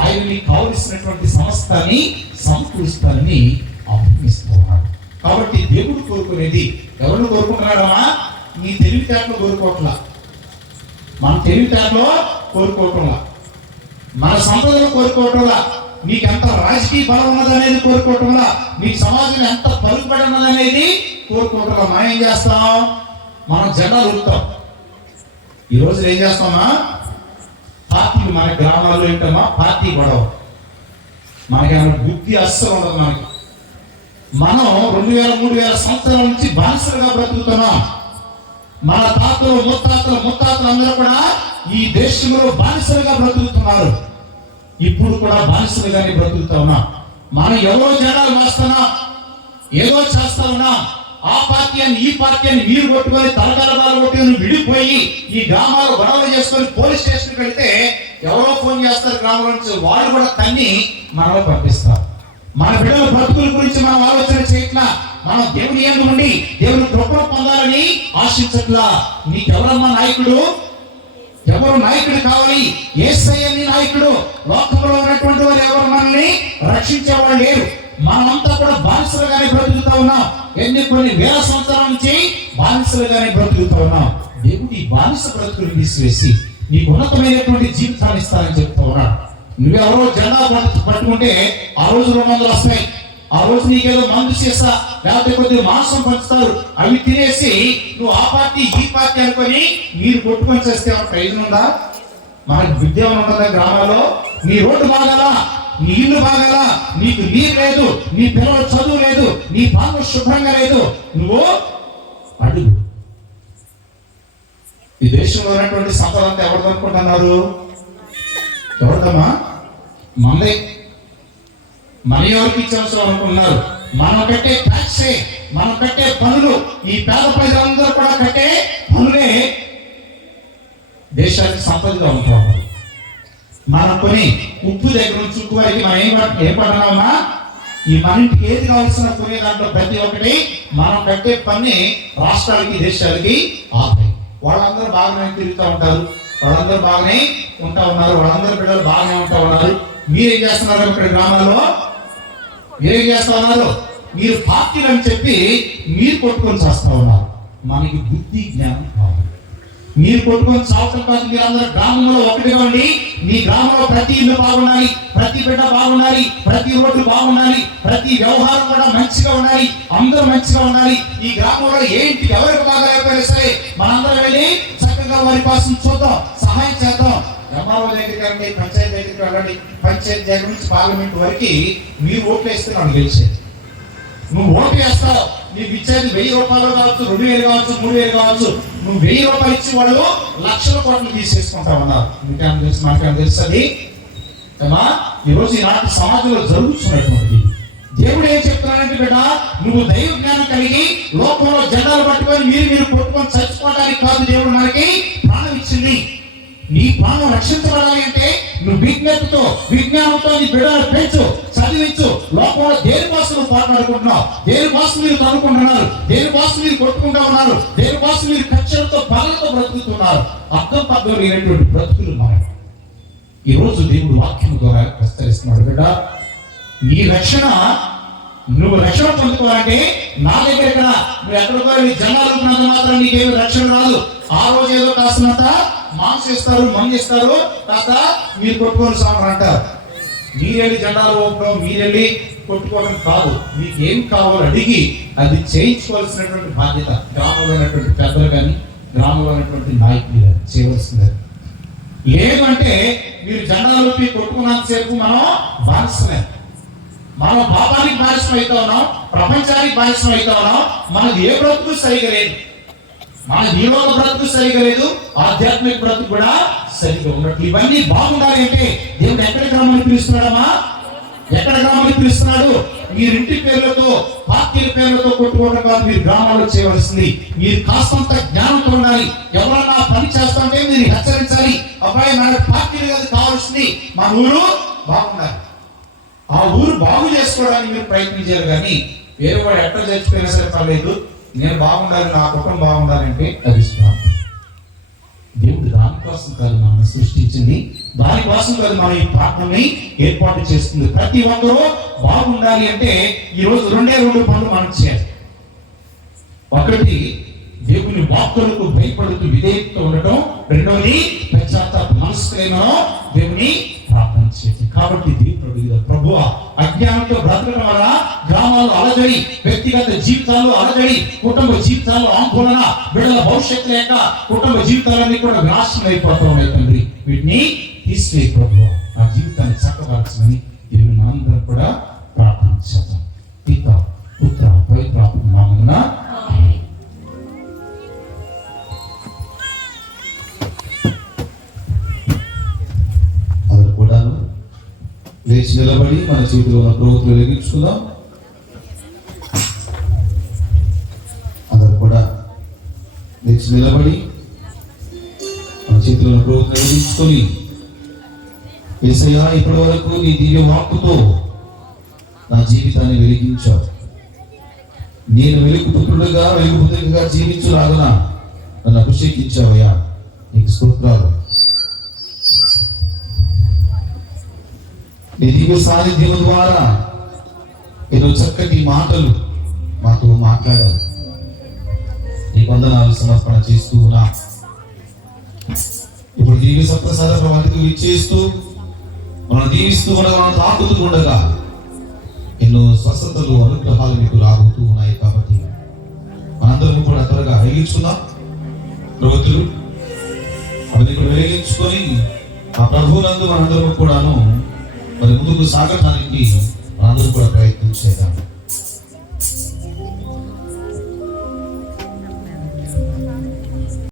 ఆయన నీకు కావలసినటువంటి సమస్తాన్ని సమకూరుస్తానని అభిప్రాయిస్తూ ఉన్నాడు. కాబట్టి దేవుడు కోరుకునేది ఎవరు కోరుకుంటున్నాడమ్మా? నీ తెలివితేటలో కోరుకోవట్లా, మన తెలివితేటలో కోరుకోవటంలా, మన సంపదలో కోరుకోవటంలా, నీకు ఎంత రాజకీయ బలం ఉన్నదనేది కోరుకోవటంలా, నీకు సమాజంలో ఎంత పలుకుబడి ఉన్నదనేది కోరుకోవటంలా. మనం ఏం చేస్తాం? మనం జెండా ఊరుతాం. ఈ రోజు ఏం చేస్తామా? పార్టీలు మన గ్రామాల్లో ఏంటమ్మా? పార్టీ గొడవ. మనకేమైనా బుద్ధి అస్సలు ఉండదు. మనం 2000-3000 సంవత్సరాల నుంచి బానిసలుగా బ్రతుకుతున్నాం. మన తాతలు ముత్తాతలు అందరూ కూడా ఈ దేశంలో బానిసలుగా బ్రతుకుతున్నారు. ఇప్పుడు కూడా బానిసలుగానే బ్రతుకుతా ఉన్నాం. మనం ఎవరో జనాలు వేస్తున్నాం, ఏదో చేస్తా ఉన్నాం. ఆ పార్టీ అని ఈ పార్టీ అని మీరు కొట్టుకొని తలకలబాలు కొట్టుకొని విడిపోయి ఈ గ్రామాలు గొడవలు చేసుకొని పోలీస్ స్టేషన్కి వెళ్తే ఎవరో ఫోన్ చేస్తారు గ్రామం నుంచి, వాళ్ళు కూడా తన్ని మనలో పంపిస్తారు. మన బిడ్డల బ్రతుకుల గురించి మనం ఆలోచన చేయట్లా. మనం దేవుని యందు నుండి దేవుని కృపను పొందాలని ఆశించట్లా. నీకెవరమ్మా నాయకుడు? ఎవరు నాయకుడు కావాలి? యేసయ్య నాయకుడు. లోకంలో ఉన్నటువంటి వారు ఎవరు మనల్ని రక్షించేవాళ్ళు లేరు. మనమంతా కూడా బానిసలుగానే బ్రతుకుతా ఉన్నాం. కొన్ని వేల సంవత్సరాల నుంచి బానిసలుగానే బ్రతుకుతా ఉన్నాం. దేవుడు ఈ బానిస బ్రతుకులు తీసివేసి నీకు ఉన్నతమైనటువంటి జీవితాన్ని ఇస్తానని చెప్తా ఉన్నాడు. నువ్వెవరో జెండా పట్టుకుంటే ఆ రోజు 200 వస్తాయి. ఆ రోజు నీకేదో మందు చేస్తా లేకపోతే కొద్దిగా మాంసం పంచుతారు. అవి తినేసి నువ్వు ఆ పార్టీ ఈ పార్టీ అనుకొని మీరు కొట్టుకొని చేస్తే ఏమైనా ప్రయోజనం ఉందా? మనకు విద్య ఉంటుందా గ్రామాల్లో? నీ రోడ్డు బాగాలా, నీ ఇల్లు బాగాలా, నీకు నీరు లేదు, నీ పిల్లల చదువు లేదు, నీ పాలు శుభ్రంగా లేదు, నువ్వు అడుగు. ఈ దేశంలో ఉన్నటువంటి సంపద అంతా ఎవరిది అనుకుంటున్నారు? ఎవరిదమ్మా? మనదే. మన ఎవరికి ఇచ్చే అవసరం అనుకుంటున్నారు? మనం కట్టే ట్యాక్సే, మనం కట్టే పనులు, ఈ పేద ప్రజలందరూ కూడా కట్టే పనులే దేశానికి సంపదగా ఉంటాం. మనం కొని ఉప్పు దగ్గర నుంచి ఉప్పు వరకు మనం ఏం పడుతున్నామా, ఈ మన ఇంటికి ఏది కావాల్సిన కొనే దాంట్లో ప్రతి ఒక్కటి మనం కట్టే పని రాష్ట్రాలకి దేశాలకి ఆదాయం. వాళ్ళందరూ బాగానే తిరుగుతూ ఉంటారు, వాళ్ళందరూ బాగానే ఉంటా ఉన్నారు, వాళ్ళందరూ బిడ్డలు బాగానే ఉంటా ఉన్నారు. మీరేం చేస్తున్నారు ఇక్కడ గ్రామాల్లో? మీరేం చేస్తా ఉన్నారు? మీరు పార్టీలు అని చెప్పి మీరు కొట్టుకొని చేస్తా ఉన్నారు. మనకి బుద్ధి జ్ఞానం కావాలి. మీరు కొట్టుకొని చావటం కాదు, మీరందరూ గ్రామంలో ఒకటిగా ఉండి మీ గ్రామంలో ప్రతి ఇల్లు బాగుండాలి, ప్రతి బిడ్డ బాగుండాలి, ప్రతి రోడ్డు బాగుండాలి, ప్రతి వ్యవహారం కూడా మంచిగా ఉండాలి, అందరూ మంచిగా ఉండాలి. ఈ గ్రామంలో ఏంటి ఎవరికి బాగాలేకపోయినా సరే మనందరం వెళ్ళి చక్కగా వారి కోసం చూద్దాం, సహాయం చేద్దాం. ఎంఆర్ఓ దగ్గరికి వెళ్ళండి, పంచాయతీ దగ్గరికి వెళ్ళండి, పంచాయతీ దగ్గర నుంచి పార్లమెంట్ వరకు మీరు ఓట్లు వేస్తే నాకు గెలిచేది. నువ్వు ఓటు వేస్తావు, నీకు ఇచ్చేది 1000 రూపాయలు కావచ్చు, 2000 కావచ్చు, 3000 కావచ్చు. నువ్వు 1000 రూపాయలు ఇచ్చి వాళ్ళు లక్షల కోట్లు తీసేసుకుంటా ఉన్నారు. మీకేం తెలుసు, మనకేం తెలుసు అది ఏమా? ఈరోజు ఈనాటి సమాజంలో జరుగుతున్నటువంటిది. దేవుడు ఏం చెప్తున్నాడంటే, బిడ్డ నువ్వు దైవ జ్ఞానం కలిగి లోకంలో జెండాలు పట్టుకొని మీరు కొట్టుకొని చచ్చిపోవడానికి కాదు దేవుడు మనకి ప్రాణం ఇచ్చింది. నీ ప్రాణం రక్షించబడాలి అంటే నువ్వు విజ్ఞానంతో నీ బిడ్డలు పెంచు, చదివించు. లోకంలో దేనికోసం నువ్వు పోరాడుకుంటున్నావు, దేనికోసం మీరు తనుకుంటున్నారు, దేనికోసం మీరు కొట్టుకుంటూ ఉన్నారు, దేనికోసం మీరు కక్షలతో బలంతో బ్రతుకుతున్నారు. అర్థం పద్ధతులు లేనటువంటి బ్రతుకులు మనం ఈ రోజు దేవుడు వాక్యం ద్వారా విస్తరిస్తున్నాడు. బిడ్డ నీ రక్షణ, నువ్వు రక్షణ పొందుకోవాలంటే నా దగ్గర ఇక్కడ నువ్వు ఎక్కడికో నీ జనాలు ఉన్నంత మాత్రం నీకేమి రక్షణ రాదు. ఆ రోజు ఏదో కాస్తున్నంత మాంసం ఇస్తారు, మంది ఇస్తారు, కాస్త మీరు కొట్టుకొని సామని అంటారు. మీరెళ్ళి జెండాలు ఓపడం, మీరెళ్ళి కొట్టుకోవడం కాదు. మీకు ఏం కావాలో అడిగి అది చేయించుకోవాల్సినటువంటి బాధ్యత గ్రామంలో ఉన్నటువంటి పెద్దలు కానీ గ్రామంలో ఉన్నటువంటి నాయకులు కానీ చేయవలసింది. లేదు అంటే మీరు జెండాలు కొట్టుకున్నంతసేపు మనం బానిసమే. మనం పాపానికి బానిసం అవుతా ఉన్నాం, ప్రపంచానికి బానిసం అవుతా ఉన్నాం. మనది ఏ బ్రతుకు సరిగా లేదు, మన జీవన బ్రతుకు సరిగా లేదు, ఆధ్యాత్మిక బ్రతుకు కూడా సరిగా ఉన్నట్లు. ఇవన్నీ బాగుండాలి అంటే దేవుడు ఎక్కడ గ్రామాన్ని పిలుస్తున్నాడమ్మా? ఎక్కడ గ్రామాన్ని పిలుస్తున్నాడు? మీరు ఇంటి పేర్లతో, పార్టీల పేర్లతో కొట్టుకోవడం కాదు, మీరు గ్రామాల్లో చేయవలసింది. మీరు కాస్తంత జ్ఞానంతో ఉండాలి. ఎవరన్నా పని చేస్తుంటే మీరు హెచ్చరించాలి. అబ్బాయి మన పార్టీలు కాదు కావాల్సింది, మన ఊరు బాగుండాలి. ఆ ఊరు బాగు చేసుకోవడానికి మీరు ప్రయత్నం చేయాలి. కానీ వేరే వాడు ఎక్కడ చచ్చిపోయినా సరే పర్లేదు, నేను బాగుండాలి, నా కుటుంబం బాగుండాలంటే అది స్వార్థం. దేవుడు దానికోసం కాదు మనం సృష్టించింది, దానికోసం కాదు మనం ఈ ప్రార్థనని ఏర్పాటు చేస్తుంది. ప్రతి ఒక్కరూ బాగుండాలి అంటే ఈరోజు 2 పనులు మనం చేయాలి. ఒకటి దేవుని వాక్కులకు భయపడుతూ విధేయతతో ఉండటం, రెండవది పశ్చాత్తాప మనసులో దేవుని ప్రార్థన చేయాలి. కాబట్టి దేవుడు ప్రభువా అజ్ఞానంతో బ్రతకడం వల్ల గ్రామాల్లో అలజడి, వ్యక్తిగత జీవితాల్లో అలజడి, కుటుంబ జీవితాల్లో ఆందోళన, బిడ్డల భవిష్యత్తు లేక కుటుంబ జీవితాలన్నీ కూడా నాశనం అయిపోతూ ఉన్నాయి తండ్రి. వీటిని తీసివే ప్రభువా, ఆ జీవితాన్ని చక్కపరచమని దేవుని అందరూ కూడా ప్రార్థన చేద్దాం. పితా పుత్ర పవిత్రాత్మ నామమున లేచి నిలబడి మన చేతిలో ఉన్న ప్రవృత్తులు వెలిగించుకుందాం. అందరూ కూడా లేచి నిలబడి మన చేతిలో ఉన్న ప్రవృత్తులు వెలిగించుకొని, యేసయ్యా ఇప్పటి వరకు నీ దివ్య వాక్కుతో నా జీవితాన్ని వెలిగించావు. నేను వెలుగుపుత్రుడుగా వెలుగుపుత్రుడిగా జీవించులాగున నన్ను అభిషేకించావయ్యా, నీకు స్తోత్రాలు. నీ దివ్య సాన్నిధ్యం ద్వారా ఎన్నో చక్కటి మాటలు మాతో మాట్లాడావు. నీ వందనాలు సమర్పణ చేస్తూ ఉన్నా. ఇప్పుడు దివ్య సప్రసాద ప్రవర్తికి విచ్చేస్తూ మనం దీవిస్తూ ఉండగా, మనం తాకుతూ ఉండగా ఎన్నో స్వస్థతలు, అనుగ్రహాలు మీకు రాబోతూ ఉన్నాయి. కాబట్టి మనందరం కూడా త్వరగా వెలిగించుకుందాం. ప్రవృత్తులు అవన్నీ కూడా వెలిగించుకొని ఆ ప్రభువునందు మనందరం కూడాను మరి ముందుకు సాగటానికి అందరూ కూడా ప్రయత్నం చేద్దాం.